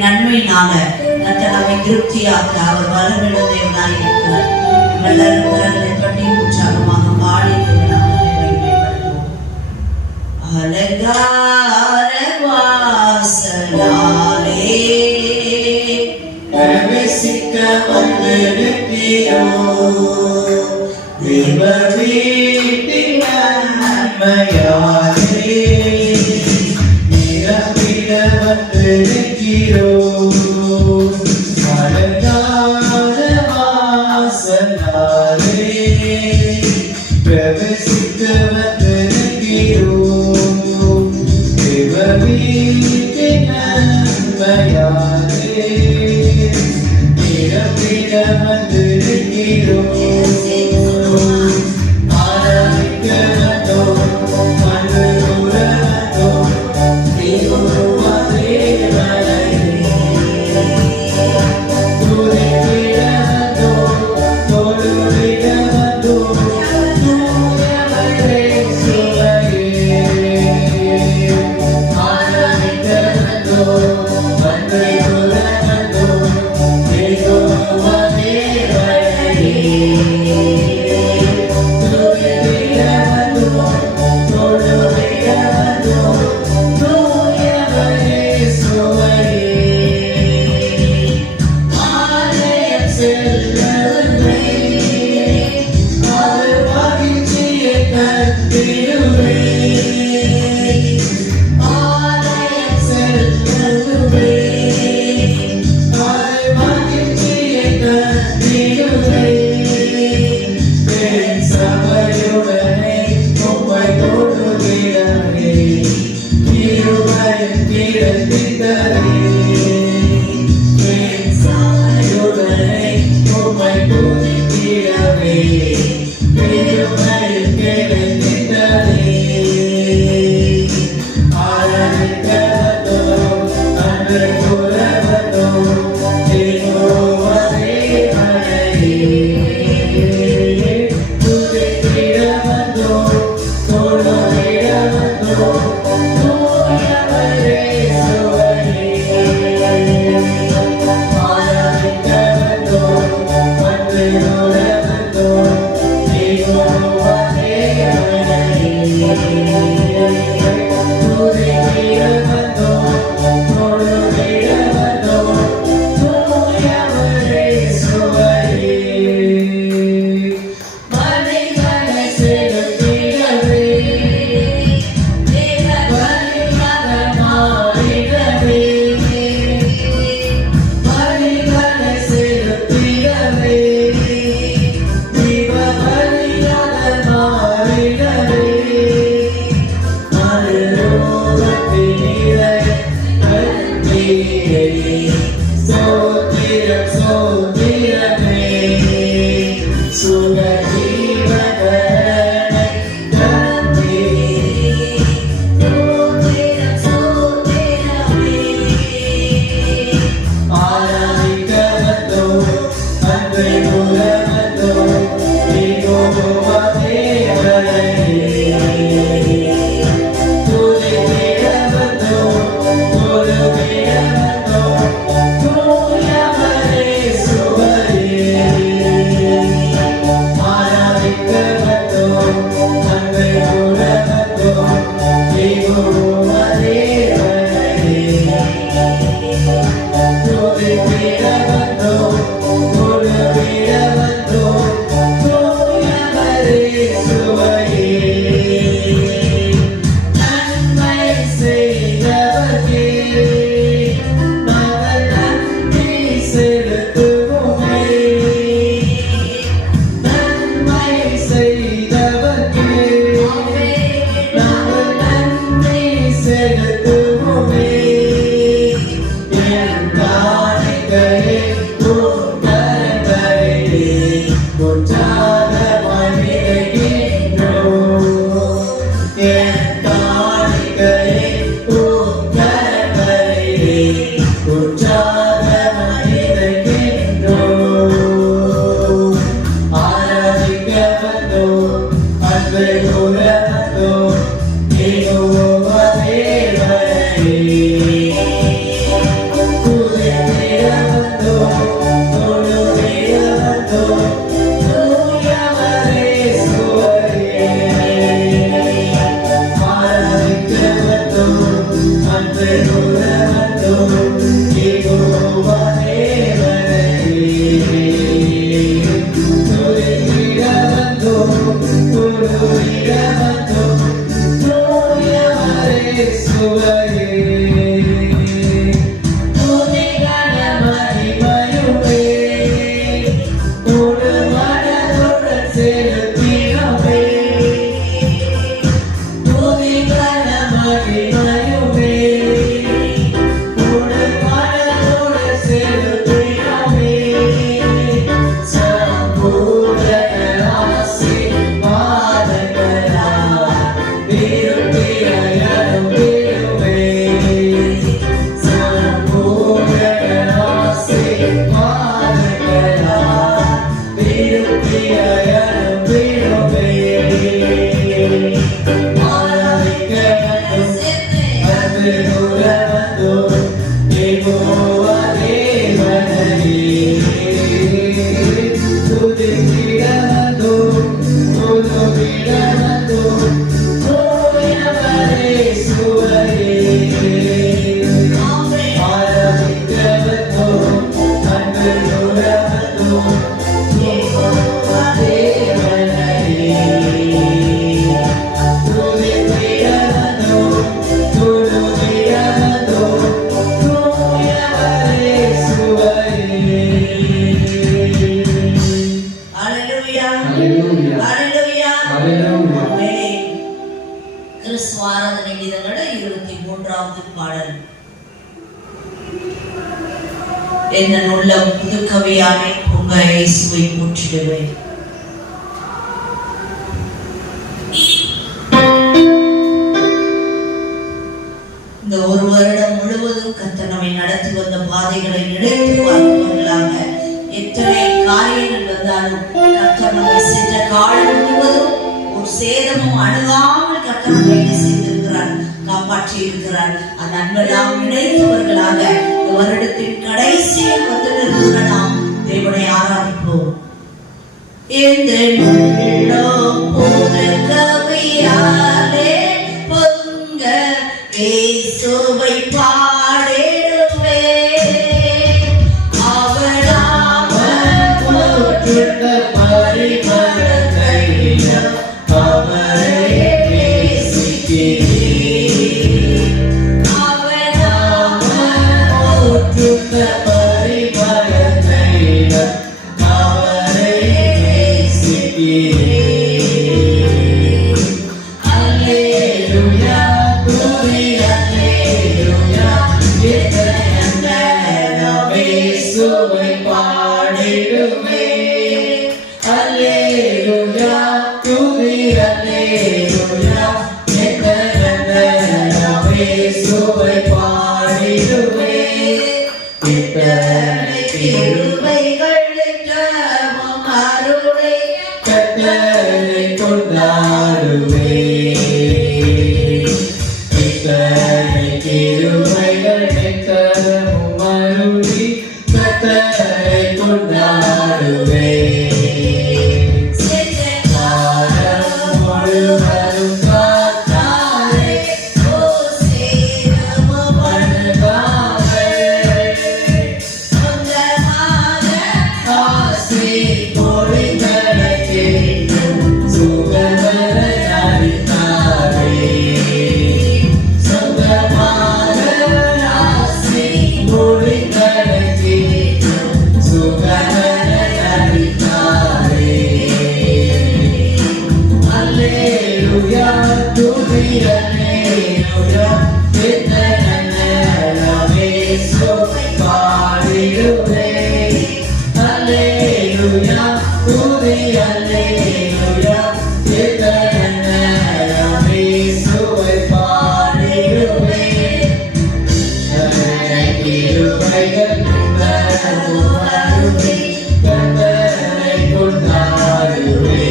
நன்மையினால கர்த்தர் நம்மை திருப்தியாக்க அவர் வல்லமையுள்ள தேவனாய் இருக்கிறார். எல்லாரும் கரங்களை தட்டி உற்சாகமாக பாடி நாமத்தை மகிமைப்படுத்துவோம். அலங்கார வாசலாலே பிரவேசிக்க வந்திருக்கிறோ தேவ வீட்டின் நன்மையாலே நிரம்பிட வந்திருக்கிறோ பிரவேசிக்க வந்திருக்கிறோ தேவ வீட்டின் நன்மையாலே நிரம்பிட வந்திருக்கிறோ உற்சாகமாய் நிறைக்கின்றோம். ஆராதிக்க வந்தோம், அன்பை கூற வந்தோம், யெகோவா தேவனே. துதித்திட வந்தோம், தொழுதிட வந்தோம், தூயவரே இயேசுவையே. ஆராதிக்க வந்தோம், அன்பை கூற வந்தோம், யெகோவா தேவனே. துதித்திட வந்தோம், தொழுதிட வந்தோம், தூயவரே இயேசுவையே. துதிகன மகிமையுமே, முழு மனதுடன் செலுத்தினோமே. துதிகன மகிமையுமே, முழு மனதுடன் செலுத்தினோமே. சம்பூரண ஆசீர்வாதங்களால் விரும்பிய அனுப்பிடுவே. சம்பூரண ஆசீர்வாதங்களால் விரும்பிய அனுப்பிடுவே. ஆராதிக்க வந்தோம், அன்பு கூற வந்தோம், யெகோவா தேவனே. துதித்திட வந்தோம், தொழுதிட வந்தோம், தூயவரே இயேசுவையே. ஆராதிக்க வந்தோம், அன்பு கூற வந்தோம், யெகோவா தேவனே. துதித்திட வந்தோம், தொழுதிட வந்தோம், தூயவரே இயேசுவையே. Hallelujah. Hallelujah. Hallelujah. Hallelujah. Amen. கிறிஸ்துவ ஆராதனை கீதங்கள 23வது பாடல். என் உள்ளம் புதுக்கவியானே பொங்க இயேசுவை போற்றிடுவேன். இந்த ஒரு வருடம் முழுவதும் கர்த்தர் நம்மை நடத்தி வந்த பாதைகளை நினைத்து பார்ப்பவர்களாக எத்தனை காரியங்கள் வந்தாலும் கர்த்தர் நம்மை சென்ற காலம் முழுவதும் ஒரு சேதமும் அணுகாமல் கர்த்தர் நம்மை என்ன செய்திருக்கிறார், காப்பாற்றி இருக்கிறார். அந்த அன்பெல்லாம் நினைத்தவர்களாக இந்த வருடத்தின் கடைசியில் வந்து நிற்கிற நாம் தேவனை ஆராதிப்போம். இந்த உள்ளம் புதுக்கவியாலே பொங்க இயேசுவை பாடிடுவேன். அவராமல் போற்றுண்ட பரிமளத்தையிடம் அவரை நேசிக்கிறேன். அவராமல் போற்றுண்ட பரிமளத்தையிடம் அவரை நேசிக்கிறேன். அல்லேலூயா, துதி அல்லேலூயா, எத்தனை நேரம் இயேசுவை பாடிடுவேன். அல்லேலூயா, துதி அல்லேலூயா, எத்தனை நேரம் இயேசுவை பாடிடுவேன். இத்தனை கிருபைகள் நித்தமும் அருளை கர்த்தரை கொண்டாடுவேன். இத்தனை கிருபைகள் நித்தமும் அருளி கர்த்தரை கொண்டாடுவேன். காலம் முழுவதும் காத்தாரே, சேரமும் வணங்காமல் கிருபைகள் நித்தமும் அருளி கர்த்தரை கொண்டாடுவே.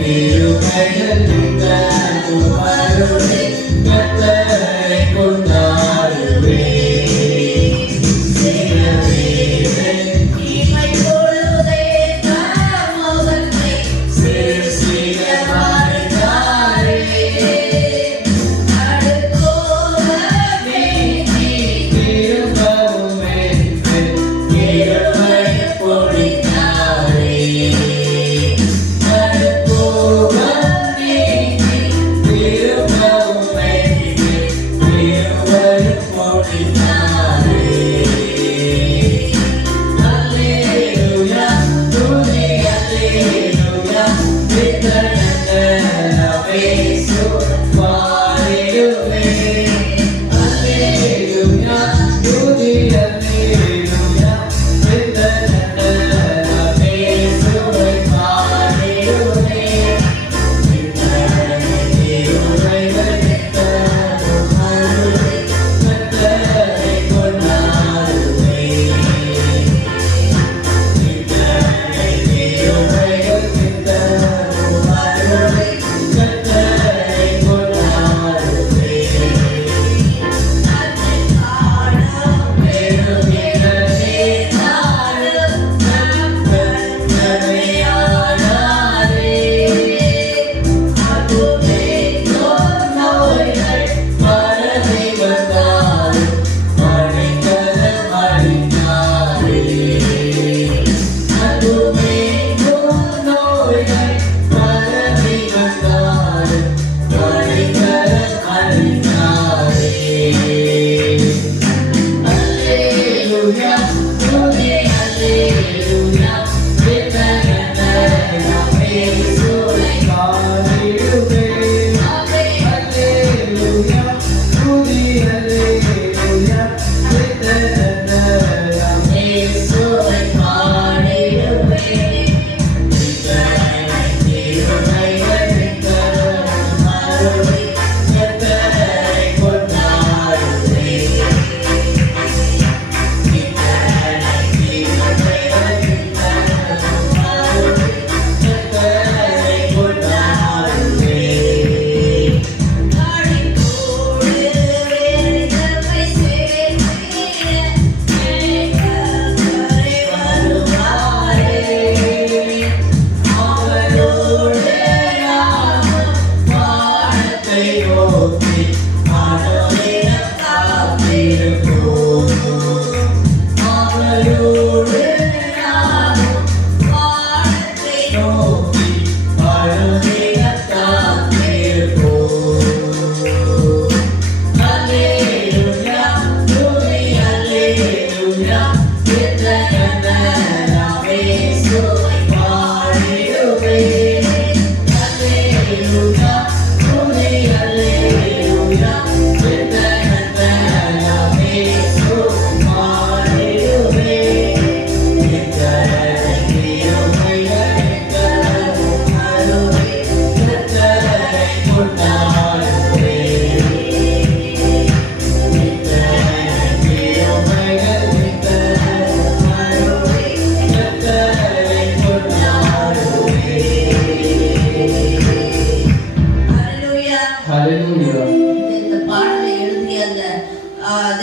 கிருபைகள் நித்தமும் அருளி கர்த்தரை கொண்டாடுவே.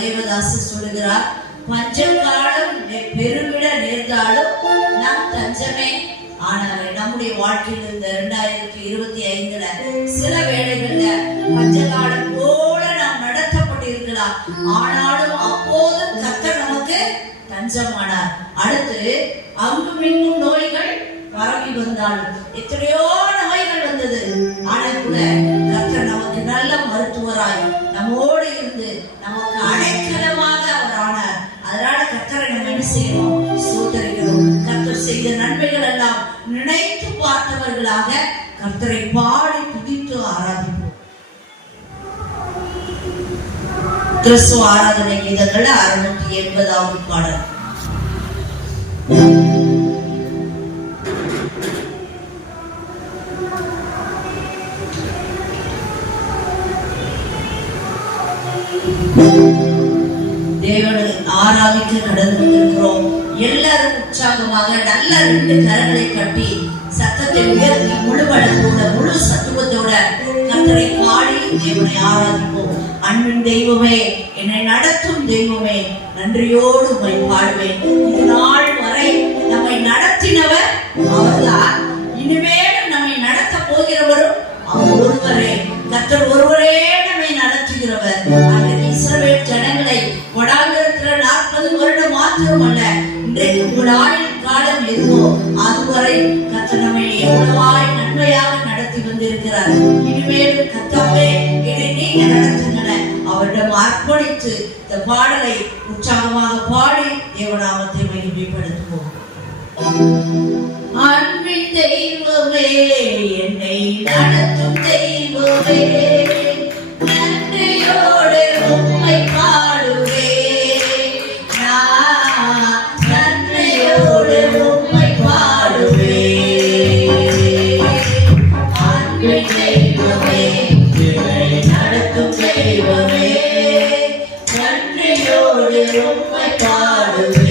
தேவதாசன் சொல்லுகிறார், பஞ்சகாலம் பெருமிட நேர்ந்தாலும் நம் தஞ்சமே. ஆனால் நம்முடைய வாழ்க்கையில் இந்த 2025ல சில வேளைகள்ல பஞ்சகாலம் போல நாம் நடத்தப்பட்டிருக்கலாம். ஆனாலும் அப்போதும் கர்த்தர் நமக்கு தஞ்சமானார். அடுத்து அங்கும் இங்கும் நோய்கள் பரவி வந்தாலும், எத்தனையோ நோய்கள் வந்தது, ஆனால் கூட கர்த்தர் நமக்கு நல்ல மருத்துவராய் நம்மோடு இருந்து நமக்கு அடைக்கலமாக அவர் ஆனார். அதனால கர்த்தரை நம்ம என்ன செய்யணும்? ஸ்தோத்திரிக்கணும். கர்த்தர் செய்த நன்மைகள் எல்லாம் நினைத்து பார்த்தவர்களாக கர்த்தரை பாடி துதித்து ஆராதிப்போம். கிறிஸ்துவ ஆராதனை கீதங்கள் 680வது பாடல். தேவனை ஆராதிக்க கடந்து இருக்கிறோம். எல்லாரும் உற்சாகமாக நல்ல 2 கரங்களை கட்டி சத்தத்தை உயர்த்தி முழு பலத்தோட முழு சத்துவத்தோட கர்த்தரை பாடி தேவனை ஆராதிப்போம். அன்பின் தெய்வமே, என்னை நடத்தும் தெய்வமே, நன்றியோடு உம்மை பாடுவேன். இது நாள் வரை நம்மை நடத்தினவர் அவர்தான், இனிமேலும் நம்மை நடத்த போகிறவரும் அவர் ஒருவரே. கர்த்தர் ஒருவரே நம்மை நடத்துகிறவர். அன்றைக்கு இஸ்ரவேல் ஜனங்களை கொடாந்திரத்துல 40 வருடம் மாத்திரமல்ல, இன்றைக்கு உங்கள் ஆயுள் காலம் எதுவோ அதுவரை கர்த்தர் நம்மை எவ்வளவாய் நன்மையாக நடத்தி வந்திருக்கிறார். இனிமேலும் கர்த்தாவே என்னை நீங்க நடத்துங்கள அவரிடம் அர்ப்பணித்து இந்த பாடலை உற்சாகமாக பாடி தேவநாமத்தை மகிமைப்படுத்துவோம். அன்பின் தெய்வமே, என்னை நடத்தும் தெய்வமே, நன்றியோடு உம்மை பாடுவேன். நான் நன்றியோடு உம்மை பாடுவேன். அன்பின் தெய்வமே, என்னை நடத்தும் தெய்வமே, நன்றியோடு உம்மை பாடுவேன்.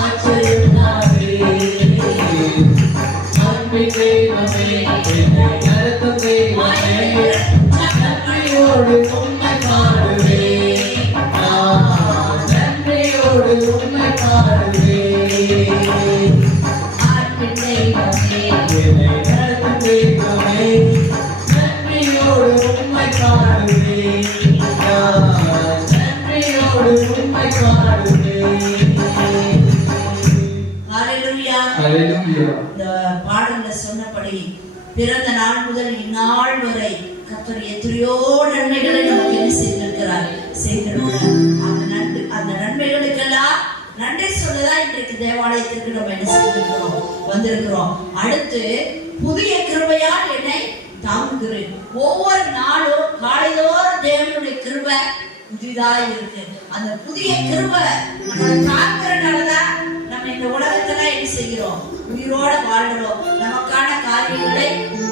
வார்த்தையுண்டாவே அன்பின் தெய்வமே என்னை நடத்தும் தெய்வமே நன்றியோடு உம்மை பாடுவேன் நான் நன்றியோடு உம்மை பாடுவேன் அன்பின் தெய்வமே என்னை நடத்தும் தெய்வமே நன்றியோடு உம்மை பாடுவேன் நான் நன்றியோடு உம்மை பாடுவேன். ஹalleluya. ஹalleluya. இந்த பாடல்ல சொன்னபடி பிறந்த நாள் முதல் இந்நாள் வரை கர்த்தர் எத்தனையோ நன்மைகளை நமக்கு என்ன செய்திருக்கிறார். அந்த நன்மைகளுக்கெல்லாம் நன்றி சொல்லதான் இன்றைக்கு தேவாலயத்திற்கு நம்ம என்ன செய்திருக்கிறோம், வந்திருக்கிறோம். அடுத்து புதிய கிருபையால் என்னை தாங்குகிறேன். ஒவ்வொரு நாளும் காலைதோறும் தேவனுடைய கிருபை புதிதா இருக்கு. அந்த புதிய கிருபை நம்மளை தாங்குறதுனாலதான் நம்ம இந்த உலகத்துல என்ன செய்கிறோம், உயிரோட வாழ்கிறோம், நமக்கான காரியங்களை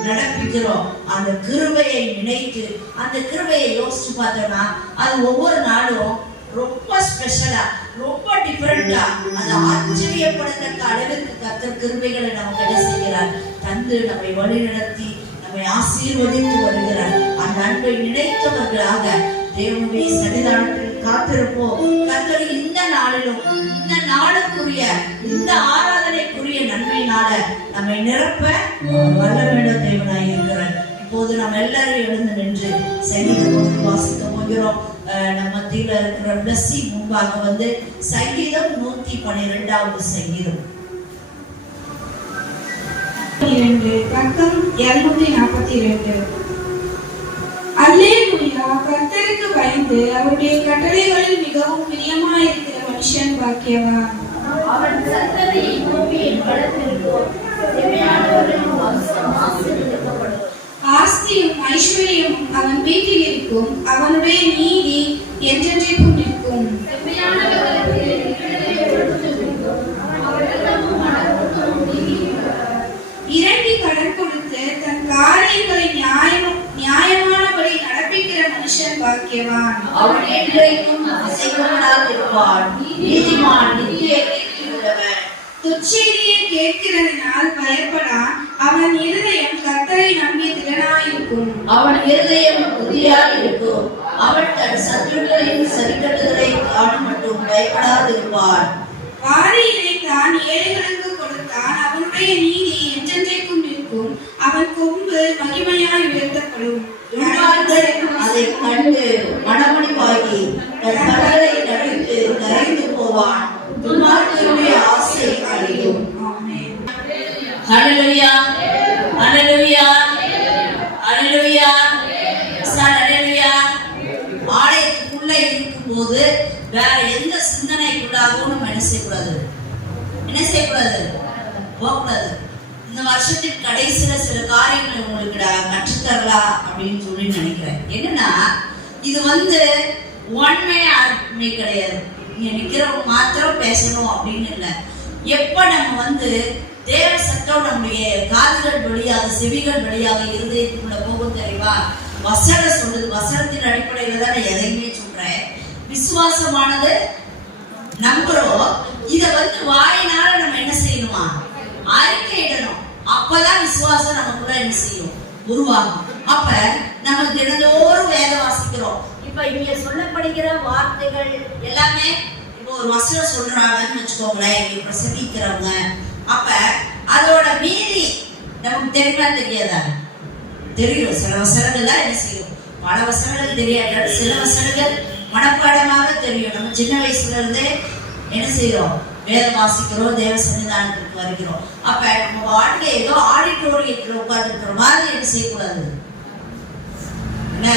நடப்பிக்கிறோம். அந்த கிருபையை நினைத்து அந்த கிருபையை யோசிச்சு பார்த்தோம்னா அது ஒவ்வொரு நாளும் ரொம்ப ஸ்பெஷலா, ரொம்ப டிஃபரெண்டா, அது ஆச்சரியப்படத்தக்க அளவிற்கு கர்த்தர் கிருபைகளை நமக்கு என்ன செய்கிறார், தந்து நம்மை வழி நடத்தி நம்மை ஆசீர்வதித்து வருகிறார். அந்த அன்பை நினைத்தவர்களாக தேவனுடைய சன்னிதானத்தில் காத்திருப்போம். கர்த்தர் இந்த நாளிலும் இந்த நாளுக்குரிய இந்த ஆராதனைக்குரிய நன்மையினால நம்மை நிரப்ப வல்லமையுள்ள தேவனாய் இருக்கிறார். இப்போது நாம் எல்லாரும் எழுந்து நின்று சங்கீதம் வாசிக்க போகிறோம். நம்ம மத்தியில இருக்கிற பிளஸ்ஸி முன்பாக வந்து சங்கீதம் 112வது சங்கீதம். பக்கம் 242. அல்லேலூயா. கர்த்தருக்கு பயந்து அவருடைய கட்டளைகளில் மிகவும் பிரியமாயிருக்கிற மனுஷன் பாக்கியவான். அவன் சந்ததியை நோக்கி வளர்த்திருக்கும் செம்மையானவர்களின் வம்சம் ஆசீர்வதிக்கப்படும். ஆஸ்தியும் ஐஸ்வர்யமும் அவன் வீட்டில் இருக்கும். அவனுடைய நீதி என்றென்றைக்கும் நிற்கும். செம்மையானவர்களுக்கு விடுதலை கொடுத்திருக்கும். அவர்களும் மனப்பூர்வமும் நீதியுள்ளவர். இறங்கி கடன் கொடுத்து தன் காரியங்களை நியாயமானபடி நடப்பிக்கிற மனுஷன் பாக்கியவான். அவன் என்றைக்கும் அசைக்கப்படாதிருப்பான். நீதிமான் நித்திய கீர்த்தியுள்ளவன். துச்செய்தியை கேட்கிறதினால் பயப்படான். அவன் இருதயம் கர்த்தரை நம்பி திடனாயிருக்கும். அவன் இருதயம் உறுதியாக இருக்கும். அவன் தன் சத்துருக்களின் சரிக்கட்டுதலை காணும் மட்டும் பயப்படாதிருப்பான். வாரியினை தான் ஏழைகளுக்கு கொடுத்தான். அவனுடைய நீதி என்றென்றைக்கும் நிற்கும். அவன் கொம்பு மகிமையாய் உயர்த்தப்படும். துன்மார்க்கன் அதை கண்டு மனமுடிவாகி தன் பற்களை நடித்து கரைந்து போவான். துன்மார்க்கனுடைய ஆசை அழியும். ஆமென். ஹல்லேலூயா, ஹல்லேலூயா, ஹல்லேலூயா, ஹல்லேலூயா. ஆலயத்துக்குள்ள இருக்கும்போது வேற எந்த சிந்தனைக்குள்ளாகவும் நம்ம என்ன செய்யக்கூடாது, போகக்கூடாது. இந்த வருஷத்தின் கடைசியில சில காரியங்களை உங்களுக்கு கற்றுத்தரலாம் அப்படின்னு சொல்லி நினைக்கிறேன். என்னன்னா இது வந்து ஒன்மே ஆர்மே கிடையாது. இங்க நிக்கிறவங்க மாத்திரம் பேசணும் அப்படின்னு இல்லை. எப்ப நம்ம வந்து தேவ சத்தம் நம்முடைய காதுகள் வழியாக, செவிகள் வழியாக இருதயத்துக்குள்ள போகும் தெரியுமா? வசனம் சொல்லுது. வசனத்தின் அடிப்படையில தான் நான் எதையுமே சொல்றேன். விசுவாசமானது நம்புறோம். இத வந்து வாயினால நம்ம என்ன செய்யணுமா, அறிக்கையிடணும். அப்பதான் விசுவாசம் நமக்குள்ள என்ன செய்யும், உருவாகும். அப்ப நம்ம தினந்தோறும் வேதம் வாசிக்கிறோம். இப்ப இங்க சொல்லப்படுகிற வார்த்தைகள் எல்லாமே, இப்போ ஒரு வசனம் சொல்றாங்கன்னு வச்சுக்கோங்களேன், இங்க பிரசங்கிக்கிறவங்க, அப்ப அதோட மீதி நமக்கு தெரியுமா தெரியாதா? தெரியும். சில வசனங்கள் தான் என்ன செய்யும், பல வசனங்கள் தெரியாது. சில வசனங்கள் மனப்பாடமாக தெரியும். நம்ம சின்ன வயசுல இருந்தே என்ன செய்யறோம், வேதம் வாசிக்கிறோம், தேவ சன்னிதானத்துக்கு வருகிறோம். அப்ப நம்ம வாழ்க்கை ஏதோ ஆடிட்டோரியத்துல உட்கார்ந்து இருக்கிற மாதிரி என்ன செய்யக்கூடாது, என்ன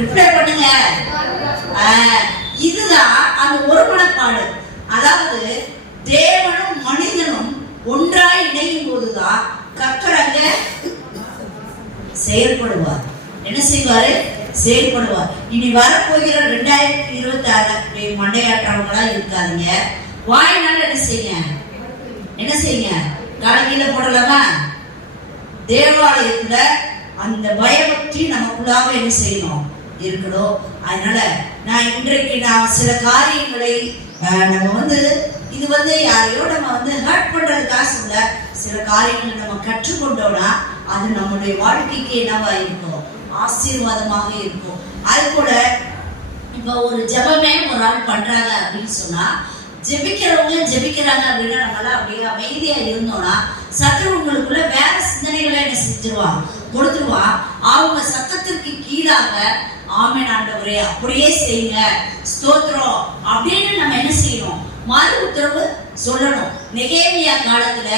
ரிப்ளை பண்ணுங்க. இதுதான் அந்த ஒருமனப்பாடு. அதாவது தேவனும் மனிதனும் ஒன்றாய் இணையும் போதுதான் கர்த்தர் அங்க செயல்படுவார். என்ன செய்வாரு, செயல்படுவார். இனி வரப்போகிற 2026 மண்டையாற்றவங்களா இருக்காதீங்க. வாயினால என்ன செய்யுங்க, கலங்கில போடலாமா? தேவாலயத்துல அந்த பயபக்தி நமக்குள்ளாக என்ன செய்யணும், இருக்கணும். அதனால நான் இன்றைக்கு சில காரியங்களை நம்ம வந்து இது யாரையோ நம்ம ஹர்ட் பண்றதுக்காக சொல்ல, சில காரியங்களை நம்ம கற்றுக்கொண்டோம்னா அது நம்முடைய வாழ்க்கைக்கு என்னவா இருக்கும், ஆசீர்வாதமாக இருக்கும். அது கூட இப்ப ஒரு ஜெபமே ஒரு ஆள் பண்றாங்க அப்படின்னு சொன்னா, ஜெபிக்கிறாங்க அப்படின்னா நம்மளால அப்படியே அமைதியா இருந்தோம்னா சத்துருவங்களுக்குள்ள வேற சிந்தனைகளை என்ன செஞ்சிருவான், கொடுத்துருவான். அவங்க சத்தத்திற்கு கீழாக ஆமென் ஆண்டவரே அப்படியே செய்யுங்க, ஸ்தோத்திரம் அப்படின்னு நம்ம என்ன செய்யணும், மறு உத்தரவு சொல்லணும். நெகேமியா காலத்துல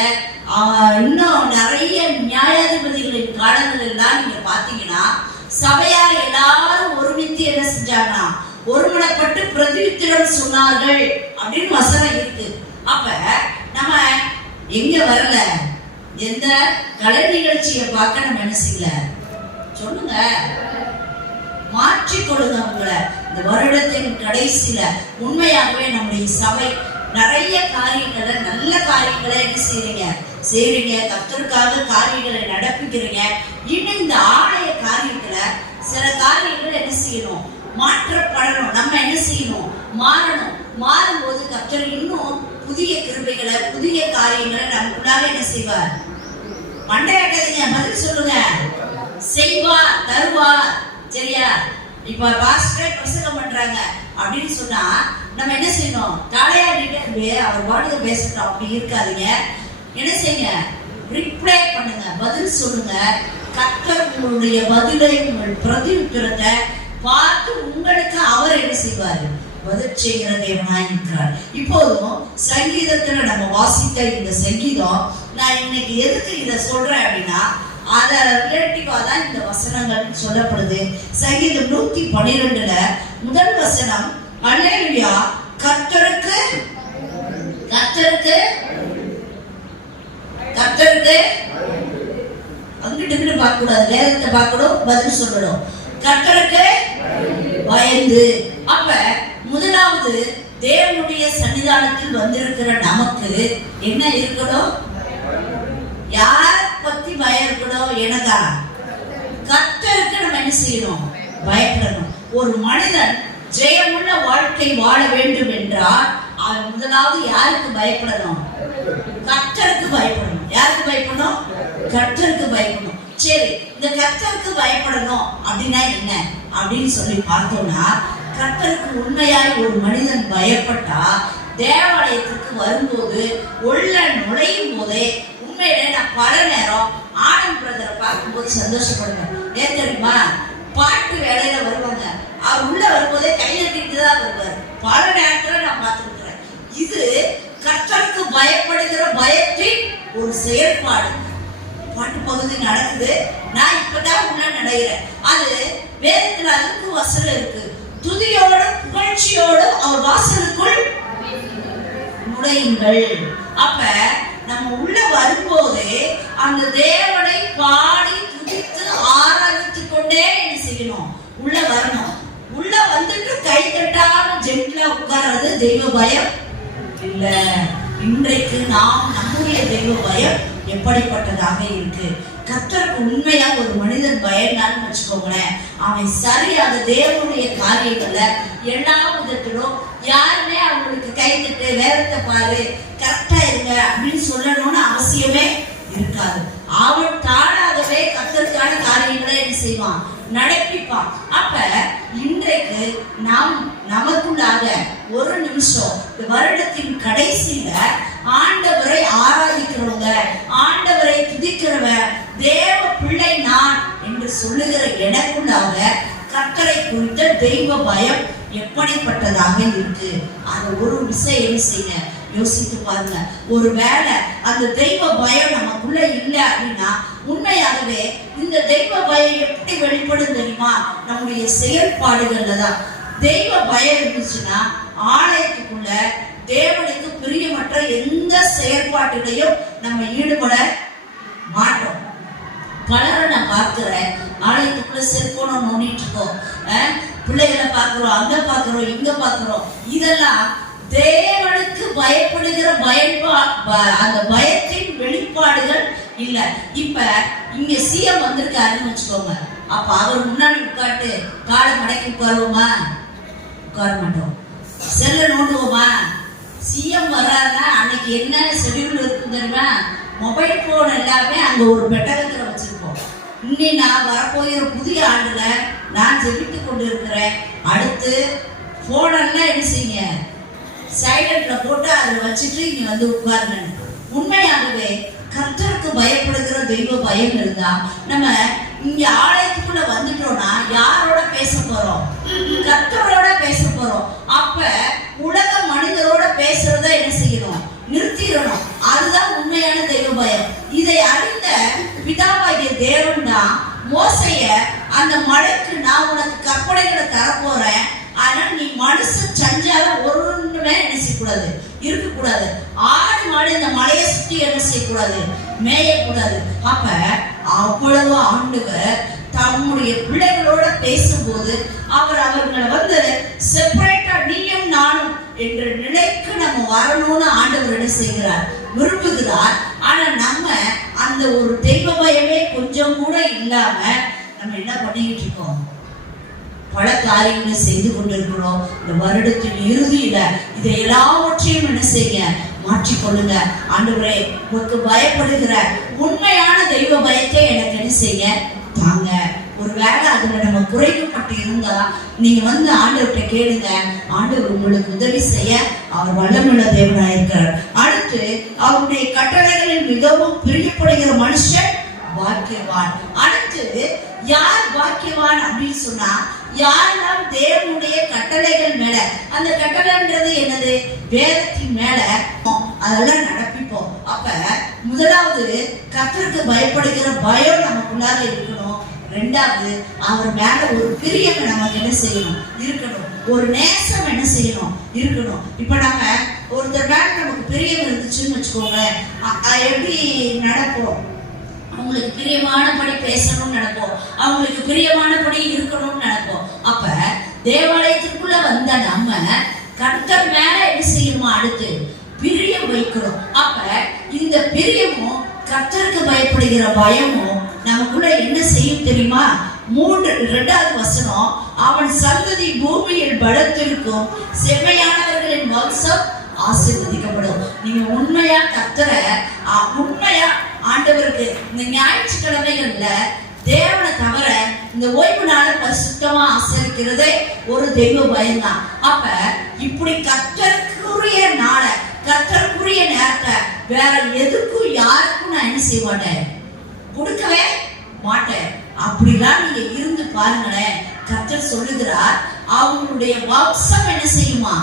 இன்னும் நிறைய நியாயாதிபதிகளின் காலங்கள் எல்லாம் நீங்க பாத்தீங்கன்னா சபையார் எல்லாரும் ஒருமித்து என்ன செஞ்சாங்கன்னா ஒருமுனைப்பட்டு பிரதியுத்தரம் சொன்னார்கள் அப்படின்னு வசனம் இருக்கு. அப்ப நம்ம எங்க வரல, எந்த கலை நிகழ்ச்சியை பார்க்க நம்ம என்ன செய்யல, சொல்லுங்க, மாற்றிக்கொள்ளுங்க உங்களை. இந்த வருடத்தின் கடைசியில உண்மையாகவே நம்முடைய சபை நிறைய காரியங்களை, நல்ல காரியங்களை என்ன செய்றீங்க, கர்த்தருக்காக காரியங்களை நடப்பிக்கிறீங்க. இன்னும் இந்த ஆலய காரியத்துல சில காரியங்களை என்ன செய்யணும், மாற்றப்படணும். நம்ம என்ன செய்யணும், மாறணும். மாறும்போது கர்த்தர் இன்னும் புதிய கிருபைகளை, புதிய காரியங்களை நமக்குள்ளாக என்ன செய்வார், மண்டையாக்காதீங்க, பதில் சொல்லுங்க, செய்வார், தருவார். சரியா? இப்ப பாஸ்டர் பிரசங்கம் பண்றாங்க அப்படின்னு சொன்னா நம்ம என்ன செய்யணும், தலையாடிட்டு அவர் வார்த்தை பேசட்டும் அப்படி இருக்காதீங்க. என்ன செய்யுங்க, ரிப்ளை பண்ணுங்க, பதில் சொல்லுங்க. கர்த்தர் உங்களுடைய பதிலை, உங்கள் பிரதி உத்தரத்தை பார்த்து உங்களுக்கு அவர் என்ன செய்வார், பதில் செய்கிற தேவனாய் இருக்கிறார். இப்போதும் சங்கீதத்துல நம்ம வாசித்த இந்த சங்கீதம், நான் இன்னைக்கு எதுக்கு இதை சொல்றேன் அப்படின்னா அத ரிலேட்டிவா தான் இந்த வசனங்கள் சொல்லப்படுது. சங்கீதம் 112ல முதல் வசனம், அல்லேலூயா, கர்த்தருக்கு அங்கிட்டு பார்க்க கூடாது, வேதத்தை பார்க்கணும், பதில் சொல்லணும். கர்த்தருக்கு பயந்து. அப்ப முதலாவது தேவனுடைய சன்னிதானத்தில் வந்திருக்கிற நமக்கு என்ன இருக்கணும், யார பத்தி பயம் இருக்கணும், எனக்கா, கர்த்தருக்கு நம்ம என்ன செய்யணும், பயப்படணும். ஒரு மனிதன் ஜெயமுள்ள வாழ்க்கை வாழ வேண்டும் என்றால் அவன் முதலாவது யாருக்கு பயப்படணும், கர்த்தருக்கு பயப்படணும். யாருக்கு பயப்படணும், கர்த்தருக்கு பயப்படணும். சரி, இந்த கர்த்தருக்கு பயப்படணும் அப்படின்னா என்ன அப்படின்னு சொல்லி பார்த்தோம்னா, கர்த்தருக்கு உண்மையாய் ஒரு மனிதன் பயப்பட்டா தேவாலயத்துக்கு வரும்போது உள்ள நுழையும் போதே உண்மையிலே நான் பல நேரம் ஆனந்த் பிரதரை பார்க்கும்போது சந்தோஷப்படுவேன். ஏன் தெரியுமா, பாட்டு வேலையில வருவாங்க, அவர் உள்ள வரும்போதே கையெழுத்திட்டு தான் வருவார். பல நேரத்துல நான் பார்த்துருக்கிறேன். இது கர்த்தருக்கு பயப்படுகிற பயத்தின் ஒரு செயல்பாடு. பாட்டு பகுதி நடக்குது, நான் இப்பதான் உள்ள நடைகிறேன். அது வேதத்துல அதுக்கு வசனம் இருக்கு, துதியோடு புகழ்ச்சியோடு அவர் வாசலுக்குள் நுழையுங்கள். அப்ப நம்ம உள்ள வரும்போது அந்த தேவனை பாடி துதித்து ஆராதித்துக் கொண்டே என்ன செய்யணும், உள்ள வரணும். உள்ள வந்துட்டு கை தட்டாம ஜென்ட்ல உட்கார்றது தெய்வ பயம் இல்ல. இன்றைக்கு நாம் நம்முடைய தெய்வ பயம் எப்படிப்பட்டதாக இருக்கு. கர்த்தருக்கு உண்மையா ஒரு மனிதன் பயந்தான்னு வச்சுக்கோங்களேன், அவன் சரியாக தேவனுடைய காரியங்கள்ல எல்லா விதத்திலும் யாருமே அவங்களுக்கு கைத்தட்டு வேதத்தை பாரு கரெக்டா இருங்க அப்படின்னு சொல்லணும்னு அவசியமே இருக்காது. அவன் தானாகவே கர்த்தருக்கான காரியங்களை என்ன செய்வான், நடப்பிப்பான். அப்ப இன்றைக்கு நாம் நமக்குள்ளாக ஒரு நிமிஷம் வருடத்தின் கடைசியில ஆண்டவரை ஆராதிக்கிறவங்க, ஆண்டவரை துதிக்கிறவ, தேவ பிள்ளை நான் என்று சொல்லுகிற எனக்குள்ளாக கர்த்தரை குறித்த தெய்வ பயம் எப்படிப்பட்டதாக இருக்கு. அது ஒரு விஷயம் செய்ய யோசித்து பாருங்க. ஒரு வேளை அந்த தெய்வ பயம் நமக்குள்ள இல்லை அப்படின்னா உண்மையாகவே இந்த தெய்வ பயம் எப்படி வெளிப்படும் தெரியுமா, நம்முடைய செயல்பாடுகள்ல தான். தெய்வ பயம் இருந்துச்சுன்னா ஆலயத்துக்குள்ள தேவனுக்கு பிரியமற்ற எந்த செயல்பாட்டிலையும் நம்ம ஈடுபட மாட்டோம். பலரை நான் பார்க்கிறேன், ஆலயத்துக்குள்ள செல்போனை நோண்டிட்டு இருக்கோம், பிள்ளைகளை பார்க்கிறோம், அங்க பார்க்கிறோம், இங்க பார்க்கிறோம். இதெல்லாம் தேவனுக்கு பயப்படுகிற அந்த பயத்தின் வெளிப்பாடுகள் இல்ல. இப்ப இங்க சிஎம் வந்திருக்காருன்னு வச்சுக்கோங்க, அப்ப அவர் முன்னாடி உட்காட்டு காலை மடக்கி உட்காருவோமா, உட்கார மாட்டோம். செல்ல நோண்டுவோமா, சிஎம் வர்றாருன்னா அன்னைக்கு என்ன ஷெட்யூல் இருக்கும் தெரியுமா? மொபைல் போன் எல்லாமே அங்க ஒரு பெட்டகத்துல வச்சிருப்போம். இன்னி நான் வரப்போகிற புதிய ஆண்டுல நான் ஜெபித்து கொண்டு இருக்கிறேன். அடுத்து போனெல்லாம் என்ன செய்யுங்க, சைலண்ட்ல போட்டு அதை வச்சுட்டு இங்க வந்து உட்காருங்க. உண்மையாகவே கர்த்தருக்கு பயப்படுகிற தெய்வ பயம் இருந்தா நம்ம இங்க ஆலயத்துக்குள்ள வந்துட்டோம்னா யாரோட பேச போறோம்? கர்த்தரோட பேச போறோம். அப்ப உலக மனிதரோட பேசுறத என்ன செய்யணும்? நிறுத்திடணும். அதுதான் உண்மையான தெய்வ பயம். இதை அறிந்த பிதாவாகிய தேவன் தான் மோசைய அந்த மலைக்கு நான் உனக்கு கற்பனைகளை தரப்போறேன், ஆனா நீ மனுஷ சஞ்சாரம் ஒண்ணுமே என்ன செய்யக்கூடாது, இருக்கக்கூடாது. ஆடு மாடு இந்த மலையை சுத்தி என்ன செய்யக்கூடாது, மேயக்கூடாது. அப்ப அவ்வளவு ஆண்டவர் தம்முடைய பிள்ளைகளோட பேசும்போது அவர்களை வந்து செப்பரேட்டா நீயும் நானும் என்ற நிலைக்கு நம்ம வரணும்னு ஆண்டவர் என்ன செய்கிறார், விரும்புகிறார். ஆனா நம்ம அந்த ஒரு தெய்வ பயமே கொஞ்சம் கூட இல்லாம நம்ம என்ன பண்ணிக்கிட்டு இருக்கோம்? பல காரியங்களை செய்து கொண்டிருக்கிறோம். இந்த வருடத்தின் இறுதியில இதை எல்லாவற்றையும் என்ன செய்ய மாற்றிக்கொள்ளுங்க. ஆண்டவரே, உங்களுக்கு பயப்படுகிற உண்மையான தெய்வ பயத்தை எனக்கு என்ன செய்ய தாங்க. ஒருவேளை அதுல நம்ம குறைக்கப்பட்டு இருந்தா நீங்க வந்து ஆண்டவர்கிட்ட கேளுங்க. ஆண்டவர் உங்களுக்கு உதவி செய்ய அவர் வல்லமுள்ள தேவனாயிருக்கிறார். அடுத்து அவருடைய கட்டளைகளில் மிகவும் பிரியப்படுகிற மனுஷன் பாக்கியவான். அடுத்து யார் பாக்கியவான் அப்படின்னு சொன்னா, யாரெல்லாம் தேவனுடைய கட்டளைகள் மேல, அந்த கட்டளைன்றது என்னது, வேதத்தின் மேல அதெல்லாம் நடப்பிப்போம். அப்ப முதலாவது கர்த்தருக்கு பயப்படுகிற பயம் நமக்குள்ளாக இருக்கணும். ரெண்டாவது அவர் மேல ஒரு பிரியம் நமக்கு என்ன செய்யணும், இருக்கணும். ஒரு நேசம் என்ன செய்யணும், இருக்கணும். இப்ப நம்ம ஒருத்தர் மேல நமக்கு பிரியம் இருந்துச்சுன்னு வச்சுக்கோங்க, எப்படி நடப்போம்? அவங்களுக்கு பிரியமானபடி பேசணும்னு நினைப்போம், அவங்களுக்கு பிரியமானபடி இருக்கணும்னு நினைப்போம். அப்ப தேவாலயத்திற்குள்ள வந்த நம்ம கர்த்தர் மேல என்ன செய்யணுமா, அடுத்து பிரியம் வைக்கணும். அப்ப இந்த பிரியமும் கர்த்தருக்கு பயப்படுகிற பயமும் நமக்குள்ள என்ன செய்யும் தெரியுமா? 2வது வசனம், அவன் சந்ததி பூமியில் பலத்திற்கும் செம்மையானவர்களின் வம்சம் ஆசீர்வதிக்கப்படும். நீங்க உண்மையா கர்த்தரை உண்மையா ஆண்டவருக்கு இந்த ஞாயிற்றுக்கிழமைகள்ல தேவனை தவிர இந்த ஓய்வு நாளை பரிசுத்தமா ஆசரிக்கிறதே ஒரு தெய்வ பயம்தான். அப்ப இப்படி கர்த்தருக்குரிய நாளை, கர்த்தருக்குரிய நேரத்தை வேற எதுக்கும் யாருக்கும் நான் என்ன செய்ய மாட்டேன், கொடுக்கவே மாட்டேன். அப்படிலாம் நீங்க இருந்து பாருங்களேன். கர்த்தர் சொல்லுகிறார், அவங்களுடைய வம்சம் என்ன செய்யுமா,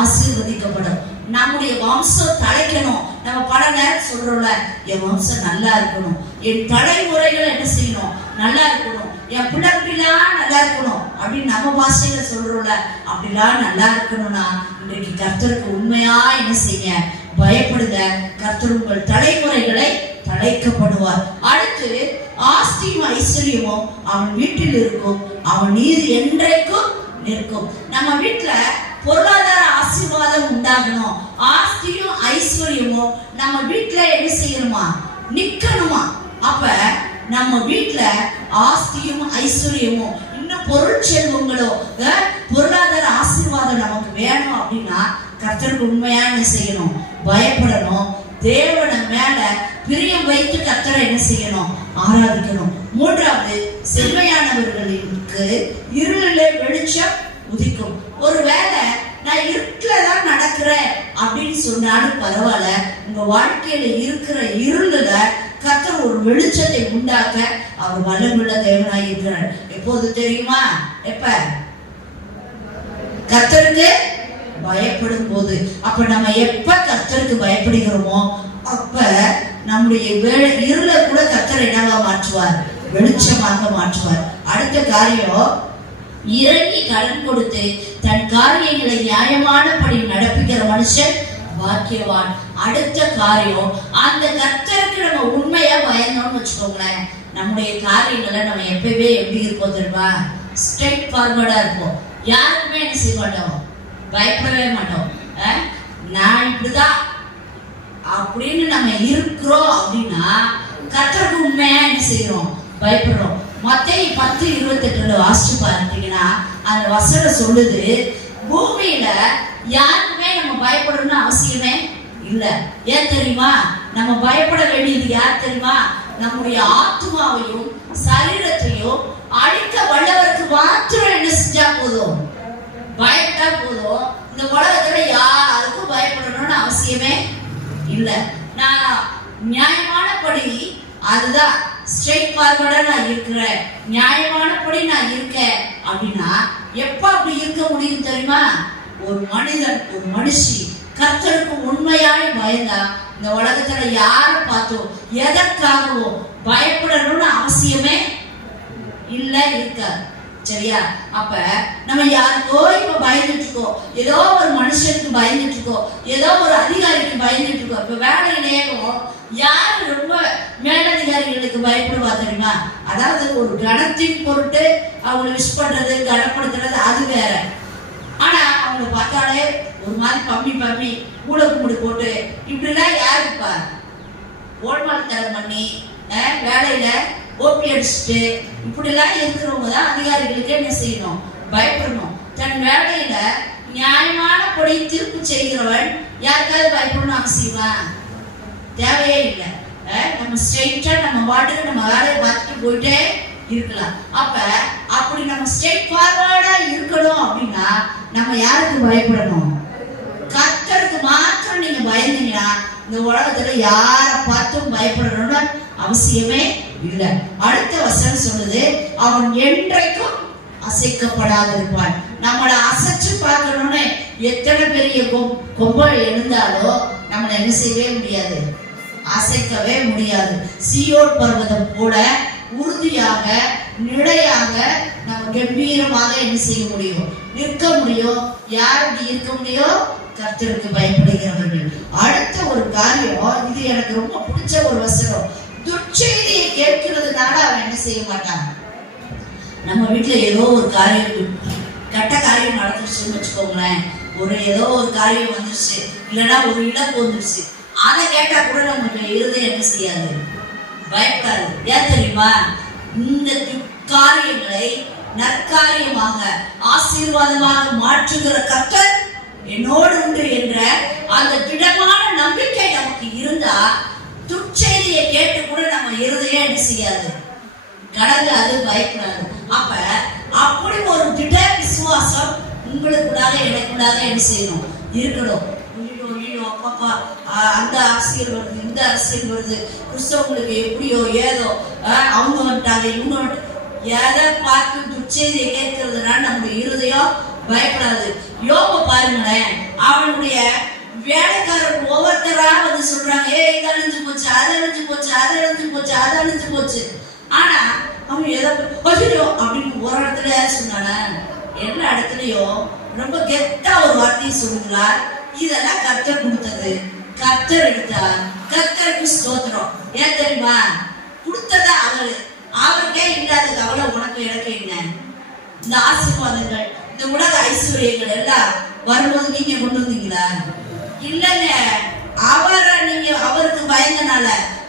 ஆசீர்வதிக்கப்படும். நம்முடைய வம்சம் தலைக்கணும். நம்ம பல நேரம் சொல்றோம்ல, என் வம்சம் நல்லா இருக்கணும், என் தலைமுறைகள் என்ன செய்யணும், நல்லா இருக்கணும், என் பிள்ளைலாம் நல்லா இருக்கணும் அப்படின்னு நம்ம பாஷையில சொல்றோம்ல, அப்படிலாம் நல்லா இருக்கணும்னா இன்றைக்கு கர்த்தருக்கு உண்மையா என்ன செய்ய பயப்படுங்க. கர்த்தர் உங்கள் தலைமுறைகளை தழைக்கப்படுவார். அடுத்து ஆஸ்தியும் ஐஸ்வர்யமும் அவன் வீட்டில் இருக்கும், அவன் நீதி என்றைக்கும் நிற்கும். நம்ம வீட்டுல பொருளாதார ஆசீர்வாதம் உண்டாகணும், ஆஸ்தியும் ஐஸ்வர்யமும் நம்ம வீட்டுல என்ன செய்யணுமா, நிக்கணுமா. அப்ப நம்ம வீட்டுல ஆஸ்தியும் ஐஸ்வர்யமும் இன்னும் பொருள் செல்வங்களோ பொருளாதார ஆசீர்வாதம் நமக்கு வேணும் அப்படின்னா கர்த்தருக்கு உண்மையா என்ன செய்யணும், பயப்படணும். தேவனை மேல பிரியம் வைத்து கர்த்தரை என்ன செய்யணும், ஆராதிக்கணும். 3வது, செம்மையானவர்களுக்கு இருளிலே வெளிச்சம் உதிக்கும். ஒருவேளை நான் இருட்டுலதான் நடக்கிறேன் அப்படின்னு சொன்னாலும் பரவாயில்ல, உங்க வாழ்க்கையில இருக்கிற இருளுல கர்த்தர் ஒரு வெளிச்சத்தை உண்டாக்க அவர் வல்லமுள்ள தேவனாய் இருக்கிறார். எப்போது தெரியுமா? எப்ப? கர்த்தருக்கு பயப்படும் போது. அப்ப நம்ம எப்ப கர்த்தருக்கு பயப்படுகிறோமோ அப்ப நம்முடைய இருளை கூட கர்த்தர் என்னவா மாற்றுவார், வெளிச்சமாக மாற்றுவார். அடுத்த காரியம், இறங்கி கடன் கொடுத்து தன் காரியங்களை நியாயமானபடி நடப்பிக்கிற மனுஷன் பாக்கியவான். அடுத்த காரியம், அந்த கர்த்தருக்கு நம்ம உண்மையா பயந்தோம்னு வச்சுக்கோங்களேன், நம்முடைய காரியங்களை நம்ம எப்பவே எப்படி இருப்போம் தெரியுமா, ஸ்ட்ரெயிட் ஃபார்வர்டா இருப்போம். யாருக்குமே என்ன செய்ய மாட்டோம், பயப்படவே மாட்டோம். நான் இப்படிதான் அப்படின்னு நம்ம இருக்கிறோம் அப்படின்னா கர்த்தருக்கு உண்மையா என்ன செய்யறோம், பயப்படுறோம். மத்தேயு 10:28 வாசிச்சு பார்த்தீங்கன்னா அந்த வசனம் சொல்லுது, பூமியில யாருக்குமே நம்ம பயப்படணும்னு அவசியமே இல்லை. ஏன் தெரியுமா? நம்ம பயப்பட வேண்டியது யார் தெரியுமா? நம்முடைய ஆத்மாவையும் சரீரத்தையும் அழிக்க வல்லவருக்கு மாத்திரம் என்ன செஞ்சா போதும்? பயப்பட்டா போதும். இந்த உலகத்துல யாருக்கும் பயப்படணும்னு அவசியமே இல்லை. நான் நியாயமானபடி அதுதான் ஸ்ட்ரெயிட் ஃபார்வர்டா நான் இருக்கிறேன், நியாயமானபடி நான் இருக்கேன் அப்படின்னா எப்ப அப்படி இருக்க முடியும் தெரியுமா? ஒரு மனிதன், ஒரு மனுஷி கர்த்தருக்கு உண்மையாய் பயந்தா இந்த உலகத்துல யாரை பார்த்தோம் எதற்காகவோ பயப்படணும்னு அவசியமே இல்ல இருக்காது. சரியா? அப்ப நம்ம யாருக்கோ இப்ப பயந்துட்டு இருக்கோம், ஏதோ ஒரு மனுஷனுக்கு பயந்துட்டு இருக்கோம், ஏதோ ஒரு அதிகாரிக்கு பயந்துட்டு இருக்கோம். இப்ப வேலையிலேயும் யாரு ரொம்ப மேலதிகாரிகளுக்கு பயப்படுவா தெரியுமா? அதாவது ஒரு கணத்தின் பொருட்டு அவங்களை விஷ் பண்றது, கனப்படுத்துறது அது வேற. ஆனா அவங்களை பார்த்தாலே ஒரு மாதிரி பம்மி மூளை கும்பிடு போட்டு இப்படிலாம் யாருப்பா ஓட்மால் தரம் பண்ணி வேலையில ஓபி அடிச்சுட்டு இப்படிலாம் இருக்கிறவங்க தான் அதிகாரிகளுக்கு என்ன செய்யணும்? பயப்படணும். தன் வேலையில நியாயமானபடி தீர்ப்பு செய்கிறவன் யாருக்காவது பயப்படணும் அவசியமா? தேவையே இல்லை. நம்ம ஸ்ட்ரெயிட்டா நம்ம வாட்டுக்கு நம்ம வேலையை பார்த்துட்டு போயிட்டே இருக்கலாம். அப்ப அப்படி நம்ம ஸ்ட்ரெயிட் ஃபார்வர்டா இருக்கணும் அப்படின்னா நம்ம யாருக்கு பயப்படணும்? கர்த்தருக்கு மாத்திரம் நீங்க பயந்தீங்கன்னா இந்த உலகத்துல யாரை பார்த்தும் பயப்படணும்னு அவசியமே இல்லை. அடுத்த வசனம் சொல்லுது, அவன் என்றைக்கும் அசைக்கப்படாதிருப்பான். நம்மளை அசைச்சு பார்க்கணும்னு எத்தனை பெரிய கொம்பல் எழுந்தாலும் நம்மளை என்ன செய்யவே முடியாது, அசைக்கவே முடியாது. சீயோன் பர்வதம் போல உறுதியாக நிலையாக நம்ம கம்பீரமாக என்ன செய்ய முடியும்? நிற்க முடியும். யார் இப்படி இருக்க முடியும்? கர்த்தருக்கு பயப்படுகிறவர்கள். அடுத்த ஒரு காரியம், இது எனக்கு ரொம்ப பிடிச்ச ஒரு வசனம். துர்ச்செய்தியை கேட்கிறதுனால அவன் என்ன செய்ய மாட்டான். நம்ம வீட்டுல ஏதோ ஒரு காரியம், கெட்ட காரியம் நடந்துருச்சுன்னு வச்சுக்கோங்களேன், ஒரு ஏதோ ஒரு காரியம் வந்துருச்சு, இல்லைன்னா ஒரு இழப்பு வந்துருச்சு, அதை கேட்டா கூட நமக்கு இருதயம் என்ன செய்யாது, பயப்படாது. ஏன் தெரியுமா? இந்த காரியங்களை நற்காரியமாக ஆசீர்வாதமாக மாற்றுகிற கர்த்தர் என்னோடு உண்டு என்ற அந்த திடமான நம்பிக்கை நமக்கு இருந்தா துர்ச்செய்தியை கேட்டு கூட நம்ம இருதயம் என்ன செய்யாது, கடங்காது, பயப்படாது. அப்ப அப்படி ஒரு திட விசுவாசம் உங்களுக்குள்ளாக எனக்குள்ளாக என்ன செய்யணும், இருக்கணும். அப்பா அந்த அரசியல் வருது, இந்த அரசியல் வருது, கிறிஸ்தவங்களுக்கு எப்படியோ ஏதோ அவங்க வந்துட்டாங்க, இவங்க எதை பார்த்து துர்ச்செய்தியை கேட்கறதுனால நம்முடைய இருதயம் பயப்படாது. யோபு பாருங்களேன், அவனுடைய வேலைக்காரர் ஒவ்வொருத்தரா வந்து சொல்றாங்க, இது அழிஞ்சு போச்சு, அது அழிஞ்சு போச்சு, அது அழிஞ்சு போச்சு, அது அழிஞ்சு போச்சு. ஆனா அவன் எதை அப்படின்னு ஒரு இடத்துல சொன்னான, எல்லா இடத்துலயும் ரொம்ப கெத்தா ஒரு வார்த்தையை சொல்லுகிறார், இதெல்லாம் கர்த்தர் கொடுத்தது, கர்த்தர் எடுத்தார், கர்த்தருக்கு ஸ்தோத்திரம். ஏன் தெரியுமா? கொடுத்ததா அவரு, அவருக்கே இல்லாத கவலை உனக்கு எனக்கு என்ன? இந்த ஆசீர்வாதங்கள், இந்த உலக ஐஸ்வர்யங்கள் எல்லாம் வரும்போது நீங்க கொண்டு வந்தீங்களா? இல்லைங்க, அவரை நீங்க அவருக்கு பயந்தனால,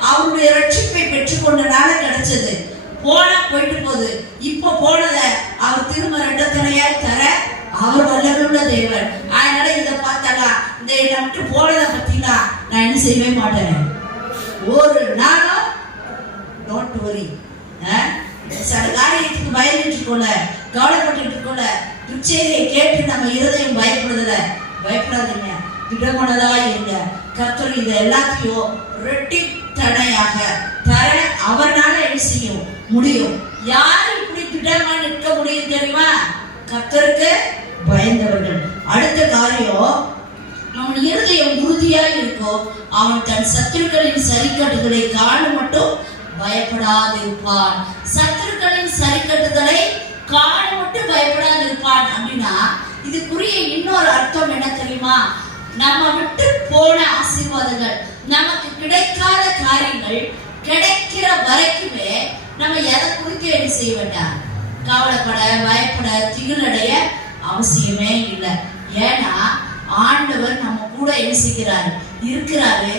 அவருடைய ரட்சிப்பை பெற்றுக்கொண்டனால கிடைச்சது. போனா போயிட்டு போகுது. இப்ப போனத அவர் திரும்ப ரெண்டத்தனையா தர அவர் வல்லமையுள்ள தேவன். அதனால இதை பார்த்தாலாம், இந்த இடம் விட்டு போனதை பத்தினா நான் என்ன செய்யவே மாட்டேன். ஒரு நாளும் டோன்ட் வரி, சில காரியத்துக்கு பயந்துட்டு இருக்கோல, கவலைப்பட்டு இருக்கோல, துச்செய்தியை கேட்டு நம்ம இருதயம் பயப்படாதீங்க, திடமனதா இருங்க. கர்த்தர் இதை எல்லாத்தையும் ரெட்டித்தனையாக தர அவர்னால என்ன செய்யும் முடியும். யாரு இப்படி திடமா நிற்க முடியும் தெரியுமா? கர்த்தருக்கு பயந்தவர்கள். அடுத்த காரியம், அவன் இருதயம் உறுதியா இருக்கும், அவன் தன் சத்துருக்களின் சரிக்கட்டுதலை காண மட்டும் பயப்படாது இருப்பான். சத்துருக்களின் சரிக்கட்டுதலை காண மட்டும் பயப்படாது இருப்பான் அப்படின்னா இதுக்குரிய இன்னொரு அர்த்தம் என்ன தெரியுமா? நம்ம விட்டு போன ஆசீர்வாதங்கள், நமக்கு கிடைக்காத காரியங்கள் கிடைக்கிற வரைக்குமே நம்ம எதை குறித்து என்ன செய்ய வேண்டாம், கவலைப்பட, பயப்பட, திகிலடைய அவசியமே இல்லை. ஏன்னா ஆண்டவர் நம்ம கூட என்ன இருக்கிறாரு.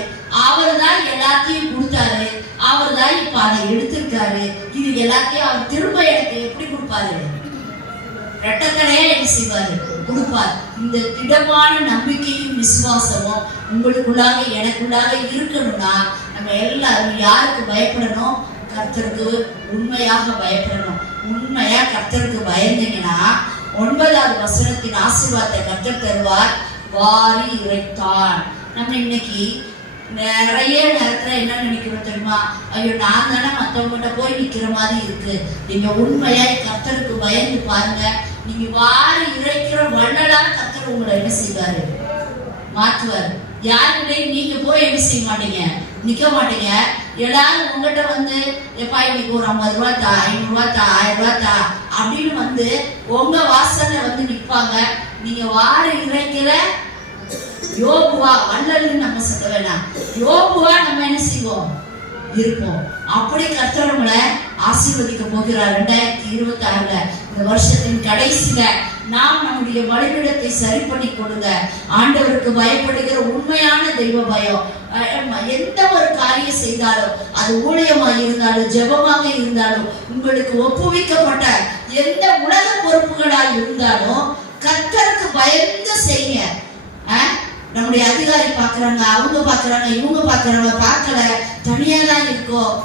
அவர் தான் எல்லாத்தையும் கொடுத்தாரு, அவர் தான் இப்ப அதை எடுத்திருக்காரு. இது எல்லாத்தையும் அவர் திரும்ப எனக்கு எப்படி கொடுப்பாரு? ரெட்டத்தனையா என்ன செய்வாரு, கொடுப்பார். இந்த திடமான நம்பிக்கையும் விசுவாசமும் உங்களுக்குள்ளாக எனக்குள்ளாக இருக்கணும்னா நம்ம எல்லாரும் யாருக்கு பயப்படணும்? கர்த்தருக்கு உண்மையாக பயப்படணும். உண்மையா கர்த்தருக்கு பயந்தீங்கன்னா 9வது வசனத்தின் ஆசீர்வாதத்தை கர்த்தர் தருவார். வாரி இறைத்தான். நம்ம இன்னைக்கு நிறைய நேரத்துல என்ன நினைக்கிறோம் தெரியுமா? ஐயோ, நான் தானே மற்றவங்ககிட்ட போய் நிக்கிற மாதிரி இருக்கு. நீங்க உண்மையாய் கர்த்தருக்கு பயந்து பாருங்க. நீங்க வாரி இறைக்கிற வள்ளலா கர்த்தர் உங்களை என்ன செய்வாரு? மாற்றுவார். யாருக்கிட்டையும் நீங்க போய் என்ன செய்ய மாட்டீங்க, நிக்க மாட்டீங்க. எல்லாரும் உங்ககிட்ட வந்து எப்பா இன்னைக்கு ஒரு 50 ரூபா தா, 500 ரூபா தா, 1000 ரூபா தா அப்படின்னு வந்து உங்க வாசல்ல வந்து நிற்பாங்க. நீங்க வாரி இறைக்கிற யோபுவா, வள்ளல்னு நம்ம சொல்ல வேணாம், யோபுவா நம்ம என்ன செய்வோம்? இருப்போம். அப்படி கர்த்தர் உங்களை ஆசீர்வதிக்க போகிறார். 2026ல இந்த வருஷத்தின் கடைசியில நாம் நம்முடைய வழிவிடத்தை சரி பண்ணி கொடுங்க. ஆண்டவருக்கு பயப்படுகிற உண்மையான தெய்வ பயம். எந்த ஒரு காரியம் செய்தாலும், அது ஊழியமாக இருந்தாலும் ஜெபமாக இருந்தாலும், உங்களுக்கு ஒப்புவிக்கப்பட்ட எந்த உலக பொறுப்புகளாக இருந்தாலும் கர்த்தருக்கு பயந்து செய்யுங்க. நம்முடைய அதிகாரி பாக்குறாங்க, அவங்க பாக்குறாங்க, இவங்க பாக்குறாங்க, பார்க்கல, தனியா தான் இருக்கோம்.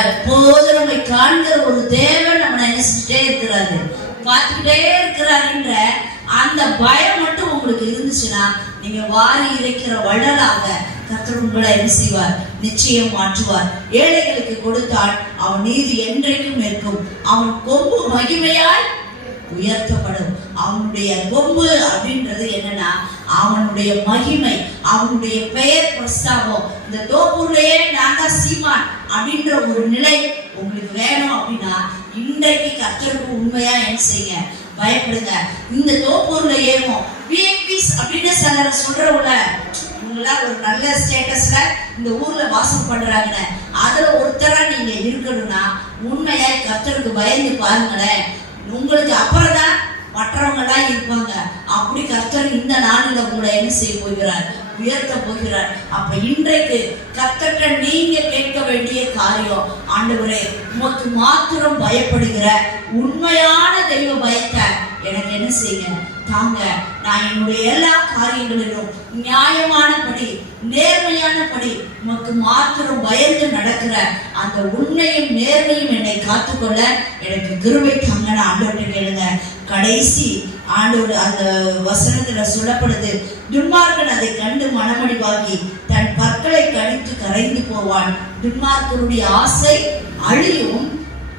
எப்போது நம்மை காண்கிற ஒரு தேவன் நம்ம நினைச்சுட்டே இருக்கிறாரு, பார்த்துக்கிட்டே இருக்கிறாருன்ற அந்த பயம் மட்டும் உங்களுக்கு இருந்துச்சுன்னா நீங்க வாரி இறைக்கிற வள்ளலாக கர்த்தர் உங்களை என்ன செய்வார்? நிச்சயம் மாற்றுவார். ஏழைகளுக்கு கொடுத்தால் அவன் நீதி என்றைக்கும் இருக்கும். அவன் கொம்பு மகிமையால் உயர்த்தப்படும். அவனுடைய கொம்பு அப்படின்றது என்னன்னா அவனுடைய மகிமை, அவனுடைய பெயர் பிரஸ்தாபம். இந்த தோப்பூர்லயே நான் தான் சீமான் அப்படின்ற ஒரு நிலை உங்களுக்கு வேணும் அப்படின்னா இன்றைக்கு கர்த்தருக்கு உண்மையா என்ன செய்யுங்க? பயப்படுங்க. இந்த தோப்பூர்ல ஏறும் விஐபிஸ் அப்படின்னு சிலர் சொல்றவங்கள, இவங்களா ஒரு நல்ல ஸ்டேட்டஸ்ல இந்த ஊர்ல வாசம் பண்றாங்க, அதுல ஒருத்தரா நீங்க இருக்கணும்னா உண்மையா கர்த்தருக்கு பயந்து பாருங்களேன். உங்களுக்கு அப்புறம் தான் மற்றவங்க தான் இருப்பாங்க. அப்படி கர்த்தர் இந்த நாளில் உங்களை என்ன செய்ய போகிறார்? உயர்த்த போகிறார். அப்ப இன்றைக்கு கர்த்தர்கிட்ட நீங்க கேட்க வேண்டிய காரியம், ஆண்டவரே உமக்கு மாத்திரம் பயப்படுகிற உண்மையான தெய்வ பயத்தை எனக்கு என்ன செய்யுங்க தாங்க. நான் என்னுடைய எல்லா காரியங்களிலும் நியாயமானபடி நேர்மையானபடி உமக்கு மாத்திரம் பயந்து நடக்கிற அந்த உண்மையும் நேர்மையும் என்னை காத்துக்கொள்ள எனக்கு கிருபை தாங்க. நான் ஆண்டவர்கிட்ட கேளுங்க. கடைசி ஆண்டவர் அந்த வசனத்துல சொல்லப்படுது, துன்மார்க்கன் அதை கண்டு மனமடிவாகி தன் பற்களை கடித்து கரைந்து போவான். துன்மார்க்கனுடைய ஆசை அழியும்,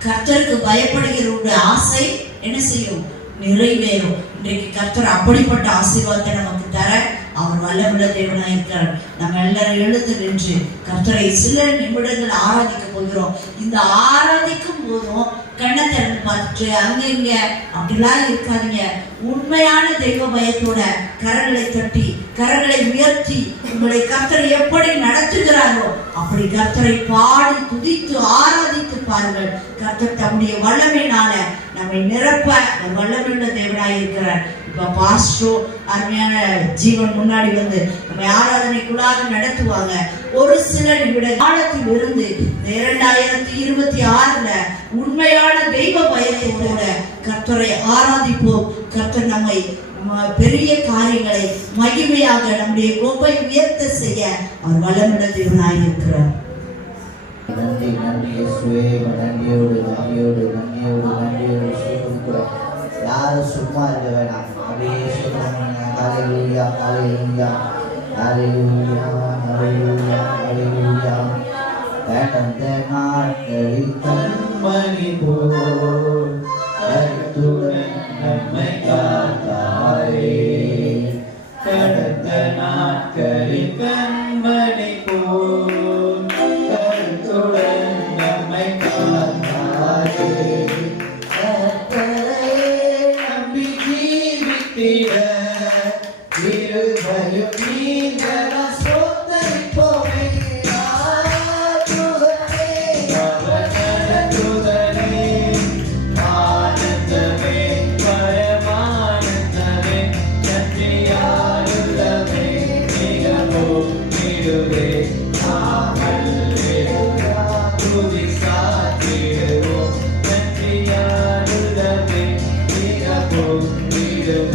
கர்த்தருக்கு பயப்படுகிறவருடைய ஆசை என்ன செய்யும்? நிறைவேறும். இன்றைக்கு கர்த்தர் அப்படிப்பட்ட ஆசீர்வாதத்தை நமக்கு தர அவர் வல்லமுள்ள தேவனா இருக்கிறார். நம்ம எல்லாரும் எழுந்து நின்று கர்த்தரை சில நிமிடங்கள் ஆராதிக்க போகிறோம். இந்த ஆராதிக்கும் போதும் கண்ணை திறந்து பார்த்துட்டு அங்க இங்க அப்படிலாம் இருக்காதீங்க. உண்மையான தெய்வ பயத்தோட கரங்களை தட்டி கரங்களை உயர்த்தி உங்களை கர்த்தரை எப்படி நடத்துகிறாரோ அப்படி கர்த்தரை பாடி துதித்து ஆராதித்து பாருங்கள். கர்த்தர் தம்முடைய வல்லமையினால நம்மை நிரப்ப வல்லமையுள்ள தேவனாய் இருக்கிறார். இப்ப பாஸ்டோ அருமையான ஜீவன் முன்னாடி வந்து நம்ம ஆராதனைக்குள்ளாக நடத்துவாங்க. ஒரு சில நிமிட காலத்தில் இருந்து 2026ல உண்மையான தெய்வ பயத்தோட கர்த்தரை ஆராதிப்போம். கர்த்தர் நம்மை பெரிய காரியங்களை மகிமையாக நம்முடைய கோப்பை உயர்த்த செய்ய அவர் வல்லமுள்ள தேவனாய் இருக்கிறார். நன்றி நன்றி இயேசுவே. நன்றியோடு நன்றியோடு நன்றியோடு நன்றியோடு சொல்லுகிறோம். யாரும் சும்மா இருக்க வேணாம், அப்படியே சொல்லுவாங்க. ஹல்லேலூயா ஹல்லேலூயா ஹல்லேலூயா ஹல்லேலூயா ஹல்லேலூயா. கடந்த நாட்களில் கண்மணி போல் கருத்துடன் நம்மை காத்தாரே. கடந்த நாட்களில் கண்மணி போல் கருத்துடன் நம்மை காத்தாரே. நம்பி ஜீவித்திட இருபயும் நீங்கள சோதரிப்போமே. Hallelujah.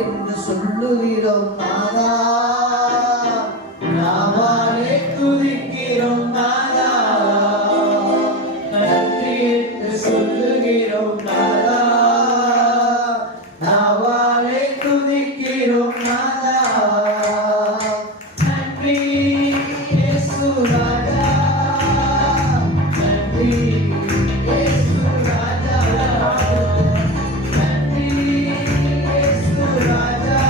என்று சொல்லுகிறோம் நாதா, நாவாலே துதிக்கிறோம் நாதா, நன்றி என்று சொல்லுகிறோம் நாதா, நாவாலே துதிக்கிறோம் நாதா, நன்றி இயேசு ராஜா, நன்றி இயேசு ராஜா, நன்றி இயேசு ராஜா,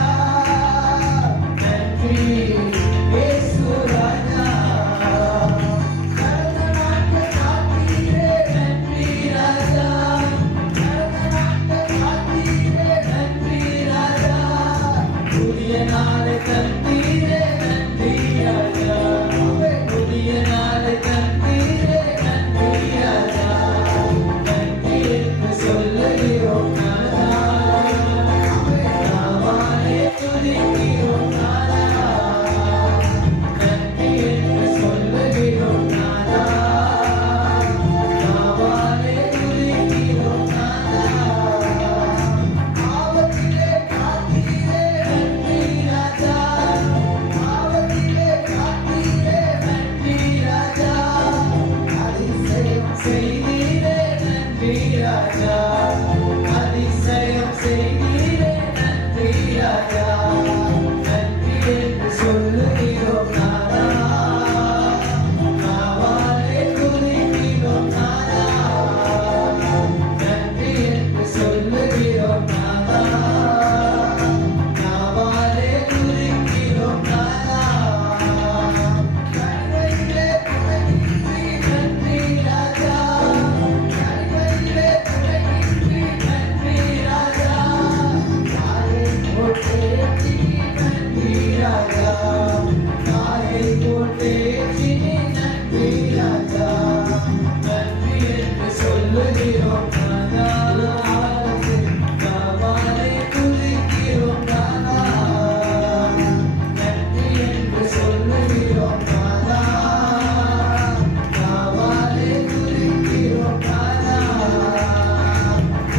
நன்றி இயேசு ராஜா, கடந்த நாட்கள் காத்தீரே நன்றி ராஜா, கடந்த நாட்கள் காத்தீரே நன்றி ராஜா, புதிய நாளை தந்தீரே நன்றி ராஜா, புதிய நாளை தந்தீரே நன்றி ராஜா, நன்றி என்று சொல்லுகிறோம் நாதா, நாவாலே துதிக்கிறோம் நாதா, நன்றி என்று சொல்லுகிறோம் நாதா, நாவாலே துதிக்கிறோம் நாதா, ஆபத்திலே காத்தீரே நன்றி ராஜா, ஆபத்திலே காத்தீரே நன்றி ராஜா, அதிசயம் செய்தீரே நன்றி ராஜா, அதிசயம் செய்தீரே நன்றி ராஜா, நன்றி என்று சொல்லுகிறோம் நாதா, நாவாலே துதிக்கிறோம் நாதா, நன்றி என்று சொல்லுகிறோம் நாதா, நாவாலே துதிக்கிறோம் நாதா, கண்களிலே துணையின்றி நன்றி ராஜா, கண்களிலே துணையின்றி நன்றி ராஜா, தாயை போற்றேற்றி நன்றி ராஜா, தாயை போற்றேற்றி நன்றி ராஜா, நன்றி என்று சொல்லுகிறோம் நாதா, நாவாலே துதிக்கிறோம் நாதா, நன்றி என்று சொல்லுகிறோம் நாதா, நாவாலே துதிக்கிறோம் நாதா,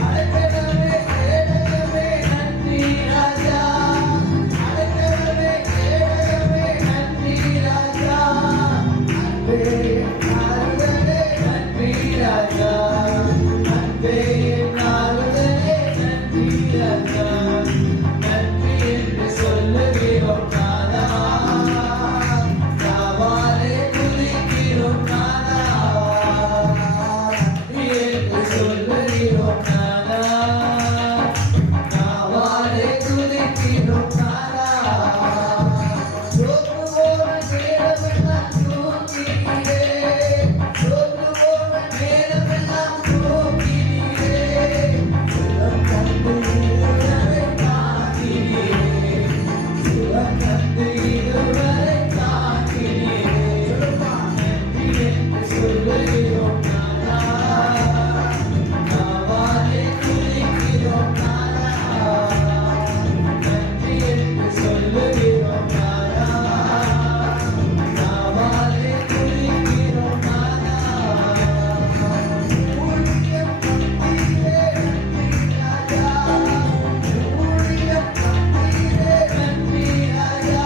அழைக்கவே கேடகமே நன்றி ராஜா, அழைக்கவே கேடகமே நன்றி ராஜா, அன்பே நாளுதலே நன்றி ராஜா, அன்பே நாளுதலே நன்றி ராஜா, நன்றி என்று சொல்லுகிறோம் நாதா, நாவாலே துதிக்கிறோம் நாதா, நன்றி என்று சொல்லுகிறோம் நாதா, நாவாலே துதிக்கிறோம் நாதா, சோர்ந்து போன நேரமெல்லாம் தூக்கினீரே, சோர்ந்து போன நேரமெல்லாம் தூக்கினீரே, சுகம் தந்து இதுவரை காத்தினீரே, சுகம் தந்து இதுவரை காத்தினீரே, நன்றி என்று சொல்லுகிறோம் நாதா, நாவாலே துதிக்கிறோம் நாதா, நன்றி என்று சொல்லுகிறோம் நாதா, நாவாலே துதிக்கிறோம் நாதா, ஊழியம் தந்தீரே நன்றி ராஜா, ஊழியம் தந்தீரே நன்றி ராஜா,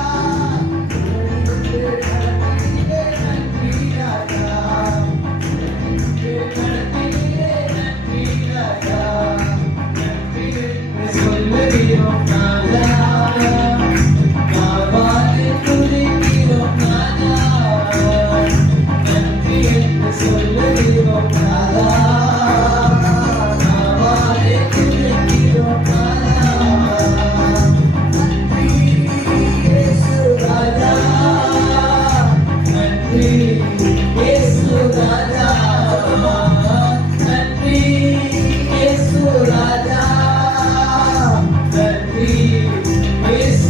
ஊழியத்தை நடத்தீரே நன்றி ராஜா, ஊழியத்தை நடத்தீரே நன்றி ராஜா, நன்றி என்று சொல்லுகிறோம் நாதா, நாவாலே துதிக்கிறோம் நாதா, நன்றி என்று சொல்லுகிறோம் நாதா, நாவாலே துதிக்கிறோம் நாதா, நன்றி இயேசு ராஜா, நன்றி இயேசு ராஜா, நன்றி இயேசு ராஜா, நன்றி இயேசு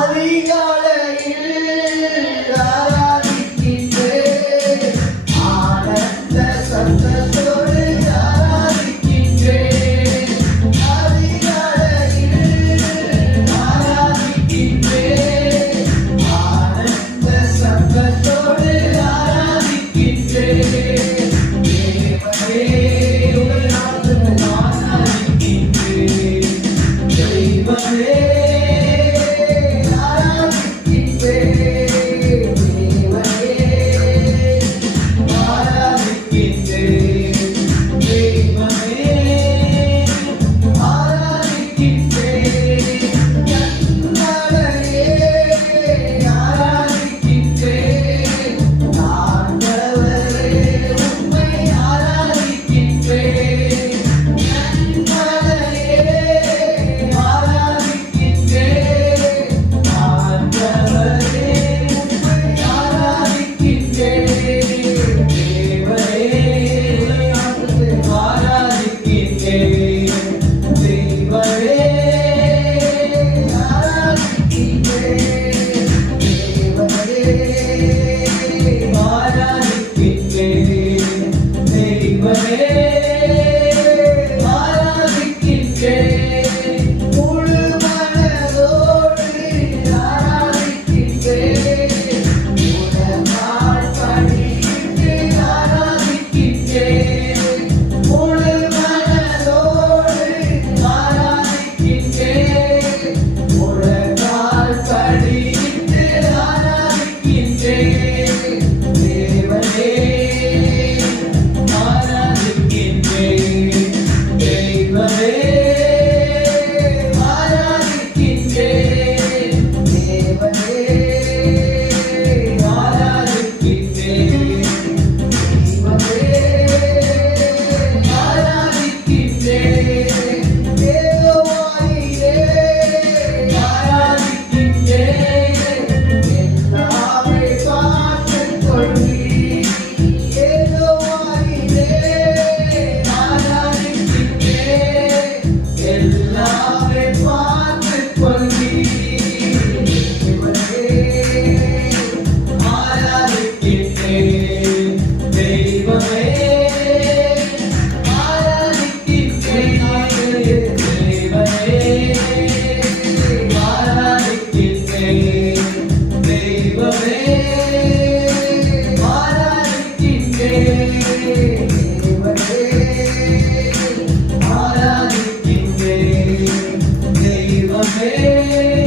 அதிகாலையில் ஆராதிக்கின்றேன், ஆனந்த சத்தத்தோடு ஆராதிக்கின்றேன். அதிகாலையில் ஆராதிக்கின்றேன், ஆனந்த சத்தத்தோடு ஆராதிக்கின்றேன். தேவனே உம்மை நான் ஆராதிக்கின்றேன். தெய்வமே Hey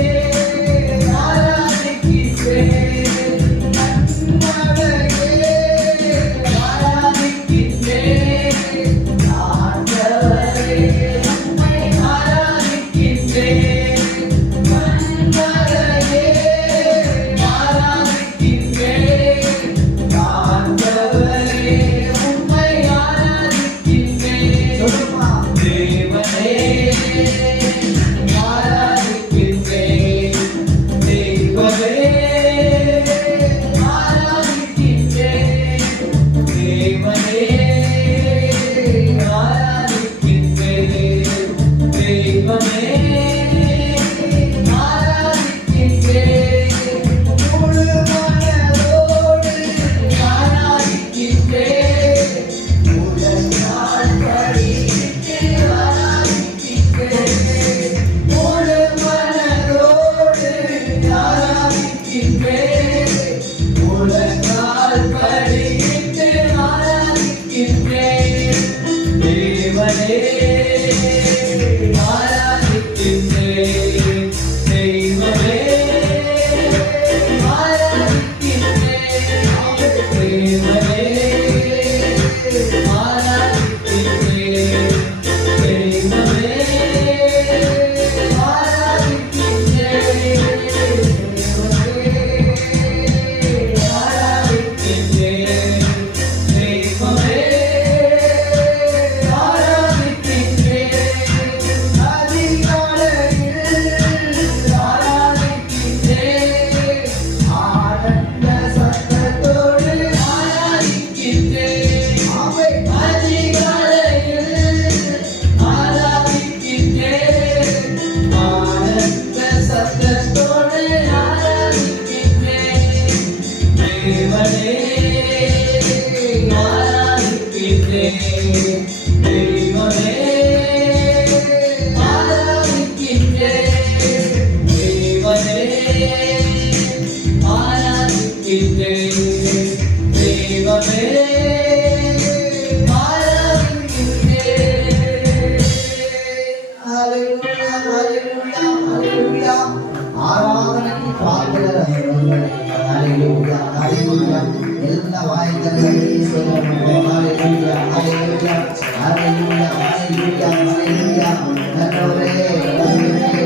எல்லா வாய்த்தலையும் சொல்லுவோம். ஹalleluya ஹalleluya ஹalleluya ஹalleluya ஹalleluya. நல்லவரே நல்லவரே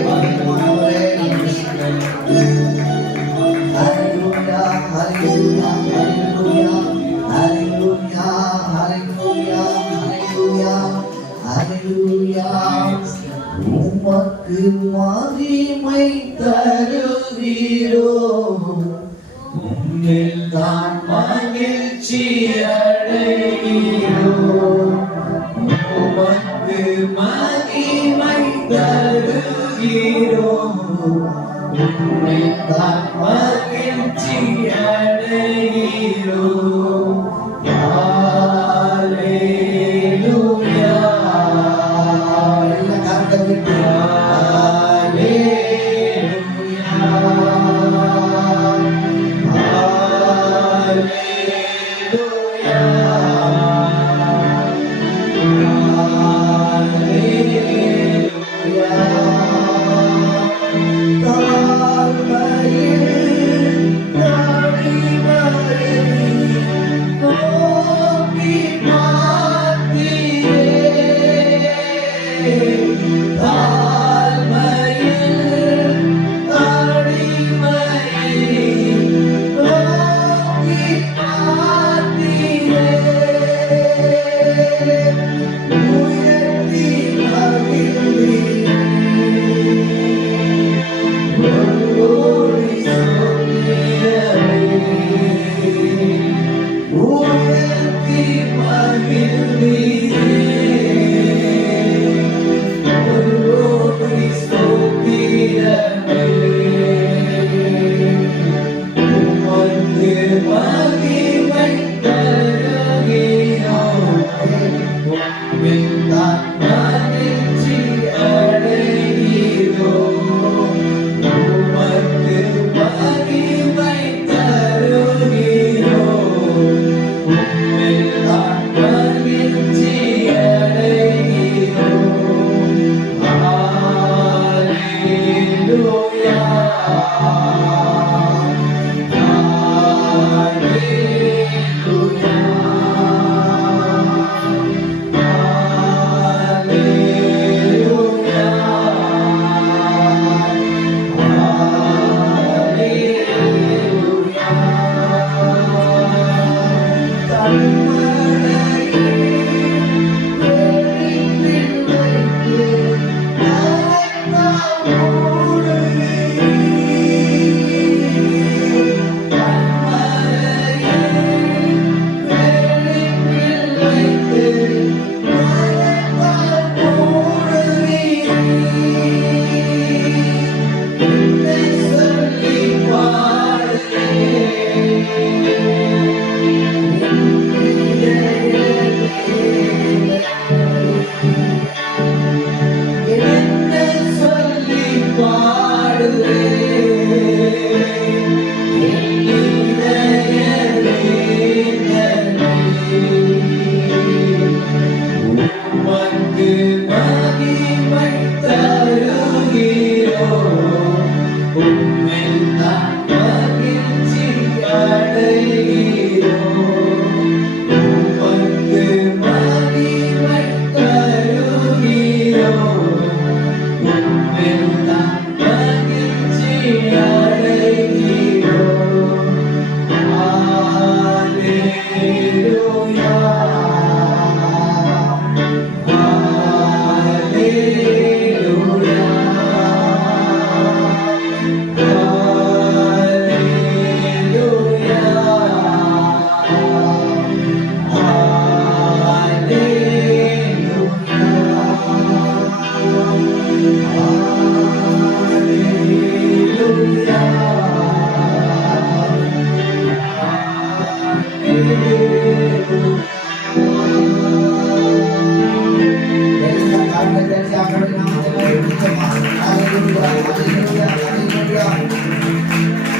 நல்லவரே. ஹalleluya ஹalleluya ஹalleluya ஹalleluya ஹalleluya ஹalleluya ஹalleluya. உமக்கு மகிமை தருகிறோம், உம்மில் தான் மகிழ்ச்சி அடைகிறோம். உமக்கு மகிமை தருகிறோம், உம்மில் தான் மகிழ்ச்சி அடைகிறோம். ஹalleluya.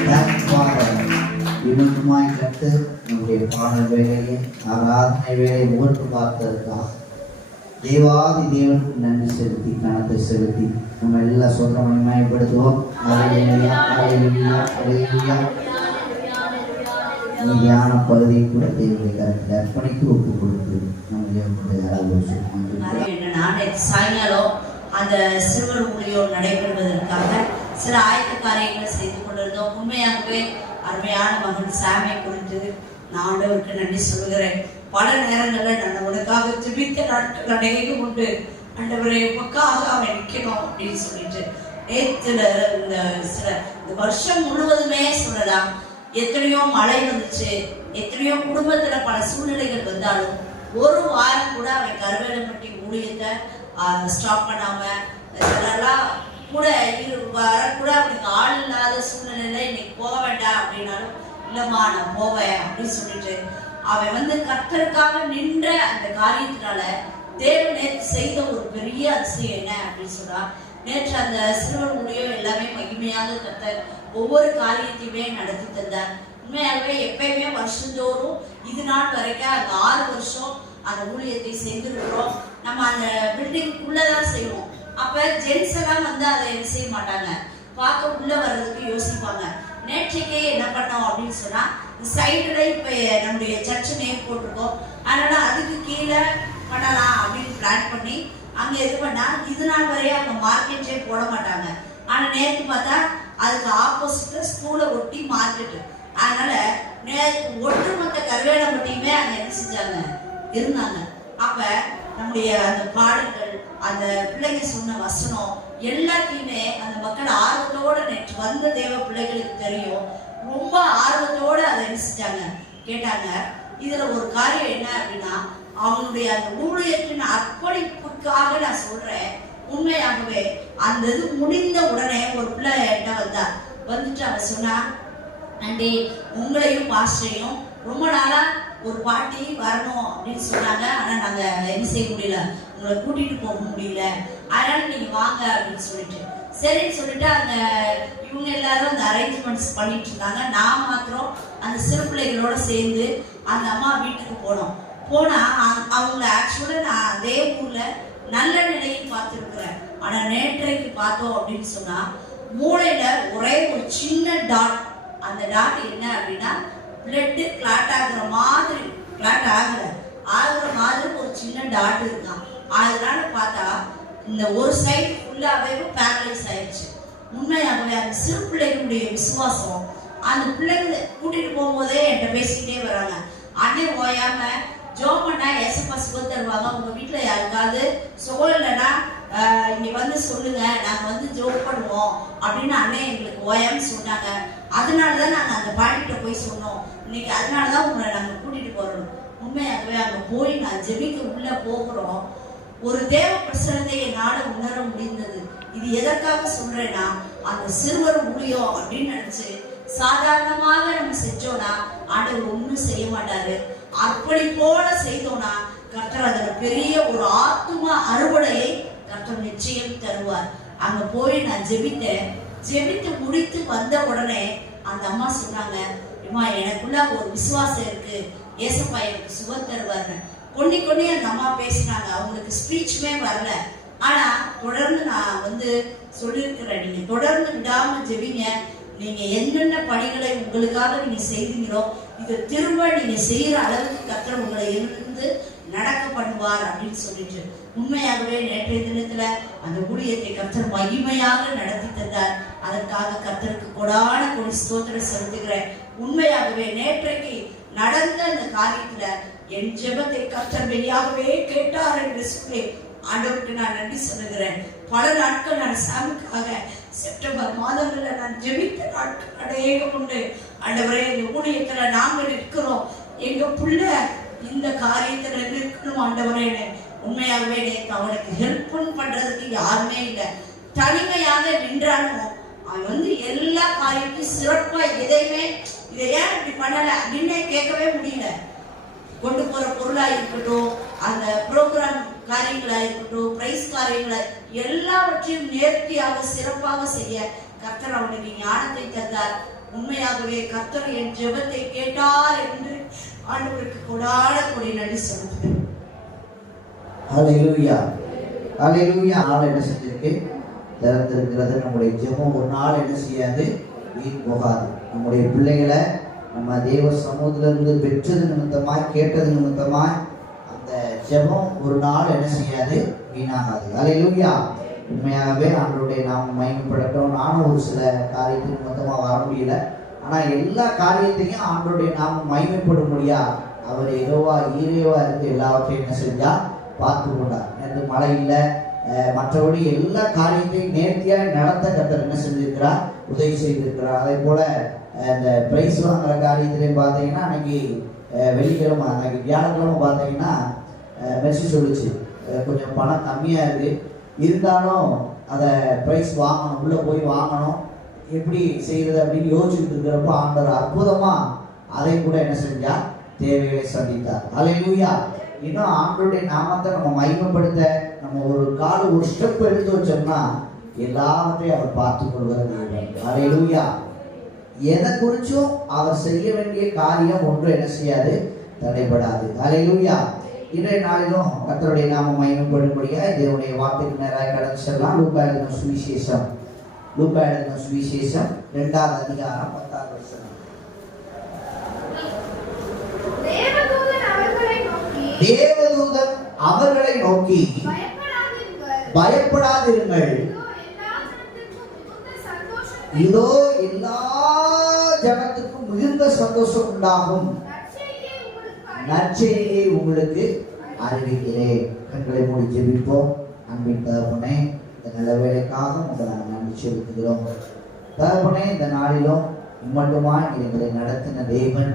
எல்லா கரங்களை இன்னுமாய் கற்று நம்முடைய பாடல் வேலையை ஆராதனை வேலை முகட்டு பார்த்ததற்காக தேவாதி தேவனுக்கு நன்றி செலுத்தி கணத்தை செலுத்தி நம்ம எல்லாம் சொல்ற மயப்படுத்துவோம். மீதியான பகுதியை கூட தேவனுடைய கருத்தில் அர்ப்பணித்து ஒப்பு கொடுத்து நம்முடைய என்னன்னா சாயங்காலம் அந்த சிறுவர் ஊழியம் நடைபெறுவதற்காக சில ஆயத்த காரியங்களை செய்து கொண்டிருந்தோம். உண்மையாகவே அருமையான மகன் சாமை குறித்து நான் ஆண்டவருக்கு நன்றி சொல்கிறேன். பல நேரங்களில் நான் உனக்காக ஜெபித்த நாட்கள் அநேகம் உண்டு. ஆண்டவரே உமக்காக அவன் நிற்கணும் அப்படின்னு சொல்லிட்டு நேத்துல இந்த வருஷம் முழுவதுமே சொல்லலாம். எத்தனையோ மழை வந்துச்சு, எத்தனையோ குடும்பத்துல பல சூழ்நிலைகள் வந்தாலும் ஒரு வாரம் கூட அவன் கருவேலம்பட்டி ஊழியத்தை ஸ்டாப் பண்ணாம சிலர்லாம் கூட வர கூட அவனுக்கு ஆள் இல்லாத சூழ்நிலையில இன்னைக்கு போக வேண்டாம் அப்படின்னாலும் இல்லம்மா நான் போவேன் அப்படின்னு சொல்லிட்டு அவன் கர்த்தருக்காக நின்ற அந்த காரியத்தினால தேவன் நேற்று செய்த ஒரு பெரிய அதிசயம் என்ன அப்படின்னு சொன்னா, நேற்று அந்த சிறுவர் ஊழியம் எல்லாமே மகிமையாக கர்த்தர் ஒவ்வொரு காரியத்தையுமே நடத்தி தந்தார். உண்மையாகவே எப்பயுமே வருஷந்தோறும் இது நாள் வரைக்கும் அந்த 6 வருஷம் அந்த ஊழியத்தை செய்திருக்கிறோம். நம்ம அந்த பில்டிங்குள்ளதான் செய்வோம். அப்ப ஜென்ஸ் எல்லாம் அதை என்ன செய்ய மாட்டாங்க, பார்க்க உள்ள வர்றதுக்கு யோசிப்பாங்க. நேற்றைக்கே என்ன பண்ணோம் அப்படின்னு சொன்னா, சைடுல இப்ப நம்முடைய சர்ச் நேம் போட்டிருக்கோம், அதனால அதுக்கு கீழே பண்ணலாம் அப்படின்னு பிளான் பண்ணி அங்க இது பண்ணா இது நாள் வரையும் அவங்க மார்க்கெட்டே போட மாட்டாங்க. ஆனா நேற்று பார்த்தா அதுக்கு ஆப்போசிட்ல ஸ்கூலை ஒட்டி மார்க்கெட்டு, அதனால நேற்று ஒட்டுமொத்த கருவேலம்பட்டியுமே அங்க என்ன செஞ்சாங்க இருந்தாங்க. அப்ப நம்முடைய அந்த பாடல்கள், அந்த பிள்ளைங்க சொன்ன வசனம் எல்லாத்தையுமே அந்த மக்கள் ஆர்வத்தோட நேற்று வந்த தேவ பிள்ளைகளுக்கு தெரியும், ரொம்ப ஆர்வத்தோட அதை என்ன செஞ்சாங்க கேட்டாங்க. இதுல ஒரு காரியம் என்ன அப்படின்னா, அவனுடைய அந்த ஊழியத்தின் அர்ப்பணிப்புக்காக நான் சொல்றேன். உண்மையாகவே அந்த இது முடிந்த உடனே ஒரு பிள்ளை என்கிட்ட வந்துட்டு அவன் சொன்னா, ஆண்டி உங்களையும் பாஸ்டரையும் ரொம்ப நாளா ஒரு பாட்டி வரணும் அப்படின்னு சொன்னாங்க, ஆனா நாங்க என்ன செய்ய முடியல, உங்களை கூட்டிட்டு போக முடியல, அதனால நீங்க வாங்க அப்படின்னு சொல்லிட்டு சரின்னு சொல்லிட்டு அந்த இவங்க எல்லாரும் அந்த அரேஞ்ச்மெண்ட்ஸ் பண்ணிட்டு இருந்தாங்க. நான் மாத்திரம் அந்த சிறு பிள்ளைகளோட சேர்ந்து அந்த அம்மா வீட்டுக்கு போனா அவங்கள ஆக்சுவலா நான் அதே ஊர்ல நல்ல நிலையில் பார்த்துருக்குறேன். ஆனா நேற்றைக்கு பார்த்தோம் அப்படின்னு சொன்னா மூளையில ஒரே ஒரு சின்ன டாட், அந்த டாட் என்ன அப்படின்னா பிளட் கிளாட் ஆகுற மாதிரி, கிளாட் ஆகுற மாதிரி ஒரு சின்ன டாட் இருக்கான். அதனால பார்த்தா இந்த ஒரு சைடு ஃபுல்லாவே பேரலைஸ் ஆயிடுச்சு. உண்மையாகவே அந்த சிறு பிள்ளைகளுடைய விசுவாசம், அந்த பிள்ளைங்க கூட்டிட்டு போகும்போதே என்கிட்ட பேசிக்கிட்டே வராங்க, அண்ணே ஓயாம ஜோமண்ணா ஏசப்பா சுகம் தருவாங்க, உங்க வீட்டுல யாருக்காவது சுகம் இல்லைன்னா இங்க சொல்லுங்க, நாங்க ஜோப் பண்ணுவோம் அப்படின்னு அண்ணே எங்களுக்கு ஓயாம சொன்னாங்க. அதனாலதான் நாங்க அந்த பாட்டிகிட்ட போய் சொன்னோம், இன்னைக்கு அதனாலதான் உங்களை நாங்க கூட்டிட்டு போறோம். உண்மையாகவே அங்க போய் நான் ஜெபிக்க உள்ள போகிறோம், ஒரு தேவ பிரசனத்தை என்னால உணர முடிந்தது. இது எதற்காக சொல்றேன்னா, அந்த சிறுவர் ஊழியம் அப்படின்னு நினைச்சு சாதாரணமாக நம்ம செஞ்சோம்னா ஆண்டவர் ஒண்ணும் செய்ய மாட்டாரு. அர்ப்பணிப்போட செய்தோம்னா கர்த்தர் அதுல பெரிய ஒரு ஆத்தும அறுவடையை கர்த்தர் நிச்சயம் தருவார். அங்க போய் நான் ஜெபித்து முடித்து வந்த உடனே அந்த அம்மா சொன்னாங்க, அம்மா எனக்குள்ள ஒரு விசுவாசம் இருக்கு, ஏசப்பா எனக்கு சுகம் தருவார்னு கொண்டி அந்த அம்மா பேசினாங்க. அவங்களுக்கு ஸ்பீச்சுமே வரல, ஆனா தொடர்ந்து நான் சொல்லியிருக்கிறேன், நீங்க தொடர்ந்து விடாம ஜெபிங்க, நீங்க என்னென்ன பணிகளை உங்களுக்காக நீங்க செய்தீங்களோ இதை திரும்ப நீங்க செய்யற அளவுக்கு கர்த்தர் உங்களை இருந்து நடக்க பண்ணுவார் அப்படின்னு சொல்லிட்டு உண்மையாகவே நேற்றைய தினத்துல அந்த ஊழியத்தை கர்த்தர் மகிமையாக நடத்தி தந்தார். அதற்காக கர்த்தருக்கு கொடான கொடி ஸ்தோத்திரம் செலுத்துகிறேன். உண்மையாகவே நேற்றைக்கு நடந்த அந்த காரியத்துல என் ஜெபத்தை கர்த்தர் வெளியாகவே கேட்டார் என்று சொல்லி ஆண்டவருக்கு நான் நன்றி சொல்லுகிறேன். பல நாட்கள் நான் சாமிக்காக செப்டம்பர் மாதங்கள்ல நான் ஜெபித்த நாட்கள் அநேகம் உண்டு. ஆண்டவரே இந்த ஊழியத்துல நாங்கள் இருக்கிறோம், எங்க புள்ள இந்த காரியத்துல இருக்கணும் ஆண்டவரே. உண்மையாகவே அவனுக்கு ஹெல்ப் பண்றதுக்கு யாருமே இல்லை, தனிமையாக நின்றாலும் அவன் எல்லா காரியத்தையும் சிறப்பா எதையுமே இதை ஏன் இப்படி பண்ணல அப்படின்னு கேட்கவே முடியல. கொண்டு போற பொருளா இருக்கட்டும், அந்த ப்ரோக்ராம் காரியங்களா இருக்கட்டும், பிரைஸ் காரியங்களா எல்லாவற்றையும் நேர்த்தியாக சிறப்பாக செய்ய கர்த்தர் அவனுக்கு ஞானத்தை தந்தார். உண்மையாகவே கர்த்தர் என் ஜெபத்தை கேட்டார் என்று ஆண்டவருக்கு கொடான கொடி நன்றி சொல்லுகிறேன். ஹல்லேலூயா ஹல்லேலூயா. நாள் என்ன செஞ்சிருக்கு, திறந்திருக்கிறது. நம்முடைய ஜெபம் ஒரு நாள் என்ன செய்யாது, வீண் போகாது. நம்முடைய பிள்ளைகளை நம்ம தேவ சமூகத்திலிருந்து பெற்றது நிமித்தமாய் கேட்டது நிமித்தமாய் அந்த ஜெபம் ஒரு நாள் என்ன செய்யாது, வீணாகாது. அல்லேலூயா. உண்மையாகவே ஆண்டவருடைய நாம் மகிமைப்படட்டும். நானும் ஒரு சில காரியத்துக்கு மொத்தமாக வர முடியல. ஆனால் எல்லா காரியத்தையும் ஆண்டவருடைய நாம் மகிமைப்படும்படியா அவர் ஈரேவா இருந்து எல்லாவற்றையும் என்ன செஞ்சா பார்த்து கொண்டார். நேற்று மழை இல்லை, மற்றபடி எல்லா காரியத்தையும் நேர்த்தியாக நடத்த கர்த்தர் என்ன செஞ்சிருக்கிறார், உதவி செய்திருக்கிறார். அதே போல இந்த பிரைஸ் வாங்குற காரியத்திலையும் பார்த்தீங்கன்னா அன்னைக்கு வெள்ளிக்கிழமை அன்னைக்கு வியாழக்கிழமை பார்த்தீங்கன்னா மெர்சி சொல்லிச்சு கொஞ்சம் பணம் கம்மியாக இருக்குது, இருந்தாலும் அதை ப்ரைஸ் வாங்கணும், உள்ளே போய் வாங்கணும், எப்படி செய்கிறது அப்படின்னு யோசிச்சுட்டு இருக்கிறப்போ ஆண்டவர் அற்புதமாக அதை கூட என்ன செஞ்சா தேவைகளை சந்தித்தார். அல்லேலூயா. இன்னும் ஆண்டவருடைய நாமத்தை நம்ம மகிமைப்படுத்த நம்ம ஒரு ஸ்டெப் எடுத்து வச்சோம்னா எல்லாவற்றையும் அவர் பார்த்து கொள்வார் தேவன். அல்லேலூயா. எதை குறிச்சும் அவர் செய்ய வேண்டிய காரியம் ஒன்று என்ன செய்யாது, தடைபடாது. அல்லேலூயா. இன்றைய நாளிலும் கர்த்தருடைய நாமம் மகிமைப்படும்படியாக தேவனுடைய வார்த்தைக்கு நேராக கடந்து செல்லலாம். லூக்கா எழுதின சுவிசேஷம் 2வது அதிகாரம் 10வது வசனம். தேவதூதன் அவர்களை நோக்கி பயப்படாதிருங்கள், இதோ எல்லா ஜனத்துக்கும் மிகுந்த சந்தோஷம் உண்டாகும் நற்செய்தியை உங்களுக்கு அறிவிக்கிறேன். கண்களை மூடி ஜெபிப்போம். அன்பின் தகப்பனே, இந்த நல்ல வேலைக்காக உங்களை நாங்கள் நன்றி செலுத்துகிறோம். தகப்பனே, இந்த நாளிலும் மட்டுமாய் எங்களை நடத்தின தேவன்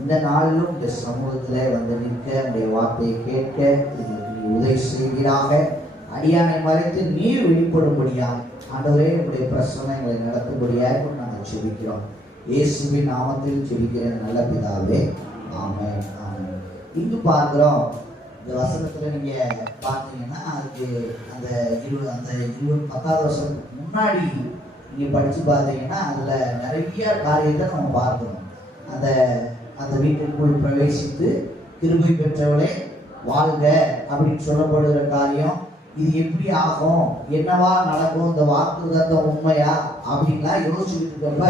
இந்த நாளிலும் இந்த சமூகத்தில் வந்து நிற்க உடைய வார்த்தையை கேட்க எங்களுக்கு உதவி செய்வீராக. அடியானை மறைத்து நீர் வெளிப்படும்படியாக ஆண்டவரே உங்களுடைய பிரசனை எங்களை நடத்தும்படியாக நாங்கள் செபிக்கிறோம். இயேசுவின் நாமத்தில் செபிக்கிற நல்ல பிதாவே, ஆமென். இங்கு பார்க்கிறோம், இந்த வசனத்துல நீங்க பார்த்தீங்கன்னா அதுக்கு அந்த 10வது வருஷத்துக்கு முன்னாடி நீங்க படிச்சு பார்த்தீங்கன்னா அதுல நிறைய காரியத்தை நம்ம பார்க்கணும். அந்த வீட்டிற்குள் பிரவேசித்து கிருபை பெற்றவளே வாழ்க அப்படின்னு சொல்லப்படுகிற காரியம், இது எப்படி ஆகும், என்னவா நடக்கும், இந்த வாக்குத்தத்தம் உண்மையா அப்படின்லாம் யோசிச்சுட்டு இருக்கப்ப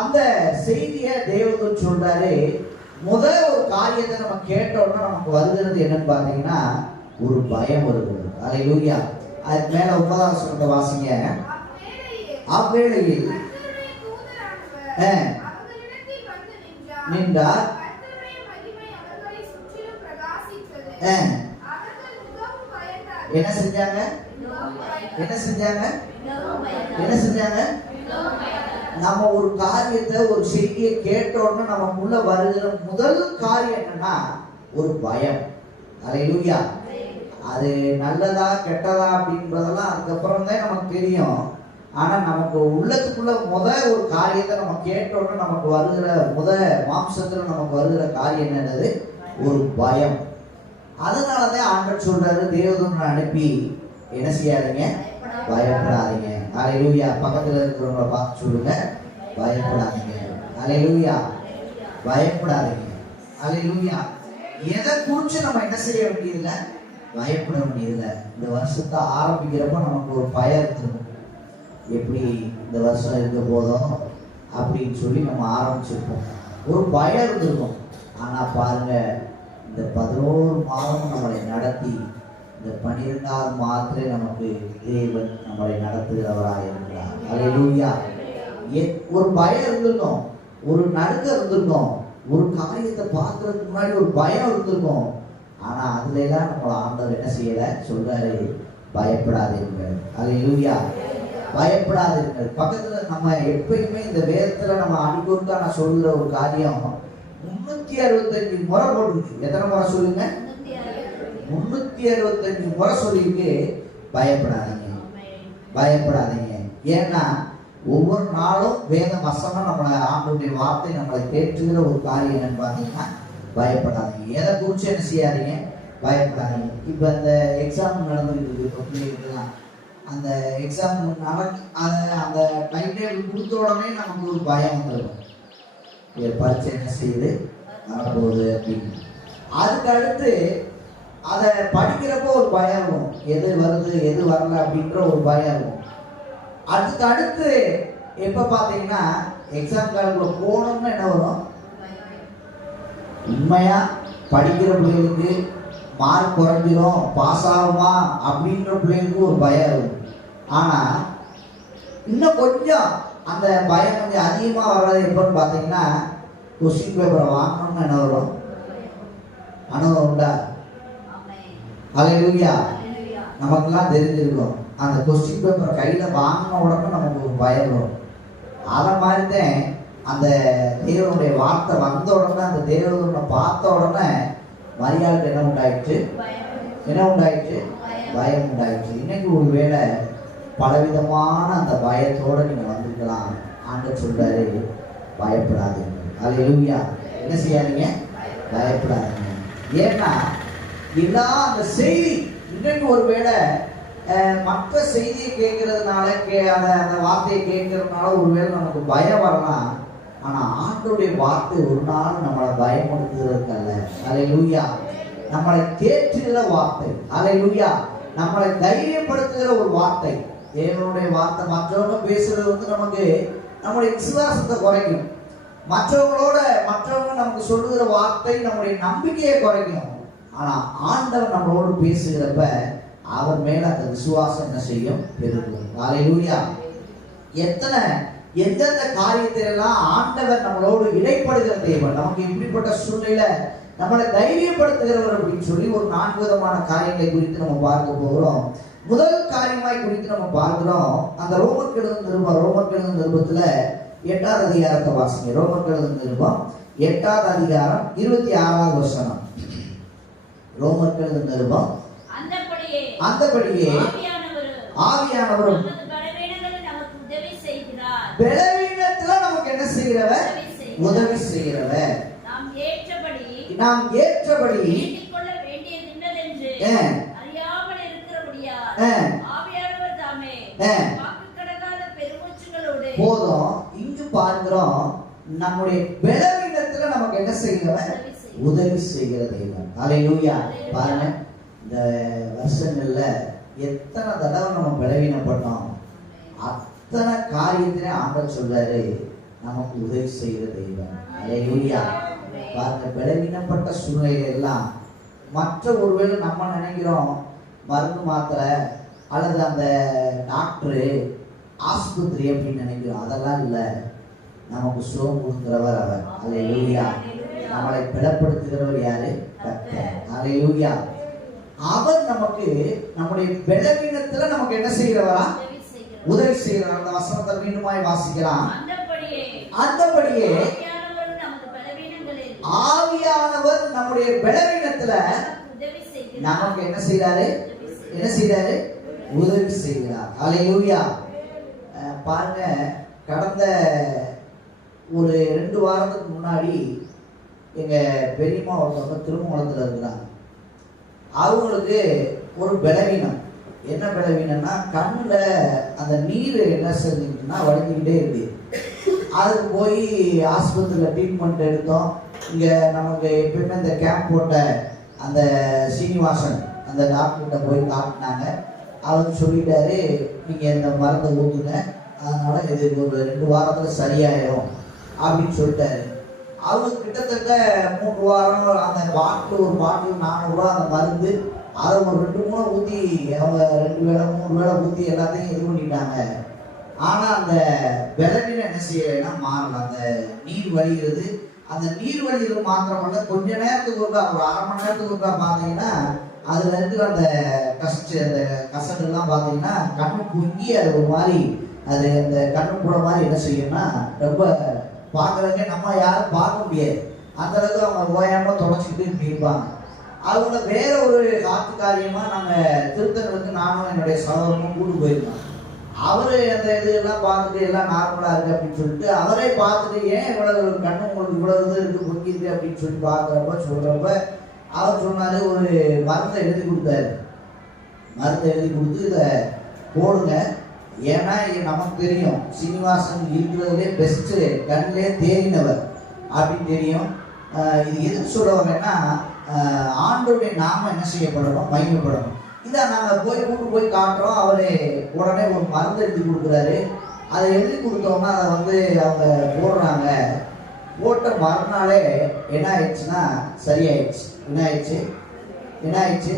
அந்த செய்தியை தேவதூதன் சொல்றாரு. முதல் ஒரு காரியத்தை நம்ம கேட்டோம்னா நமக்கு வருகிறது என்னன்னு பார்த்தீங்கன்னா ஒரு பயம் வருகிறது. அல்லேலூயா. அதுக்கு மேல 9வது வசனத்தை வாசிங்க. அவ்வேளையில் நின்றார், என்ன செஞ்சாங்க? நம்ம ஒரு காரியத்தை ஒரு செய்தியை கேட்டோம்னா நமக்குள்ள வருகிற முதல் காரியம் என்னன்னா ஒரு பயம். அல்லேலூயா. அது நல்லதா கெட்டதா அப்படின்றதெல்லாம் அதுக்கப்புறம் தான் நமக்கு தெரியும். ஆனா நமக்கு உள்ளத்துக்குள்ள ஒரு காரியத்தை நம்ம கேட்டோம்னா நமக்கு வருகிற மாம்சத்துல நமக்கு வருகிற காரியம் என்னது, ஒரு பயம். அதனாலதான் ஆண்டவர் சொல்றாரு, தேவதூதனை அனுப்பி என்ன செய்யாதீங்க, பயப்படாதீங்க. அல்லேலூயா. பக்கத்துல இருக்கிறவங்களை பார்த்து சொல்லுங்க, பயப்படாதீங்க. அல்லேலூயா. பயப்படாதீங்க. அல்லேலூயா. எதை குறிச்சு நம்ம என்ன செய்ய வேண்டியதில்லை, பயப்பட வேண்டியதில்லை. இந்த வருஷத்தை ஆரம்பிக்கிறப்ப நமக்கு ஒரு பயம் இருக்கணும், எப்படி இந்த வருஷம் இருக்க போதும் அப்படின்னு சொல்லி நம்ம ஆரம்பிச்சிருப்போம், ஒரு பயம் இருந்திருக்கும். ஆனா பாருங்க, இந்த 11 மாதம் நம்மளை நடத்தி இந்த 12வது மாதத்திலே நமக்கு தேவன் நம்மளை நடத்துகிறவராக இருக்கிறார். அல்லேலூயா. ஒரு பயம் இருந்திருக்கும், ஒரு நடுக்கம் இருந்திருக்கும், ஒரு காரியத்தை பார்க்கறதுக்கு முன்னாடி ஒரு பயம் இருந்திருக்கும். ஆனா அதுல எல்லாம் நம்மளை ஆண்டவர் என்ன செய்யல, சொல்றாரு, பயப்படாதீர்கள். அல்லேலூயா. பயப்படாதீர்கள். பக்கத்துல நம்ம எப்பயுமே இந்த வேதத்துல நம்ம அடிக்கொருக்கா நான் சொல்கிற ஒரு காரியம் 365 முறை போட்டுருக்கு. எத்தனை முறை சொல்லுங்க? 365 முறை சொல்லிட்டு பயப்படாதீங்க, பயப்படாதீங்க. ஏன்னா ஒவ்வொரு நாளும் வேத வசனம் நம்மளை ஆண்டவருடைய வார்த்தை நம்மளை கேட்டுகிற ஒரு காரியம் என்னன்னு பார்த்தீங்கன்னா பயப்படாதீங்க. எதை குறிச்சு என்ன செய்யாதீங்க, பயப்படாதீங்க. இப்போ அந்த எக்ஸாம் நடந்துகிட்டு இருக்கு பிள்ளைகளுக்குலாம். அந்த எக்ஸாம் அந்த டைம் டேபிள் கொடுத்த உடனே நமக்கு ஒரு பயம் வந்துடும், பரீட்சை என்ன செய்யுது நடப்போகுது அப்படின்னு. அதுக்கு அடுத்து அதை படிக்கிறப்போ ஒரு பயம் இருக்கும், எது வருது எது வரல அப்படின்ற ஒரு பயம் இருக்கும். அதுக்கு அடுத்து எப்போ பார்த்தீங்கன்னா எக்ஸாம் காலக்குள்ள போகணும்னு என்ன வரும்? உண்மையாக படிக்கிற பிள்ளைகளுக்கு மார்க் குறைஞ்சிரும், பாஸ் ஆகுமா அப்படின்ற பிள்ளைங்களுக்கு ஒரு பயம் இருக்கும். ஆனால் இன்னும் கொஞ்சம் அந்த பயம் கொஞ்சம் அதிகமாக வர்றது எப்போன்னு பார்த்தீங்கன்னா கொஸ்டின் பேப்பரை வாங்கணும்னு என்ன வரும்? அனுபவம் உண்டா? ஹல்லேலூயா. நமக்கெல்லாம் தெரிஞ்சிருக்கும் அந்த கொஸ்டின் பேப்பர் கையில் வாங்கின உடனே நமக்கு ஒரு பயம் வரும். அதை மாதிரி தான் அந்த தேவனுடைய வார்த்தை வந்த உடனே அந்த தேவனை பார்த்த உடனே மரியாதை என்ன உண்டாயிடுச்சு? என்ன உண்டாயிடுச்சு? பயம் உண்டாயிடுச்சு. இன்னைக்கு ஒரு வேளை பலவிதமான அந்த பயத்தோடு நீங்கள் வந்திருக்கலாம். ஆண்டவர் சொல்றாரு, பயப்படாதீங்க. ஹல்லேலூயா. என்ன செய்யாதீங்க? பயப்படாதீங்க. ஏன்னா எல்லா அந்த செய்தி இன்றைக்கு ஒரு வேளை மற்ற செய்தியை கேட்கறதுனால அந்த வார்த்தையை கேட்கறதுனால ஒருவேளை நமக்கு பயம் வரலாம். ஆனால் ஆண்டவருடைய வார்த்தை ஒரு நாள் நம்மளை பயமுறுத்துறதுக்கல்ல. ஹல்லேலூயா. நம்மளை தேற்றுகிற வார்த்தை. ஹல்லேலூயா. நம்மளை தைரியப்படுத்துகிற ஒரு வார்த்தை. தேவனுடைய வார்த்தை மற்றவங்க பேசுறது நமக்கு நம்முடைய விசுவாசத்தை குறைக்கும். மற்றவங்க நமக்கு சொல்லுகிற வார்த்தை நம்முடைய நம்பிக்கையை குறைக்கும். ஆனா ஆண்டவர் நம்மளோடு பேசுகிறப்ப அவர் மேல அந்த விசுவாசம் என்ன செய்யும்? பெருகும். ஹல்லேலூயா. எந்தெந்த காரியத்தை எல்லாம் ஆண்டவர் நம்மளோடு இடைப்படுகிற தேவன், நமக்கு இப்படிப்பட்ட சூழ்நிலை நம்மளை தைரியப்படுத்துகிறவர் அப்படின்னு சொல்லி ஒரு 4 விதமான காரியங்களை குறித்து நம்ம பார்க்க போகிறோம். முதல் காரியமாய் குறித்து நம்ம பார்க்கிறோம். அந்த ரோமருக்கு எழுதின நிருபத்துல 8வது அதிகாரத்தை வாசிங்க. ரோமருக்கு எழுதின நிருபம் 8வது அதிகாரம் 26வது வசனம். ரோமருக்கு எழுதின நிருபம் அந்தபடியே ஆவியானவர் பலவீனத்துல நமக்கு என்ன செய்கிறவர்? உதவி செய்கிறவர். நாம் ஏற்றபடி போதும். இங்கு பார்க்கிறோம், நம்முடைய பலவீனத்துல நமக்கு என்ன செய்கிறவர்? உதவி செய்கிற தெய்வம். ஹல்லேலூயா. பாருங்க, இந்த வருஷங்கள்ல எத்தனை தடவை நம்ம பலவீனப்பட்டோம், அத்தனை காரியத்திலே ஆண்டவர் சொல்றாரு நமக்கு உதவி செய்கிற தெய்வம். ஹல்லேலூயா. பாருங்க, பலவீனப்பட்ட சூழ்நிலை எல்லாம் மற்ற ஒருவேளை நம்ம நினைக்கிறோம் மருந்து மாத்திரை அல்லது அந்த டாக்டரு ஆஸ்பத்திரி அப்படின்னு நினைக்கிறோம். அதெல்லாம் இல்லை. நமக்கு சுகம் கொடுக்கிறவர் அவர். ஹல்லேலூயா. நம்மளை பலப்படுத்துகிறவர் யாரு? கர்த்தர். ஹல்லேலூயா. அவர் நமக்கு நம்முடைய பலவீனத்துல நமக்கு என்ன செய்கிறவரா? உதவி செய்கிறார். அந்த வசனத்தை மீண்டுமாய் வாசிக்கலாம். அந்தபடியே ஆவியானவர் நம்முடைய பலவீனத்துல நமக்கு என்ன செய்யறாரு? உதவி செய்கிறார். ஹல்லேலூயா. பாருங்க, கடந்த ஒரு 2 வாரத்துக்கு முன்னாடி எங்க பெரியம்மா ஒருத்தவங்க திருமணத்துல இருக்கிறாங்க. அவங்களுக்கு ஒரு பலவீனம். என்ன பலவீனம்னா, கண்ணுல அந்த நீர் என்ன செஞ்சுக்கிட்டுன்னா வடிஞ்சுக்கிட்டே இருக்கு. அதுக்கு போய் ஆஸ்பத்திரியில் ட்ரீட்மெண்ட் எடுத்தோம். இங்க நமக்கு எப்பயுமே இந்த கேம்ப் போட்ட அந்த சீனிவாசன் அந்த டாக்டர்கிட்ட போய் காட்டினாங்க. அவர் சொல்லிட்டாரு, நீங்க இந்த மருந்தை ஊற்றுங்க, அதனால இது ஒரு 2 வாரத்துல சரியாயிரும் அப்படின்னு சொல்லிட்டாரு. அவங்க கிட்டத்தட்ட 3 வாரம் அந்த பாட்டில், ஒரு பாட்டில் 400 ரூபா அந்த மருந்து, அதை ஒரு 2-3 ஊற்றி அவங்க 2 வேளை 3 வேளை ஊற்றி எல்லாத்தையும் இது பண்ணிட்டாங்க. ஆனால் அந்த பலவீனம் என்ன செய்யலைன்னா மாறல. அந்த நீர் வழிகிறது. அந்த நீர் வழிகிறது மாத்திரமல்ல, கொஞ்ச நேரத்துக்கு ஒருக்கா, ஒரு 1/2 மணி நேரத்துக்கு ஒருக்கா பார்த்தீங்கன்னா அதுல இருந்து அந்த கசடுலாம் பார்த்தீங்கன்னா கண்ணு பொங்கி அது ஒரு மாதிரி, அது அந்த கண்ணு கூட மாதிரி என்ன செய்யும்னா ரொம்ப பார்க்குறதுக்கே நம்ம யாரும் பார்க்க முடியாது. அந்த அளவுக்கு அவங்க ஓயாம தொடச்சிக்கிட்டு இப்படி இருப்பாங்க. அவங்கள வேற ஒரு காத்து காரியமாக நாங்கள் திருத்தங்களுக்கு நானும் என்னுடைய சகோதரனும் கூட்டு போயிருந்தோம். அவரு அந்த இதெல்லாம் பார்த்துட்டு எல்லாம் நார்மலாக இருக்கு அப்படின்னு சொல்லிட்டு அவரே பார்த்துட்டு, ஏன் இவ்வளவு கண்ணு உங்களுக்கு இவ்வளவு இது இருக்கு பொங்கிருக்கு அப்படின்னு சொல்லி பார்க்குறப்ப சொல்றப்ப அவர் சொன்னாரு, ஒரு மருந்தை எழுதி கொடுத்தாரு. மருந்தை எழுதி கொடுத்து இதை போடுங்க, ஏன்னா நமக்கு தெரியும் சீனிவாசன் இருக்கிறதுலே பெஸ்ட்டு, கண்ணிலே தேறினவர் அப்படின்னு தெரியும். இது எதுக்கு சொல்ல வரேன்னா, ஆண்டவருடைய நாம என்ன செய்யப்படணும்? மகிமைப்படணும். இதை நாங்கள் கூட்டு போய் காட்டுறோம். அவரு உடனே ஒரு மருந்து எழுதி கொடுக்குறாரு. அதை எழுதி கொடுத்தோம்னா அதை வந்து அவங்க போடுறாங்க. போட்ட மறுநாளே என்ன ஆயிடுச்சுன்னா சரியாயிடுச்சு. என்ன ஆயிடுச்சு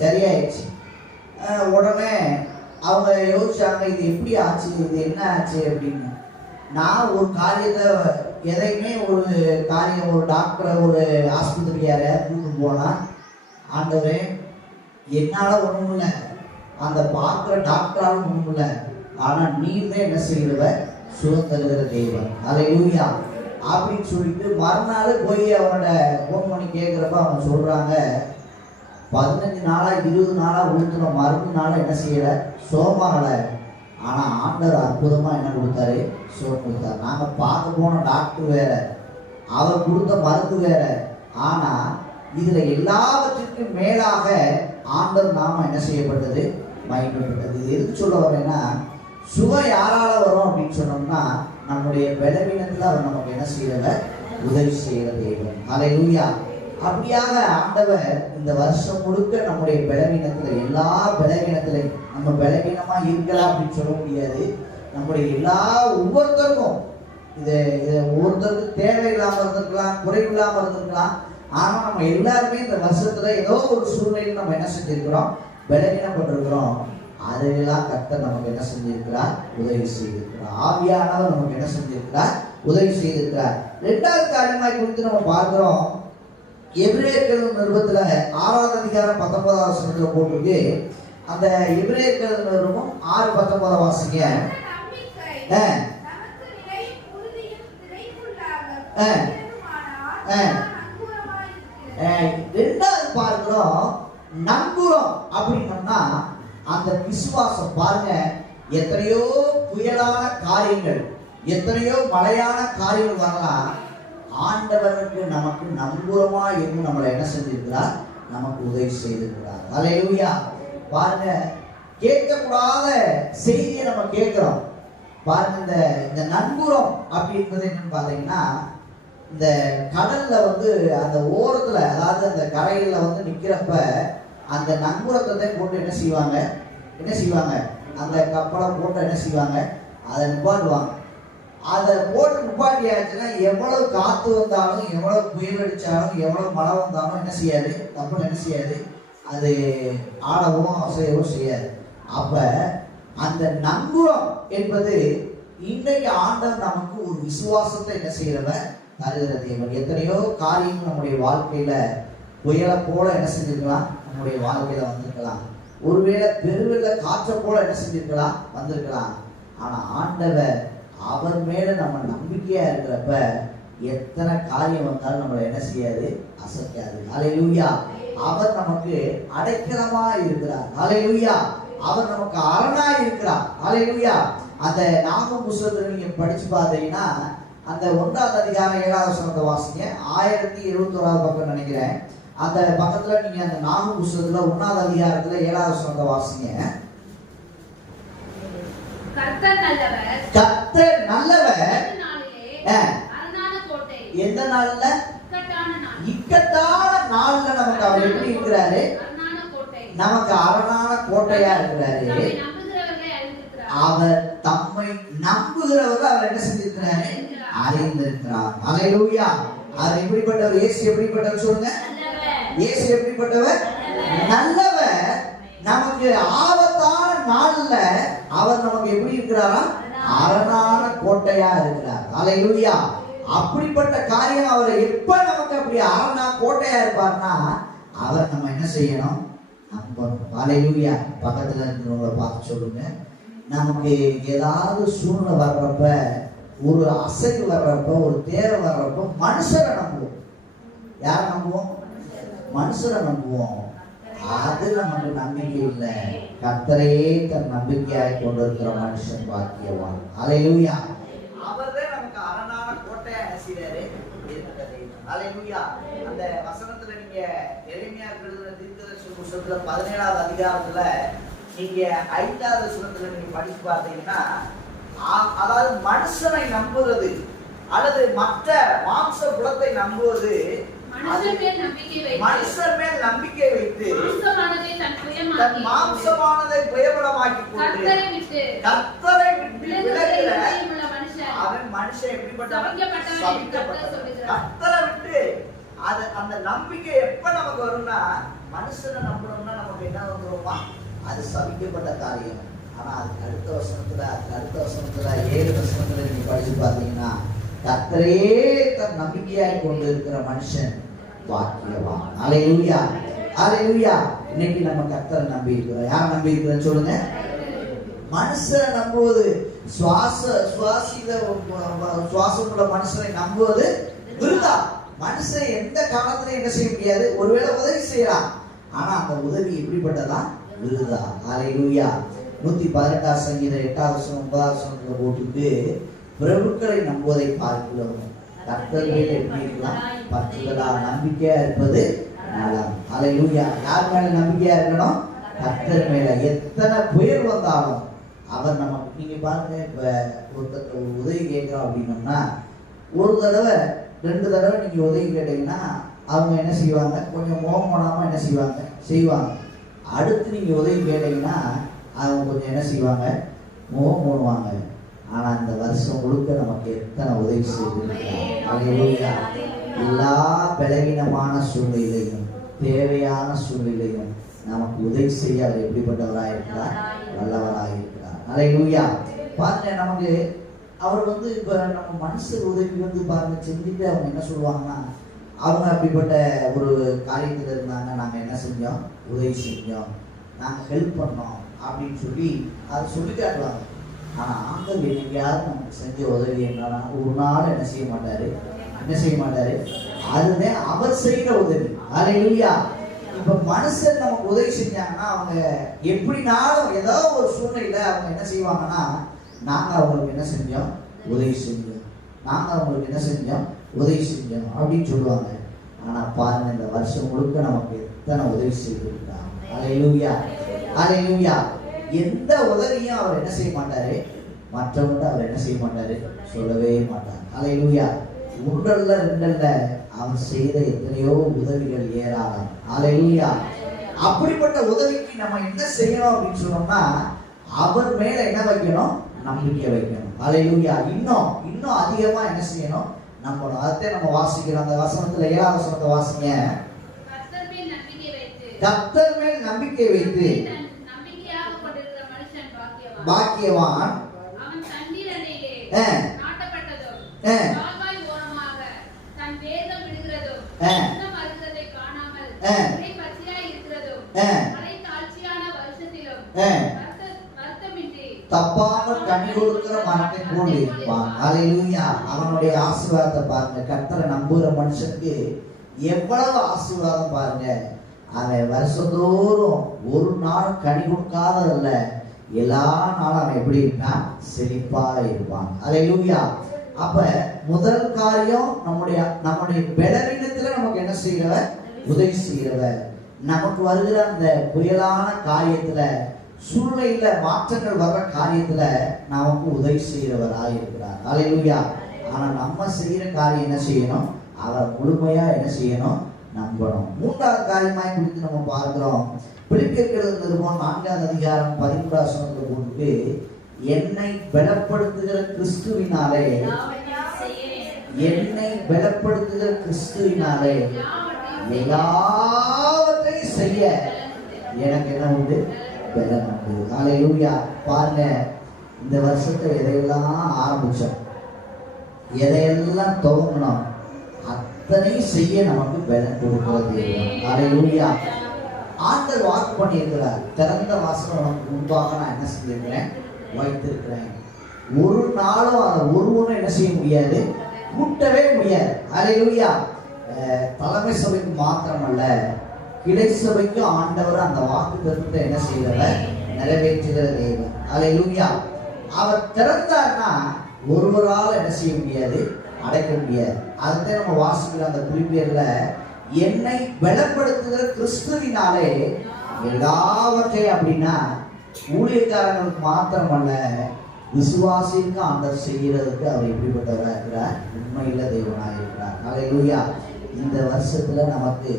சரியாயிடுச்சு. உடனே அவங்க யோசிச்சாங்க, இது எப்படி ஆச்சு, இது என்ன ஆச்சு அப்படின்னு. நான் ஒரு காரியத்தை எதையுமே ஒரு காரியம் ஒரு டாக்டரை ஒரு ஆஸ்பத்திரியார கூட்டு போனா, ஆண்டவரே என்னால் ஒன்றும் இல்லை, அந்த பார்க்குற டாக்டராலும் ஒன்றும் இல்லை, ஆனால் நீர்தான் என்ன செய்கிறவ சுகம் தருகிற தெய்வம். அல்லேலூயா அப்படின்னு சொல்லிட்டு மறுநாள் போய் அவனோட ஃபோன் பண்ணி கேட்குறப்ப அவங்க சொல்கிறாங்க, 15 நாளா 20 நாளா ஊற்றுன மருந்துனால என்ன செய்யலை, சோமாகலை. ஆனால் ஆண்டவர் அற்புதமாக என்ன கொடுத்தாரு, சோம் கொடுத்தாரு. நாங்கள் பார்க்க போன டாக்டர் வேற, அவர் கொடுத்த மருந்து வேற. ஆனால் இதில் எல்லாவற்றிற்கும் மேலாக ஆண்டவர் நாம என்ன செய்யப்பட்டது, மகிமைப்பட்டது. இது எதுக்கு சொல்ல வரேன்னா, சுகம் யாரால வரும் அப்படின்னு சொன்னோம்னா, நம்முடைய பலவீனத்தில் அவர் நமக்கு என்ன செய்யற உதவி செய்கிற தெய்வம். அல்லேலூயா. அப்படியாக ஆண்டவர் இந்த வருஷம் முழுக்க நம்முடைய பலவீனத்துல, எல்லா பலவீனத்திலையும் நம்ம பலவீனமா இருக்கலாம் அப்படின்னு சொல்ல முடியாது. நம்முடைய ஒவ்வொருத்தருக்கும் இது ஒவ்வொருத்தருக்கும் தேவையில்லாம இருந்திருக்கலாம், குறைவில்லாம இருந்திருக்கலாம். ஆனா நம்ம எல்லாருமே இந்த வருஷத்துல ஏதோ ஒரு சூழ்நிலையில் நம்ம என்ன செஞ்சிருக்கிறோம், பலவீனப்பட்டிருக்கிறோம். அதையெல்லாம் கர்த்தர் நமக்கு என்ன செஞ்சிருக்கிறார், உதவி செய்திருக்கிறார். ஆவியானவர் நமக்கு என்ன செஞ்சிருக்கிறார், உதவி செய்திருக்கிறார். 2வது காரியமாய் குறித்து நம்ம பார்க்கிறோம். எபிரேயர்கள் நிருபத்துல 6வது அதிகாரம் 19வது வசனத்துல போட்டிருக்கு. அந்த எபிரேயர்கள் நிருபம் 6:19 வாசிங்க. ரெண்டாவது பார்க்கிறோம், நம்புறோம் அப்படின்னோம்னா அந்த விசுவாசம். பாருங்க, எத்தனையோ புயலான காரியங்கள், எத்தனையோ மழையான காரியங்கள் வரலாம். ஆண்டவருக்கு நமக்கு நம்புறமா இருந்து நம்மளை என்ன செஞ்சிருக்கிறார், நமக்கு உதவி செய்திருக்கிறார். அல்லேலூயா. பாருங்க, கேட்கக்கூடாத செய்தியை நம்ம கேட்கிறோம். பாருங்க, இந்த நங்கூரம் அப்படின்றது என்னன்னு பாத்தீங்கன்னா, இந்த கடல்ல வந்து அந்த ஓரத்துல, அதாவது அந்த கரையில வந்து நிக்கிறப்ப அந்த நங்கூரத்தை போட்டு என்ன செய்வாங்க, அந்த கப்பலை போட்டு என்ன செய்வாங்க, அதை நிப்பாட்டுவாங்க. அதை போட்டு நிப்பாட்டியாச்சுன்னா எவ்வளவு காத்து வந்தாலும், எவ்வளவு புயல் அடிச்சாலும், எவ்வளவு மழை வந்தாலும் என்ன செய்யாது, கப்பல் என்ன செய்யாது, அது ஆடவும் அசையவும் செய்யாது. அப்ப அந்த நங்கூரம் என்பது இன்றைக்கு ஆண்டவர் நமக்கு ஒரு விசுவாசத்தை என்ன செய்யறவன் தருகிற தேவன். எத்தனையோ காரியம் நம்முடைய வாழ்க்கையில புயலை போல என்ன செஞ்சிருக்கலாம், நம்முடைய வாழ்க்கையில வந்திருக்கலாம். ஒருவேளை பெருவெள்ள காற்றை போல என்ன செஞ்சிருக்கலாம், வந்திருக்கலாம். ஆனா ஆண்டவர் அவர் மேல நம்ம நம்பிக்கையா இருக்கிறப்ப எத்தனை காரியம் வந்தாலும் நம்மளை என்ன செய்யாது, அசைக்காது. அல்லேலூயா. அவர் நமக்கு அடைக்கலமா இருக்கிறார். அல்லேலூயா. அவர் நமக்கு அரணா இருக்கிறார். அல்லேலூயா. அந்த நாகூம் புத்தகத்தை நீங்க படிச்சு பார்த்தீங்கன்னா, அந்த 1வது அதிகாரம் 7வது வசனத்தை வாசிங்க. 1071வது பக்கம் நினைக்கிறேன். அந்த பக்கத்துல நீங்க அந்த நாகூம் புத்தகத்துல 1வது அதிகாரத்துல 7வது வசனத்தை வாசிங்க. கர்த்தர் நல்லவர். எந்த நாள்ல, இக்கட்டான நாள்ல நமக்கு அவர் எப்படி இருக்கிறாரு, நமக்கு அரணான கோட்டையா இருக்கிறாரு. அவர் தம்மை நம்புகிறவர்கள் அவர் என்ன செஞ்சிருக்கிறாரு, அறிந்திருக்கிறார். அல்லேலூயா. அவர் எப்படிப்பட்டவர், இயேசு எப்படிப்பட்டவர் சொல்லுங்க. இயேசு எப்படிப்பட்டவர், நல்லவர். நமக்கு ஆபத்தான நாள்ல அவர் நமக்கு எப்படி இருக்கிறாரா, அரணான கோட்டையா இருக்கிறார். அல்லேலூயா. அப்படிப்பட்ட காரியம் அவர் எப்ப நமக்கு அப்படி அரணா கோட்டையா இருப்பார்னா, அவர் நம்ம என்ன செய்யணும், நம்பணும். அல்லேலூயா. பக்கத்துல இருக்கிறவங்களை பார்த்து சொல்லுங்க, நமக்கு ஏதாவது சூழ்நிலை வர்றப்ப, ஒரு அசைவு வர்றப்ப, ஒரு தேவை வர்றப்ப மனுஷரை நம்புவோம். யாரை நம்புவோம், மனுஷரை நம்புவோம். அது நமக்கு நம்பிக்கை இல்லை. கர்த்தரையே தன் நம்பிக்கையாய் கொண்டிருக்கிற மனுஷன் பாக்கியவான். அல்லேலூயா. அவர்தான் நமக்கு அரணான கோட்டையா என்ன செய்றாரு, இருக்கிறது. அல்லேலூயா. அந்த வசனத்துல நீங்க எரேமியா எழுதின தீர்க்கதரிசி புத்தகத்துல 17வது அதிகாரத்துல நீங்க 5வது வசனத்துல நீங்க படிச்சு பார்த்தீங்கன்னா, அதாவது மனுஷனை நம்புறது அல்லது மற்ற மாம்ச குலத்தை நம்புவது மனுஷன் மேல் நம்பிக்கை வைத்து மனுஷன் மேல் நம்பிக்கை வைத்து மாம்சமானதை தன் தன் புயமாக்கி மாம்சமானதை புயபலமாக்கி கொண்டு கர்த்தரை விட்டு விலகுகிற அவன் மனுஷன் எப்படிப்பட்டவன்? சபிக்கப்பட்டவன். கர்த்தரை விட்டு அந்த நம்பிக்கை எப்ப நமக்கு வரும்னா, மனுஷனை நம்பணும்னா நமக்கு என்ன வந்துருமா? அது சபிக்கப்பட்ட காரியம். ஆனா அதுக்கு அடுத்த வசனத்துல 7 வசனத்துல நீங்க படிச்சு பார்த்தீங்கன்னா, கர்த்தரையே தன் நம்பிக்கையாய் கொண்டு இருக்கிற மனுஷன் பாக்கியவான். அல்லேலூயா, அல்லேலூயா. இன்னைக்கு நம்ம கர்த்தரை நம்பி இருக்கிறோம். யார் நம்பி இருக்கிறோம் சொல்லுங்க? மனுஷனை நம்புவது, சுவாசமுள்ள மனுஷனை நம்புவது விருதா. மனுஷன் எந்த காலத்திலும் என்ன செய்ய முடியாது? ஒருவேளை உதவி செய்யலாம், ஆனா அந்த உதவி எப்படிப்பட்டதா? விருதா. அல்லேலூயா. 118 சங்கீதம் 8 வசனம் 9 வசனத்துல போட்டுட்டு, பிரபுக்களை நம்புவதை பார்க்கிறோம், கர்த்தர் மேல் எப்படி இருக்கலாம்? பற்றுதலா நம்பிக்கையா இருப்பது நலம். அல்லேலூயா. யார் மேல நம்பிக்கையா இருக்கணும்? கர்த்தர் மேல. எத்தனை புயல் வந்தாலும் அவர் நமக்கு, நீங்க பாருங்க, இப்ப ஒருத்தர் உதவி கேட்கிறோம் அப்படின்னோம்னா, ஒரு தடவை 2 தடவை நீங்க உதவி கேட்டீங்கன்னா அவங்க என்ன செய்வாங்க? கொஞ்சம் மோகம் பண்ணாம என்ன செய்வாங்க. அடுத்து நீங்க உதவி கேட்டீங்கன்னா அவங்க கொஞ்சம் என்ன செய்வாங்க? மோகம் போடுவாங்க. ஆனா இந்த வருஷம் முழுக்க நமக்கு எத்தனை உதவி செய்திருக்கிறார். எல்லா பலவீனமான சூழ்நிலையும் தேவையான சூழ்நிலையும் நமக்கு உதவி செய்ய அவர் எப்படிப்பட்டவராக இருக்கிறார்? நல்லவராக இருக்கிறார். அல்லேலூயா. பாருங்க, நமக்கு அவர் இப்ப நம்ம மனுஷர் உதவி பாருங்க செஞ்சுட்டு அவங்க என்ன சொல்லுவாங்கன்னா, அவங்க அப்படிப்பட்ட ஒரு காரியத்தில் இருந்தாங்க, நாங்க என்ன செஞ்சோம்? உதவி செஞ்சோம், நாங்க ஹெல்ப் பண்ணோம் அப்படின்னு சொல்லி அதை சொல்லி காட்டுவாங்க. ஆனா ஆண்டவர் என்னைக்காவது நமக்கு செஞ்ச உதவி என்னன்னா, ஒரு நாள் என்ன செய்ய மாட்டாரு? அதுதான் அவர் செய்யற உதவி. அல்லேலூயா. இப்ப மனுஷன் நமக்கு உதவி செஞ்சாங்கன்னா, அவங்க எப்படினாலும் ஏதோ ஒரு சூழ்நிலையில அவங்க என்ன செய்வாங்கன்னா, நாங்க அவங்களுக்கு என்ன செஞ்சோம்? உதவி செஞ்சோம், நாங்க அவங்களுக்கு என்ன செஞ்சோம்? உதவி செஞ்சோம் அப்படின்னு சொல்லுவாங்க. ஆனா பாருங்க, இந்த வருஷம் முழுக்க நமக்கு எத்தனை உதவி செய்திருக்காங்க. அல்லேலூயா, அல்லேலூயா. எந்த உதவியும் அவர் என்ன செய்ய மாட்டாரு? மற்றவங்க அவர் என்ன செய்ய மாட்டாரு? சொல்லவே மாட்டார். அல்லேலூயா. ஒன்றல்ல ரெண்டல்ல, அவர் செய்த எத்தனையோ உதவிகள் ஏராளம். அல்லேலூயா. அப்படிப்பட்ட உதவிக்கு நம்ம என்ன செய்யணும் அப்படின்னு சொன்னோம்னா, அவர் மேல என்ன வைக்கணும்? நம்பிக்கை வைக்கணும். அல்லேலூயா. இன்னும் அதிகமா என்ன செய்யணும்? நம்பணும். அதை நம்ம வாசிக்கிறோம். அந்த வசனத்துல 7 வசனத்தை வாசிங்க. கர்த்தர் மேல் நம்பிக்கை வைத்து பாக்கியவான். தப்பாம கனி கொடுக்கிற மரத்தை போல் இருப்பான். அல்லேலூயா. அவனுடைய ஆசீர்வாதத்தை பாருங்க. கர்த்தரை நம்புகிற மனுஷனுக்கு எவ்வளவு ஆசீர்வாதம் பாருங்க. அவன் வருஷந்தோறும் ஒரு நாள் கனி கொடுக்காதல்ல, எல்லா நாளும் அவன் எப்படி இருப்பான்? செழிப்பா இருப்பான். அல்லேலூயா. அப்ப முதல் காரியம், நம்முடைய பலவீனத்துல நமக்கு என்ன செய்கிறவர்? உதவி செய்கிறவர். நமக்கு வருகிற அந்த புயலான காரியத்துல, சூழ்நிலையில மாற்றங்கள் வர்ற காரியத்துல நமக்கு உதவி செய்கிறவராக இருக்கிறார். அல்லேலூயா. ஆனா நம்ம செய்யற காரியம் என்ன செய்யணும்? அவர் முழுமையா என்ன செய்யணும்? நம்பணும். 3வது காரியமாய் குறித்து நம்ம பார்க்கிறோம். பிலிப்பியர் நிருபம் 4வது அதிகாரம் 13வது வசனத்துல போட்டு, என்னை பலப்படுத்துகிற கிறிஸ்துவினாலே எல்லாவற்றையும் செய்ய எனக்கு என்ன உண்டு? பலன் உண்டு. அல்லேலூயா. பாருங்க, இந்த வருஷத்தை எதையெல்லாம் ஆரம்பிச்சோம், எதையெல்லாம் துவங்கணும், அத்தனையும் செய்ய நமக்கு பலன் கொடுக்கிறது. அல்லேலூயா. ஆண்டவர் வாக்கு பண்ணியிருக்கிறார், திறந்த வாசல் உனக்கு முன்பாக நான் என்ன செஞ்சிருக்கிறேன்? வைத்திருக்கிறேன். ஒரு நாளும் அதை ஒருவனும் என்ன செய்ய முடியாது? கூட்டவே முடியாது. அல்லேலூயா. தலைமை சபைக்கு மாத்திரமல்ல, கிளை சபைக்கும் ஆண்டவர் அந்த வாக்கு தத்துவத்தை என்ன செய்கிறவர்? நிறைவேற்றுகிற தேவன். அல்லேலூயா. அவர் திறந்தார்னா ஒருவரால் என்ன செய்ய முடியாது? அடைக்க முடியாது. அதுதான் நம்ம வாசிக்கிற அந்த பிலிப்பியர்ல, என்னை பலப்படுத்துகிற கிறிஸ்துவினாலே எல்லாவற்றையும், அப்படின்னா ஊழியக்காரங்களுக்கு மாத்திரமல்ல, விசுவாசிக்கு ஆண்டவர் செய்கிறதுக்கு அவர் எப்படிப்பட்டவராக இருக்கிறார்? உண்மையில தேவனாக இருக்கிறார். அல்லேலூயா. இந்த வருஷத்துல நமக்கு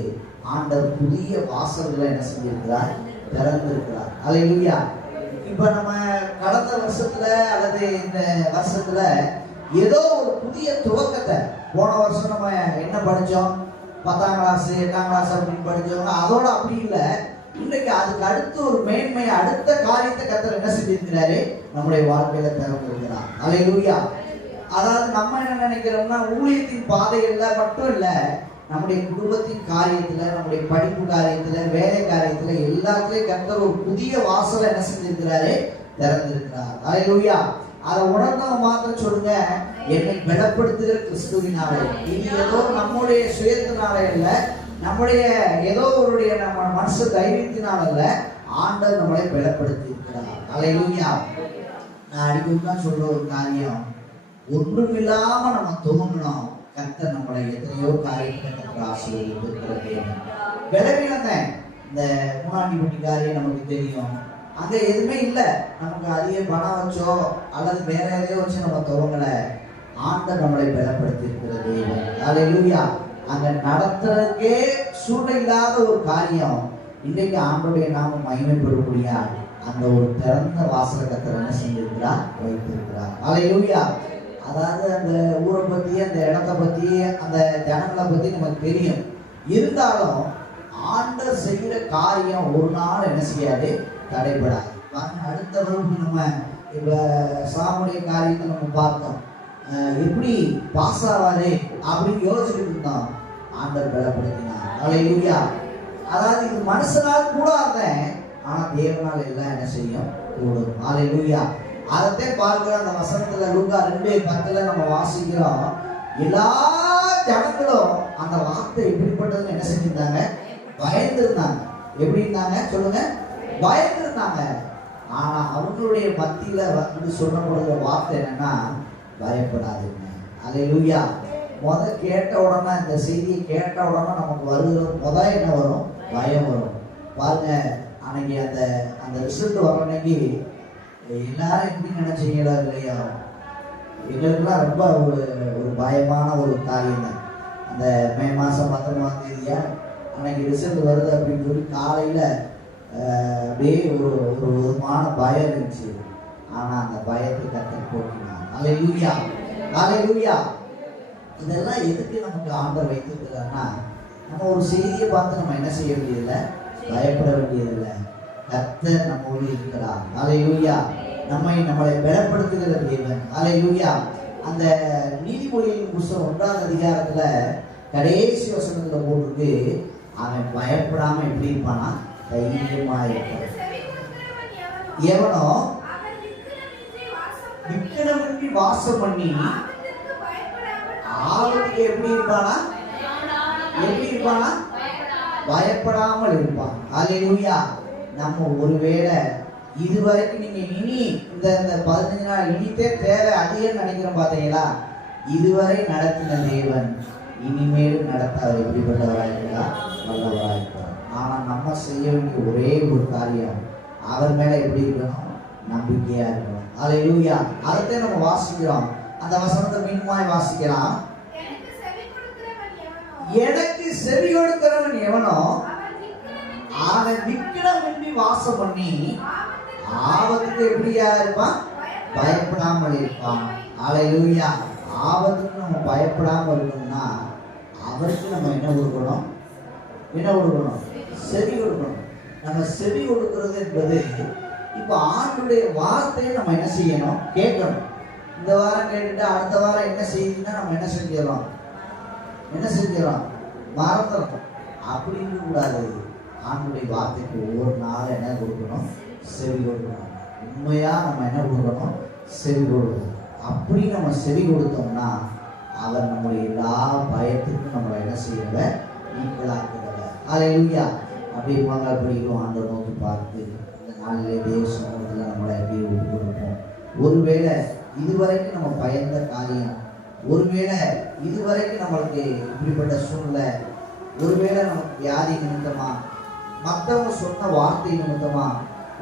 ஆண்டவர் புதிய வாசல்களை என்ன செஞ்சிருக்கிறார், திறந்திருக்கிறார். அல்லேலூயா. இப்ப நம்ம கடந்த வருஷத்துல அல்லது இந்த வருஷத்துல ஏதோ ஒரு புதிய துவக்கத்தை, போன வருஷம் நம்ம என்ன படிச்சோம், 10ஆம் கிளாஸ் 8ஆம் கிளாஸ் அப்படின்னு படிச்சவங்க அதோட அப்படி இல்லை, இன்னைக்கு அதுக்கு அடுத்து ஒரு மேன்மை, அடுத்த காரியத்தை கர்த்தர் என்ன செஞ்சிருக்கிறாரு, நம்முடைய வாழ்க்கையில திறந்திருக்கிறார். அல்லேலூயா. அதாவது நம்ம என்ன நினைக்கிறோம்னா, ஊழியத்தின் பாதைகள்ல மட்டும் இல்ல, நம்முடைய குடும்பத்தின் காரியத்துல, நம்முடைய படிப்பு காரியத்துல, வேலை காரியத்துல எல்லாத்துலயும் கர்த்தர் ஒரு புதிய வாசலை என்ன செஞ்சிருக்கிறாரு, திறந்திருக்கிறார். அல்லேலூயா. அதை உணர்ந்தவங்க மாத்திரம் சொல்லுங்க, என்னை பலப்படுத்துகிற கிறிஸ்துவினாலே. இது ஏதோ நம்முடைய சுயத்தினால இல்ல, நம்முடைய ஏதோ ஒருடைய நம்ம மனசு தைரியத்தினால இல்ல, ஆண்டவர் நம்மளை பலப்படுத்தி இருக்கிறார். அல்லேலூயா. நான் அடிக்கடி தான் சொல்ற ஒரு காரியம், ஒன்றுமில்லாம நம்ம துவங்கணும், கர்த்தர் நம்மளை எத்தனையோ காரியத்தை ஆசீர்வதிக்கிறது. விளைவிலங்க இந்த மூணாண்டிப்பட்டி காரியம் நமக்கு தெரியும், அங்க எதுவுமே இல்லை, நமக்கு அதிக பணம் வச்சோ அல்லது வேற எதையோ வச்சு நம்ம துவங்கல, ஆண்டவர் நம்மளை பலப்படுத்தி இருக்கிறது. அல்லேலூயா. அங்க நடத்துறதுக்கே சூழ்நிலை இல்லாத ஒரு காரியம், இன்னைக்கு ஆண்டோடைய நாம மகிமைப்படக்கூடிய அந்த ஒரு திறந்த வாசலை கர்த்தர் என்ன செஞ்சிருக்கிறார், வைத்திருக்கிறார். அல்லேலூயா. அதாவது அந்த ஊரை பத்தி, அந்த இடத்தை பத்தி, அந்த ஜனங்களை பத்தி நமக்கு தெரியும், இருந்தாலும் ஆண்டவர் செய்கிற காரியம் ஒரு நாள் என்ன செய்யாது, தடைபடாது. அடுத்த வகுப்பு நம்ம இப்ப சாமுடைய காரியத்தை நம்ம பார்த்தோம், எப்படி பாஸ் ஆவாரு அப்படின்னு யோசிச்சுட்டு இருந்தோம், ஆண்டவர் பலப்படுத்தினார். அல்லேலூயா. அதாவது இது மனுஷனால் கூடாத, ஆனா தேவனால் எல்லாம் என்ன செய்யும், கூடும். அல்லேலூயா. அதைத்தான் பார்க்கிற அந்த வசனத்துல லூக்கா 2:10 நம்ம வாசிக்கிறோம், எல்லா ஜனங்களும் அந்த வார்த்தை எப்படிப்பட்டதுன்னு என்ன செஞ்சிருந்தாங்க, பயந்துருந்தாங்க. எப்படி இருந்தாங்க சொல்லுங்க, பயந்துருந்தாங்க. ஆனா அவங்களுடைய மத்தியில வந்து சொல்லப்படுகிற வார்த்தை என்னன்னா, பயப்படாதுங்க. அல்லேலூயா. கேட்ட உடனே, இந்த செய்தியை கேட்ட உடனே நமக்கு வருகிற என்ன வரும், பயம் வரும். பாருங்க, அன்னைக்கு அந்த ரிசல்ட் வர அன்னைக்கு எல்லாரும் எப்படி நினைச்சீங்களா இல்லையா, எங்களுக்குலாம் ரொம்ப ஒரு பயமான ஒரு காரியம் தான். அந்த மே மாதம் 19ஆம் தேதியா அன்னைக்கு ரிசல்ட் வருது அப்படின்னு சொல்லி காலையில் அப்படியே ஒரு விதமான பயம் இருந்துச்சு. ஆனால் அந்த பயத்தை கர்த்தர் போக்கினார். அல்லேலூயா. அல்லேலூயா. இதெல்லாம் எதுக்கு நமக்கு ஆண்டவர் வைத்திருக்கிறார்னா, நம்ம ஒரு செய்தியை பார்த்து நம்ம என்ன செய்ய வேண்டியதில்லை, பயப்பட வேண்டியதில்லை. கர்த்தர் நம்மோடு இருக்கிறார். அல்லேலூயா. நம்மளை பலப்படுத்துகிற தேவன். அல்லேலூயா. அந்த நீதிமொழியின் புத்தகம் 1ஆம் அதிகாரத்துல கடைசி வசனத்துல போட்டுருக்கு, அவன் பயப்படாம எப்படி இருப்பானா, தைரியமா இருப்பான். எவனோ விக்கிரமின்றி வாசம் பண்ணி ஆபத்துக்கு எப்படி இருப்பானா, எப்படி இருப்பானா, பயப்படாமல் இருப்பான். அல்லேலூயா. நம்ம ஒருவேளை இதுவரைக்கும் நீங்க இனி இந்த 15 நாள் இனித்தே தேவை அதிகம் நினைக்கிறோம் பார்த்தீங்களா, இதுவரை நடத்தின தேவன் இனிமேலும் நடத்த அவர் எப்படிப்பட்டவராயிருக்கிறார், வல்லவராயிருக்கிறார். ஆனா நம்ம செய்ய வேண்டிய ஒரே ஒரு காரியம், அவர் மேல எப்படி இருக்கணும், நம்பிக்கையா இருக்கணும். அல்லேலூயா. அதைத்தான் நம்ம வாசிக்கிறோம். அந்த வசனத்தை மீண்டுமாய் வாசிக்கலாம். எனக்கு செவி கொடுக்கிறவன் எவனோ அவன் விக்கிரமின்றி வாசம் பண்ணி ஆபத்துக்கு எப்படியா இருப்பான், பயப்படாமல் இருப்பான். அல்லேலூயா. ஆபத்துக்கு நம்ம பயப்படாமல் இருக்கணும்னா அவருக்கு நம்ம என்ன கொடுக்கணும், என்ன கொடுக்கணும், செவி கொடுக்கணும். நம்ம செவி கொடுக்கிறது என்பது, இப்ப ஆண்டுடைய வார்த்தையை நம்ம என்ன செய்யணும், கேட்கணும். இந்த வாரம் கேட்டுட்டு அடுத்த வாரம் என்ன செய்யுதுன்னா நம்ம என்ன செஞ்சிடறோம், மறந்துடும். அப்படி இருக்கக்கூடாது. ஆண்டுடைய வார்த்தைக்கு ஒவ்வொரு நாளும் என்ன கொடுக்கணும், செவி கொடுக்கணும். உண்மையா நம்ம என்ன கொடுக்கணும், செவி கொடுக்கணும். அப்படி நம்ம செவி கொடுத்தோம்னா அவர் நம்முடைய எல்லா பயத்துக்கும் நம்மளை என்ன செய்யறவர், நீங்களாக்குறவர். அல்லேலூயா. அப்படியே மங்கள் படிக்கிறோம், ஆண்டவர் நோக்கி பார்த்து இந்த நாளிலே தேவ சமூகத்தில் நம்மளை அப்படியே ஒப்பு கொடுப்போம். ஒருவேளை இதுவரைக்கும் நம்ம பயந்த காரியம், ஒருவேளை இதுவரைக்கும் நம்மளுக்கு இப்படிப்பட்ட சூழ்நிலை, ஒருவேளை நமக்கு வியாதி நிமித்தமா, மற்றவங்க சொன்ன வார்த்தை நிமித்தமா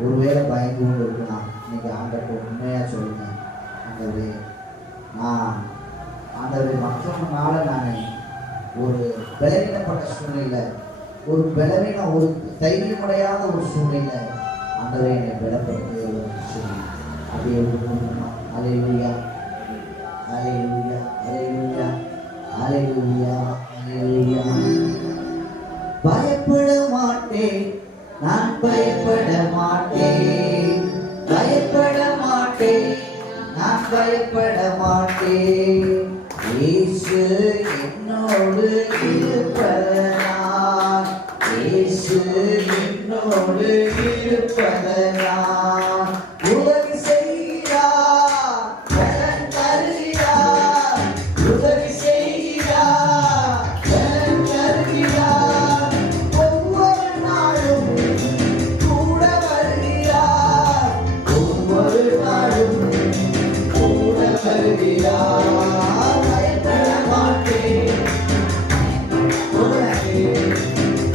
ஒருவேளை பயந்து கொண்டு இருக்கலாம். இன்னைக்கு ஆண்டவர் உண்மையா சொல்லுங்க, ஆண்டவரே நான் ஆண்டவரே மற்றவங்களால நான் ஒரு பலவீனப்பட்ட சூழ்நிலை, ஒரு ஒரு தைரியமடையாத ஒரு சூழ்நிலை, ஆண்டவரே என்னை பலப்படுத்துவது சொல்லி அப்படியே அல்லேலூயா அல்லேலூயா அல்லேலூயா அல்லேலூயா அல்லேலூயா. பயப்பட மாட்டேன், நான் பயப்பட மாட்டேன், பயப்பட மாட்டேன், நான் பயப்பட மாட்டேன். இயேசு என்னோடு இருப்பதனால், இயேசு என்னோடு இருப்பதனால் உதவி செய்கிறார், பலன் தருகிறார், உதவி செய்கிறார், பலன் தருகிறார். ஒவ்வொரு நாளும் கூட வருகிறார், ஒவ்வொரு நாளும் கூட வருகிறார். பயப்பட மாட்டேன்,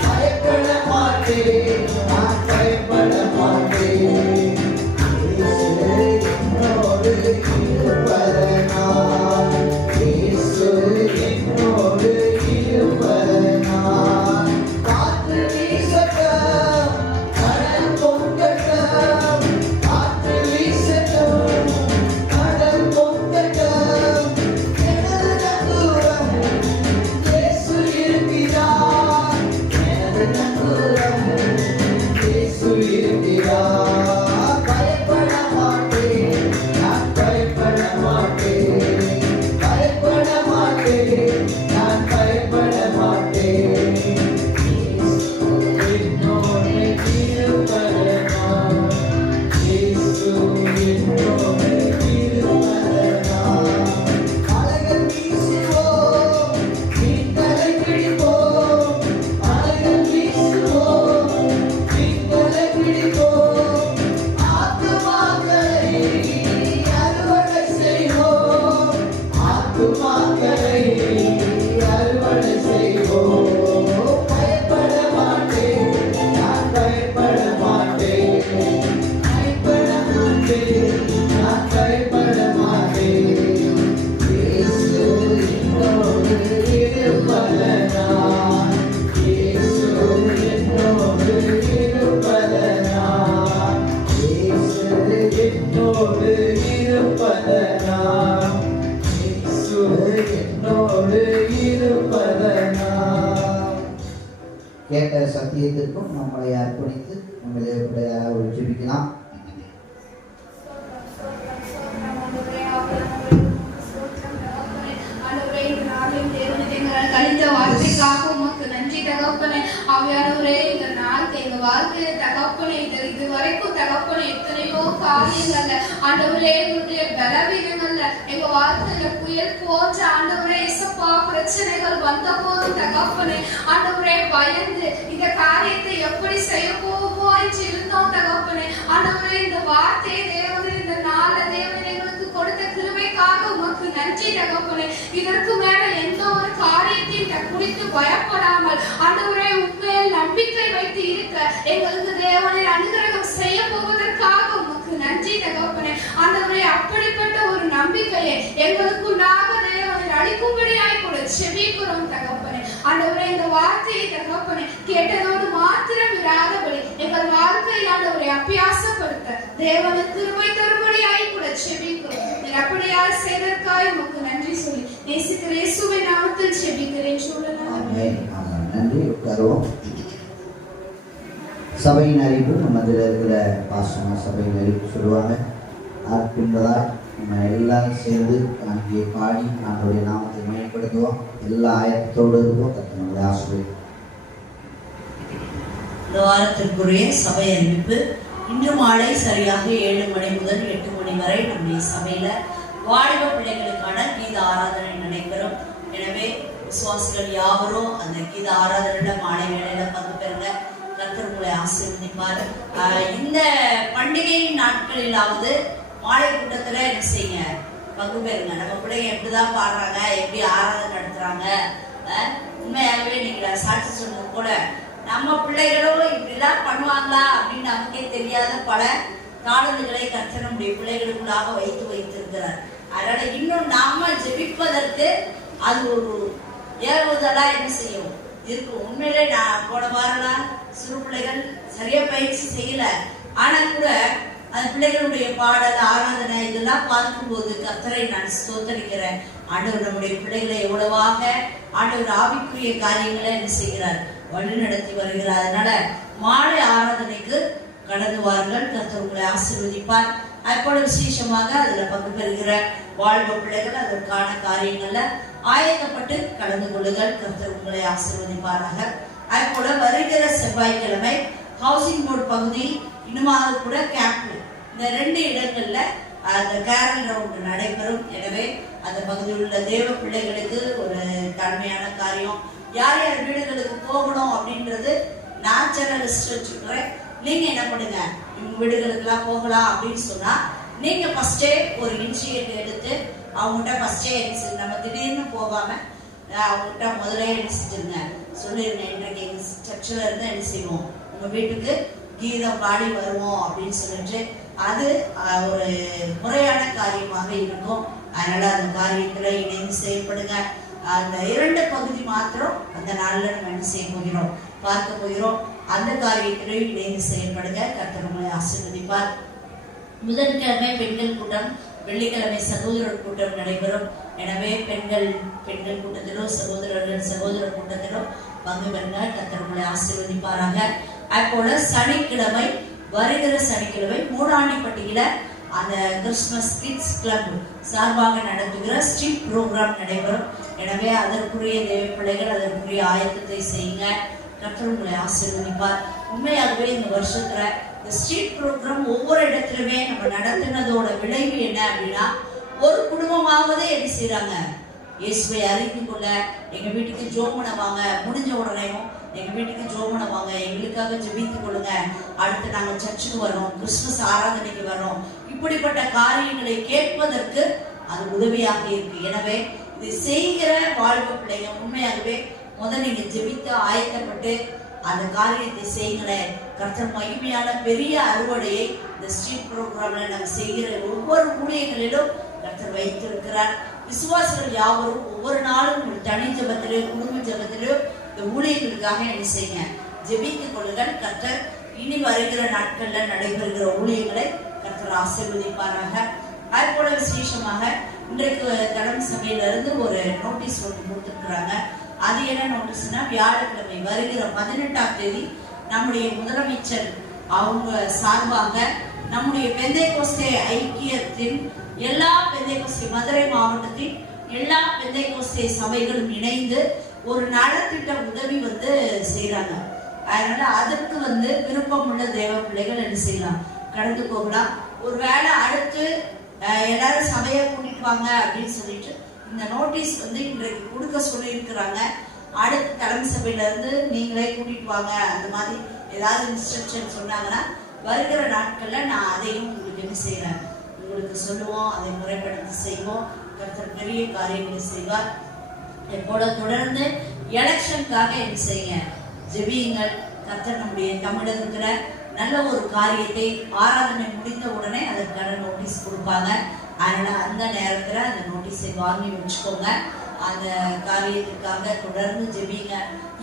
பயப்பட மாட்டேன், நான் பயப்பட மாட்டேன். இயேசு என்னோடு இருப்பதனால், இயேசு என்னோடு இருப்பதனால் காற்று வீசட்டும், கடல் பொங்கட்டும், காற்று வீசட்டும், கடல் பொங்கட்டும். எனது நங்கூரம் இயேசு இருக்கிறார், எனது நங்கூரம் இயேசு இருக்கிறார். பயப்பட மாட்டேன், நான் பயப்பட மாட்டேன், பயப்பட மாட்டேன், நான் பயப்பட மாட்டேன். இயேசு என்னோடு இருப்பதனால், இயேசு என்னோடு இருப்பதனால் அலைகள் வீசுவோம், மீன்களை பிடிப்போம், அலைகள் வீசுவோம், மீன்களை பிடிப்போம். ஆத்துமாக்களை அறுவடை செய்வோம், ஆத்துமாக்களை அறுவடை செய்வோம். பயப்பட மாட்டேன், நான் பயப்பட மாட்டேன், பயப்பட மாட்டேன், நான் பயப்பட மாட்டேன். இயேசு என்னோடு இருப்பதனால், இயேசு என்னோடு இருப்பதனால், இயேசு என்னோடு இருப்பதனால், இயேசு என்னோடு இருப்பதனால். கேட்ட சத்தியத்திற்கும் நம்மளை அர்ப்பணித்து நம்மளை ஜெபிக்கலாம். கழித்த வார்த்தைக்காக உமக்கு நன்றி தகப்பனே. ஆவியானவரே, இந்த நாள் எங்க வாழ்க்கையில தகப்பனே, இது வரைக்கும் தகப்பனே எத்தனையோ காரியங்கள்ல ஆண்டவரே, உங்களுடைய பலவீனங்கள்ல எங்க வாழ்க்கையில புயல் போன்ற ஆண்டவரே இசப்பா பிரச்சனைகள் வந்த போது தகப்பனே ஆண்டவரே பயந்து இந்த காரியத்தை எப்படி செய்ய போவோமோ என்று இருந்தோம் தகப்பனே. ஆண்டவரே, இந்த வார்த்தையை தேவனே, இந்த நாள தேவனே எங்களுக்கு கொடுத்த கிருபைக்காக உமக்கு நன்றி தகப்பனே. இதற்கு மேல எந்த ஒரு காரியத்தையும் குறித்து பயப்படாமல் ஆண்டவரே உண்மையில் நம்பிக்கை வைத்து இருக்க எங்களுக்கு தேவனை அனுகிரகம் செய்ய போவதற்காக உமக்கு நன்றி தகப்பனே. ஆண்டவரே, அப்படிப்பட்ட ஒரு நம்பிக்கையை எங்களுக்குள்ளாக தேவனை அளிக்கும்படியாய் கூட செபிக்கிறோம் தகப்பனே. ஆண்டவரே, இந்த வார்த்தையை தகப்பனே கேட்டதோடு மாத்திரம் இராதபடி எங்கள் வாழ்க்கையை ஆண்டவரை அபியாசப்படுத்த தேவனை கிருபை தரும்படியாய் கூட செபிக்கிறோம். அப்படியால் செய்தற்காய் உமக்கு நன்றி சொல்லி நேசிக்கிற இயேசுவின் நாமத்தில் செபிக்கிறேன் சொல்லலாம். நன்றி. உட்காருவோம். சபையின் அறிவு நம்ம அதில் இருக்கிற பாசன சபையின் அறிவு சொல்லுவாங்க. ஆர்க்கின்றதால் நம்ம எல்லாரும் சேர்ந்து அங்கே பாடி நம்மளுடைய நாமத்தை மேம்படுத்துவோம். எல்லா ஆயத்தோடு இருக்கும். நம்மளுடைய ஆசிரியர் இந்த வாரத்திற்குரிய சபை அறிவிப்பு. இன்று மாலை சரியாக 7 மணி முதல் 8 மணி வரை நம்முடைய சபையில வாலிப பிள்ளைகளுக்கான கீத ஆராதனை நடைபெறும். எனவே விசுவாசிகள் யாவரும் அந்த கீத ஆராதனையில மாலை வேளையில பங்கு பெறுங்க. கர்த்தர் உங்களை ஆசீர்வதிப்பார். இந்த பண்டிகை நாட்களிலாவது மாலை கூட்டத்துல என்ன செய்யுங்க, பங்கு பெறுங்க. நம்ம பிள்ளைங்க எப்படிதான் பாடுறாங்க, எப்படி ஆராதனை நடத்துறாங்க. உண்மையாகவே நீங்க சாட்சி சொன்னது போல நம்ம பிள்ளைகளும் இப்படிலாம் பண்ணுவாங்களா அப்படின்னு நமக்கே தெரியாத பல தாளந்துகளை கர்த்தர் நம்முடைய பிள்ளைகளுக்குள்ளாக வைத்திருக்கிறார். அதனால இன்னும் நாம ஜெபிப்பதற்கு அது ஒரு ஏவுதெல்லாம் என்ன செய்யும் இருக்கும். உண்மையிலே நான் போன வாரம்லாம் சிறு பிள்ளைகள் சரியா பயிற்சி செய்யல, ஆனா கூட அந்த பிள்ளைகளுடைய பாடல் ஆராதனை இதெல்லாம் பார்க்கும்போது கர்த்தரை நான் ஸ்தோத்தரிக்கிறேன். ஆண்டவர் நம்முடைய பிள்ளைகளை எவ்வளவாக ஆண்டவர் ஆவிக்குரிய காரியங்களை என்ன செய்கிறார், வழி நடத்தி வருகிறார். அதனால மாலை ஆராதனைக்கு கடந்து வாருங்கள், கர்த்தர் உங்களை ஆசீர்வதிப்பார். அப்போது விசேஷமாக அதுல பங்கு பெறுகிற வாழ்வ பிள்ளைகள் அதற்கான காரியங்கள்ல ஆயத்தப்பட்டு கலந்து கொள்ளுங்கள், கர்த்தர் உங்களை ஆசீர்வதிப்பாராக. அப்போல வருகிற செவ்வாய்க்கிழமை ஹவுசிங் போர்டு பகுதி இன்னுமாக கூட கேம்ப், இந்த 2 இடங்கள்ல அந்த கேரல் ரவுண்ட் நடைபெறும். எனவே அந்த பகுதியில் உள்ள தேவ பிள்ளைகளுக்கு ஒரு தலைமையான காரியம், யார் யார் வீடுகளுக்கு போகணும் அப்படின்றது நான் சேனல் லிஸ்ட் வச்சுக்கிறேன். நீங்க என்ன பண்ணுங்க, உங்க வீடுகளுக்கு எல்லாம் போகலாம் அப்படின்னு சொன்னா நீங்க ஃபர்ஸ்டே ஒரு இனிஷியேட்டிவ் எடுத்து அவங்ககிட்ட ஃபர்ஸ்டே நம்ம திடீர்னு போகாம அவங்ககிட்ட முதலே என்ன செஞ்சிருங்க, சொல்லிருங்க இன்றைக்கு எங்க சர்ச்சில் இருந்து என்ன செய்வோம், உங்க வீட்டுக்கு கீதம் பாடி வருவோம் அப்படின்னு சொல்லிட்டு அது ஒரு முறையான காரியமாக இருக்கும். அதனால அந்த காரியத்துல இணைந்து செயல்படுங்க. அந்த 2 பகுதி மாத்திரம் அந்த நாள்ல நம்ம என்ன செய்ய போகிறோம், பார்க்க போகிறோம். அந்த காரியத்திலையும் இணைந்து செயல்படுங்க, கர்த்தர் உங்களை ஆசீர்வதிப்பார். புதன்கிழமை பெண்கள் கூட்டம், வெள்ளிக்கிழமை சகோதரர் கூட்டம் நடைபெறும். எனவே பெண்கள் கூட்டத்திலும் சகோதரர் கூட்டத்திலும் பங்கு பெறுங்க, கர்த்தர் உங்களை ஆசீர்வதிப்பாராக. அப்போல சனிக்கிழமை, வருகிற சனிக்கிழமை மூடாண்டிப்பட்டியில அந்த கிறிஸ்துமஸ் கிட்ஸ் கிளப் சார்பாக நடத்துகிற ஸ்ட்ரீட் ப்ரோக்ராம் நடைபெறும். எனவே அதற்குரிய தேவ பிள்ளைகள் அதற்குரிய ஆயத்தத்தை செய்யுங்க, கர்த்தர் உங்களை ஆசீர்வதிப்பார். உண்மையாகவே இந்த வருஷத்துல இந்த ஸ்ட்ரீட் ப்ரோக்ராம் ஒவ்வொரு இடத்துலயுமே நம்ம நடத்தினதோட விளைவு என்ன அப்படின்னா, ஒரு குடும்பமாவது என்ன செய்யறாங்க, இயேசுவை அறிந்து கொள்ள எங்க வீட்டுக்கு ஜெபம் பண்ண வாங்க, முடிஞ்ச உடனேயும் எங்க வீட்டுக்கு ஜெபம் பண்ண வாங்க, எங்களுக்காக ஜெபித்துக் கொள்ளுங்க, அடுத்து நாங்க சர்ச்சுக்கு வரோம், கிறிஸ்துமஸ் ஆராதனைக்கு வரோம், இப்படிப்பட்ட காரியங்களை கேட்பதற்கு அது உதவியாக இருக்கு. எனவே இது செய்கிற வாழ்க்கை பிள்ளைங்க உண்மையாகவே முதல் நீங்க ஜெபித்து ஆயத்தப்பட்டு அந்த காரியத்தை செய்யுங்களேன். கர்த்தர் மகிமையான பெரிய அறுவடையை இந்த ஸ்ட்ரீட் ப்ரோக்ராம்ல நம்ம செய்கிற ஒவ்வொரு ஊழியங்களிலும் கர்த்தர் வைத்திருக்கிறார். விசுவாசிகள் யாவரும் ஒவ்வொரு நாளும் தனி ஜெபத்திலும் குடும்ப விசுவாசத்திலும் இந்த ஊழியர்களுக்காக என்ன செய்யுங்க, ஜெபித்துக் கொள்ளுங்கள். கர்த்தர் இனி வருகிற நாட்கள்ல நடைபெறுகிற ஊழியங்களை கர்த்தர் ஆசீர்வதிப்பாராக. அது போல விசேஷமாக இன்றைக்கு தலைமை சபையில இருந்து ஒரு நோட்டீஸ் ஒன்று கொடுத்துருக்குறாங்க. அது என்ன நோட்டீஸ்னா, வியாழக்கிழமை வருகிற 18ஆம் தேதி நம்முடைய முதலமைச்சர் அவங்க சார்பாக நம்முடைய பெந்தைக்கோஸ்தே ஐக்கியத்தின் எல்லா பெந்தைக்கோஸ்தே மதுரை மாவட்டத்தின் எல்லா பெந்தைக்கோஸ்தே சபைகளும் இணைந்து ஒரு நலத்திட்ட உதவி செய்யறாங்க. அதனால அதற்கு விருப்பம் உள்ள தேவ பிள்ளைகள் என்ன செய்யலாம், கடந்து போகலாம். ஒரு வேளை அடுத்து எல்லாரும் சபையை கூட்டிட்டு வாங்க அப்படின்னு சொல்லிட்டு இந்த நோட்டீஸ் இன்றைக்கு கொடுக்க சொல்லி இருக்கிறாங்க. அடுத்த தலைமை சபையில இருந்து நீங்களே கூட்டிட்டு வாங்க, அந்த மாதிரி ஏதாவது இன்ஸ்ட்ரக்ஷன் சொன்னாங்கன்னா வருகிற நாட்கள்ல நான் அதையும் உங்களுக்கு என்ன செய்யறேன், உங்களுக்கு சொல்லுவோம், அதை முறைப்படுத்தி செய்வோம். கர்த்தர் பெரிய காரியங்களை செய்வார். எப்போட தொடர்ந்து எலெக்ஷனுக்காக என்ன செய்யுங்க, ஜெபியுங்கள். கர்த்தர் நம்முடைய தமிழகத்துல நல்ல ஒரு காரியத்தை ஆராதனை முடிந்த உடனே அதற்கான நோட்டீஸ் கொடுப்பாங்க. அதனால அந்த நேரத்துல அந்த நோட்டீஸை வாங்கி வச்சுக்கோங்க. அந்த காரியத்துக்காக தொடர்ந்து ஜெபிங்க.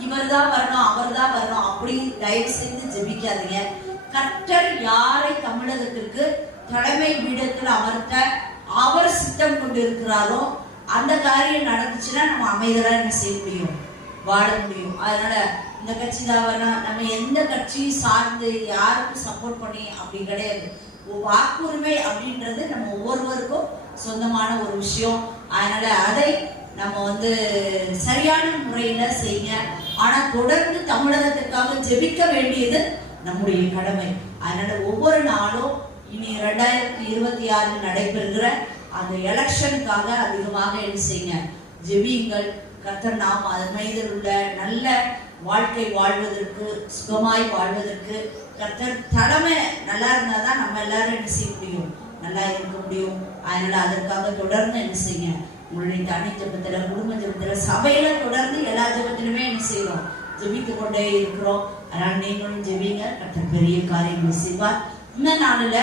இவர் தான் வரணும், அவர் தான் வரணும் அப்படி தயவு செய்து ஜெபிக்காதீங்க. கர்த்தர் யாரை தமிழகத்திற்கு தலைமை பீடத்தில் அமர்த்த அவர் சித்தம் கொண்டு இருக்கிறாரோ அந்த காரியம் நடந்துச்சுன்னா நம்ம அமைதலா என்ன செய்ய முடியும், வாழ முடியும். அதனால இந்த கட்சி தான் வரணும், நம்ம எந்த கட்சியும் சார்ந்து யாருக்கும் சப்போர்ட் பண்ணி அப்படி கிடையாது. வாக்குரிமை அப்படின்றது நம்ம ஒவ்வொருவருக்கும் சொந்தமான ஒரு விஷயம். அதனால அதை நம்ம சரியான முறையில செய்யுங்க. ஆனா தொடர்ந்து தமிழகத்திற்காக ஜெபிக்க வேண்டியது நம்முடைய கடமை. அதனால ஒவ்வொரு நாளும் இனி 2026 நடைபெறுகிற அந்த எலெக்ஷனுக்காக அதிகமாக என்ன செய்யுங்க, ஜெபியுங்கள். கர்த்தர் நாம் அதன் மீது உள்ள நல்ல வாழ்க்கை வாழ்வதற்கு, சுகமாய் வாழ்வதற்கு கர்த்தர் தலைமை நல்லா இருந்தாதான் நம்ம எல்லாரும் என்ன செய்ய முடியும், நல்லா இருக்க முடியும். அதனால அதற்காக தொடர்ந்து என்ன செய்யுங்க, உங்களுடைய தனி ஜெபத்துல, குடும்ப ஜெபத்துல, சபையில தொடர்ந்து எல்லா ஜெபத்திலுமே என்ன செய்யறோம், ஜெபித்து கொண்டே இருக்கிறோம். அதனால நீங்களும் ஜெபிங்க, கர்த்தர் பெரிய காரியங்களை செய்வார். இந்த நாளில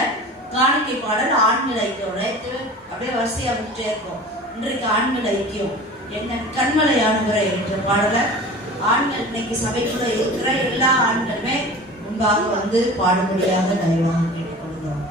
காணிக்கை பாடல் ஆண்கள் ஐக்கியம் அப்படியே வரிசையா வந்துட்டே இருக்கும். இன்றைக்கு ஆண்கள் ஐக்கியம் எங்கள் கண்மலையானவரே என்ற பாடலை ஆண்கள் இன்னைக்கு சபைக்குள்ள இருக்கிற எல்லா ஆண்களுமே முன்பாக வந்து பாடும்படியாக தயவாக கேட்டுக்கொள்கிறோம்.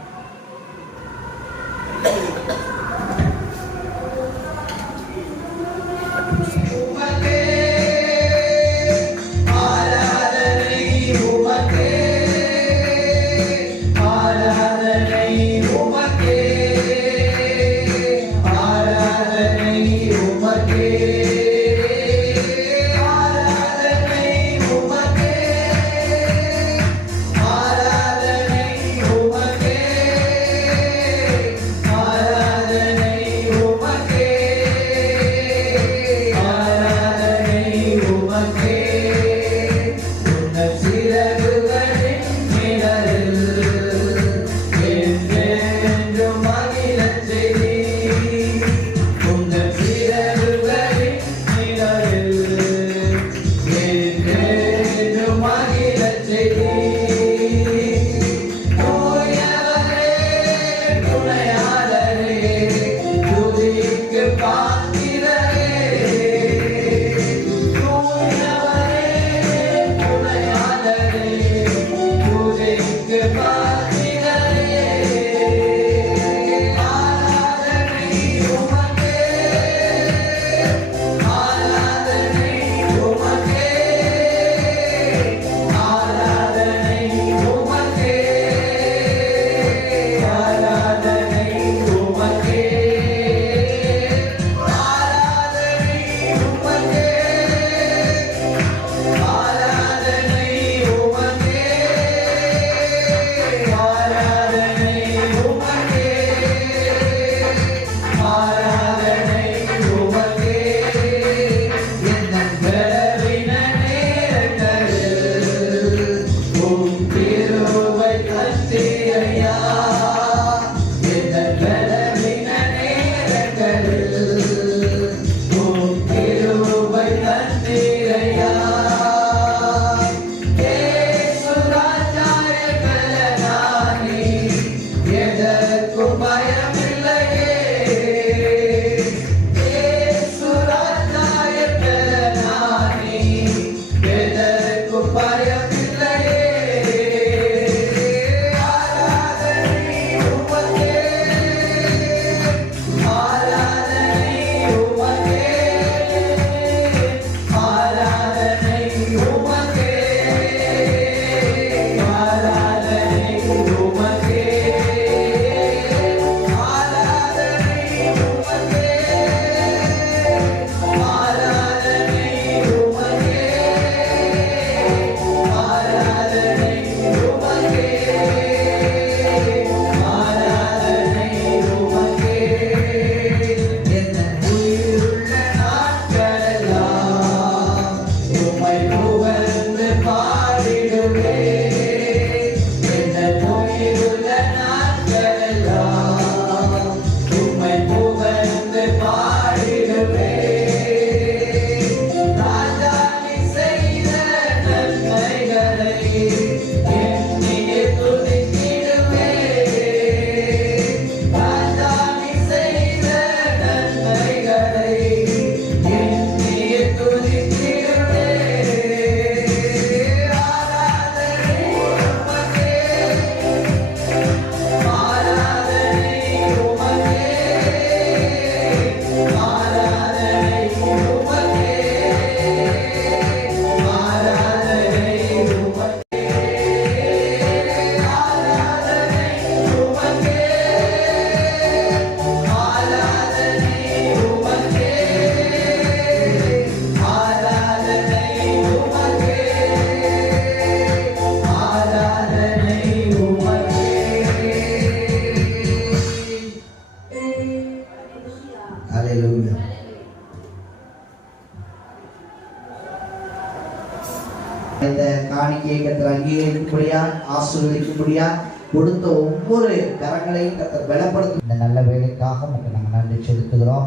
இந்த காணிக்கையை கர்த்தர் அங்கீகரிக்கும்படியா ஆசீர்வதிக்கும்படியா கொடுத்த ஒவ்வொரு கரங்களையும் கர்த்தர் பலப்படுத்தும். இந்த நல்ல வேலைக்காக உங்களுக்கு நாங்கள் நன்றி செலுத்துகிறோம்.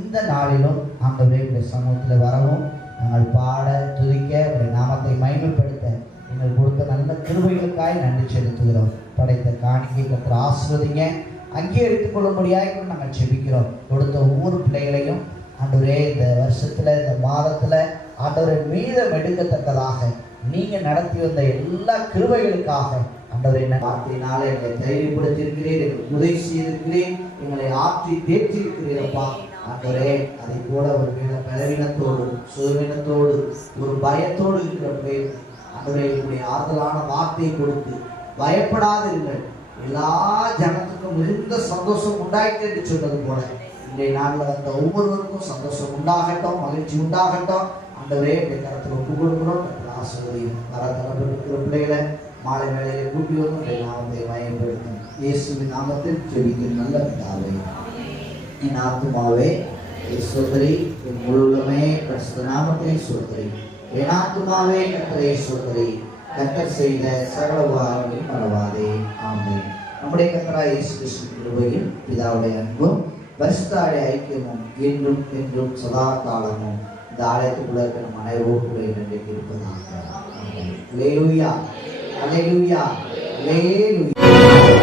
இந்த நாளிலும் ஆண்டவரே இந்த சமூகத்தில் வரவும் நாங்கள் பாட துதிக்க உடைய நாமத்தை மகிமைப்படுத்த நீங்கள் கொடுத்த நல்ல கிருபைகளுக்காய் நன்றி செலுத்துகிறோம். படைத்த காணிக்கை கர்த்தர் ஆசீர்வதிங்க, அங்கீகரித்துக் கொள்ளும்படியாக நாங்கள் செபிக்கிறோம். கொடுத்த ஒவ்வொரு பிள்ளைகளையும் ஆண்டவரே இந்த வருஷத்துல இந்த மாதத்துல ஆண்டவரை மீதம் எடுக்கத்தக்கதாக நீங்க நடத்தி வந்த எல்லா கிருபைகளுக்காக ஆண்டவரே வார்த்தையினால எங்களை தைரியப்படுத்தியிருக்கிறேன், எங்களுக்கு உதவி செய்திருக்கிறேன், எங்களை ஆற்றி தேற்றிருக்கிறீரப்பா. ஆண்டவரே அதை போல ஒரு பலவீனத்தோடு சுயவீனத்தோடு ஒரு பயத்தோடு இருக்கிற பேர் ஆண்டவரே உங்களுடைய ஆறுதலான வார்த்தையை கொடுத்து பயப்படாதீர்கள், எல்லா ஜனத்துக்கும் மிகுந்த சந்தோஷம் உண்டாயிட்டு என்று சொன்னது போல இன்றைய நாளில் வந்த ஒவ்வொருவருக்கும் சந்தோஷம் உண்டாகட்டும், மகிழ்ச்சி உண்டாகட்டும். ஆண்டவரே இந்த கருத்தில் ஒப்பு கொடுக்கிறோம். ஆசிரியர் வரத்தரப்பட்டிருக்கிற பிள்ளைகளை மாலை வேலையை கூட்டி வந்து நாமத்தை பயன்படுத்தும் இயேசுவின் நாமத்தில் ஜெபிக்கும் நல்ல பிதாவே. என் ஆத்துமாவே சோதரி, என் முழுமே கிறிஸ்து நாமத்தை சோதரி, என் ஆத்துமாவே கர்த்தரை சோதரி, கர்த்தர் செய்த சகல உபகாரங்களையும் மறவாதே. ஆமென். நம்முடைய கர்த்தராகிய இயேசு கிறிஸ்துவின் கிருபையும் பிதாவுடைய அன்பும் பரிசுத்த ஐக்கியமும் என்றும் என்றும் சதா காலமும் இந்த ஆலயத்துக்குள்ள இருக்கிற அனைவரோடு கூட இன்றைக்கு இருப்பதாக. அல்லேலூயா, அல்லேலூயா, அல்லேலூயா.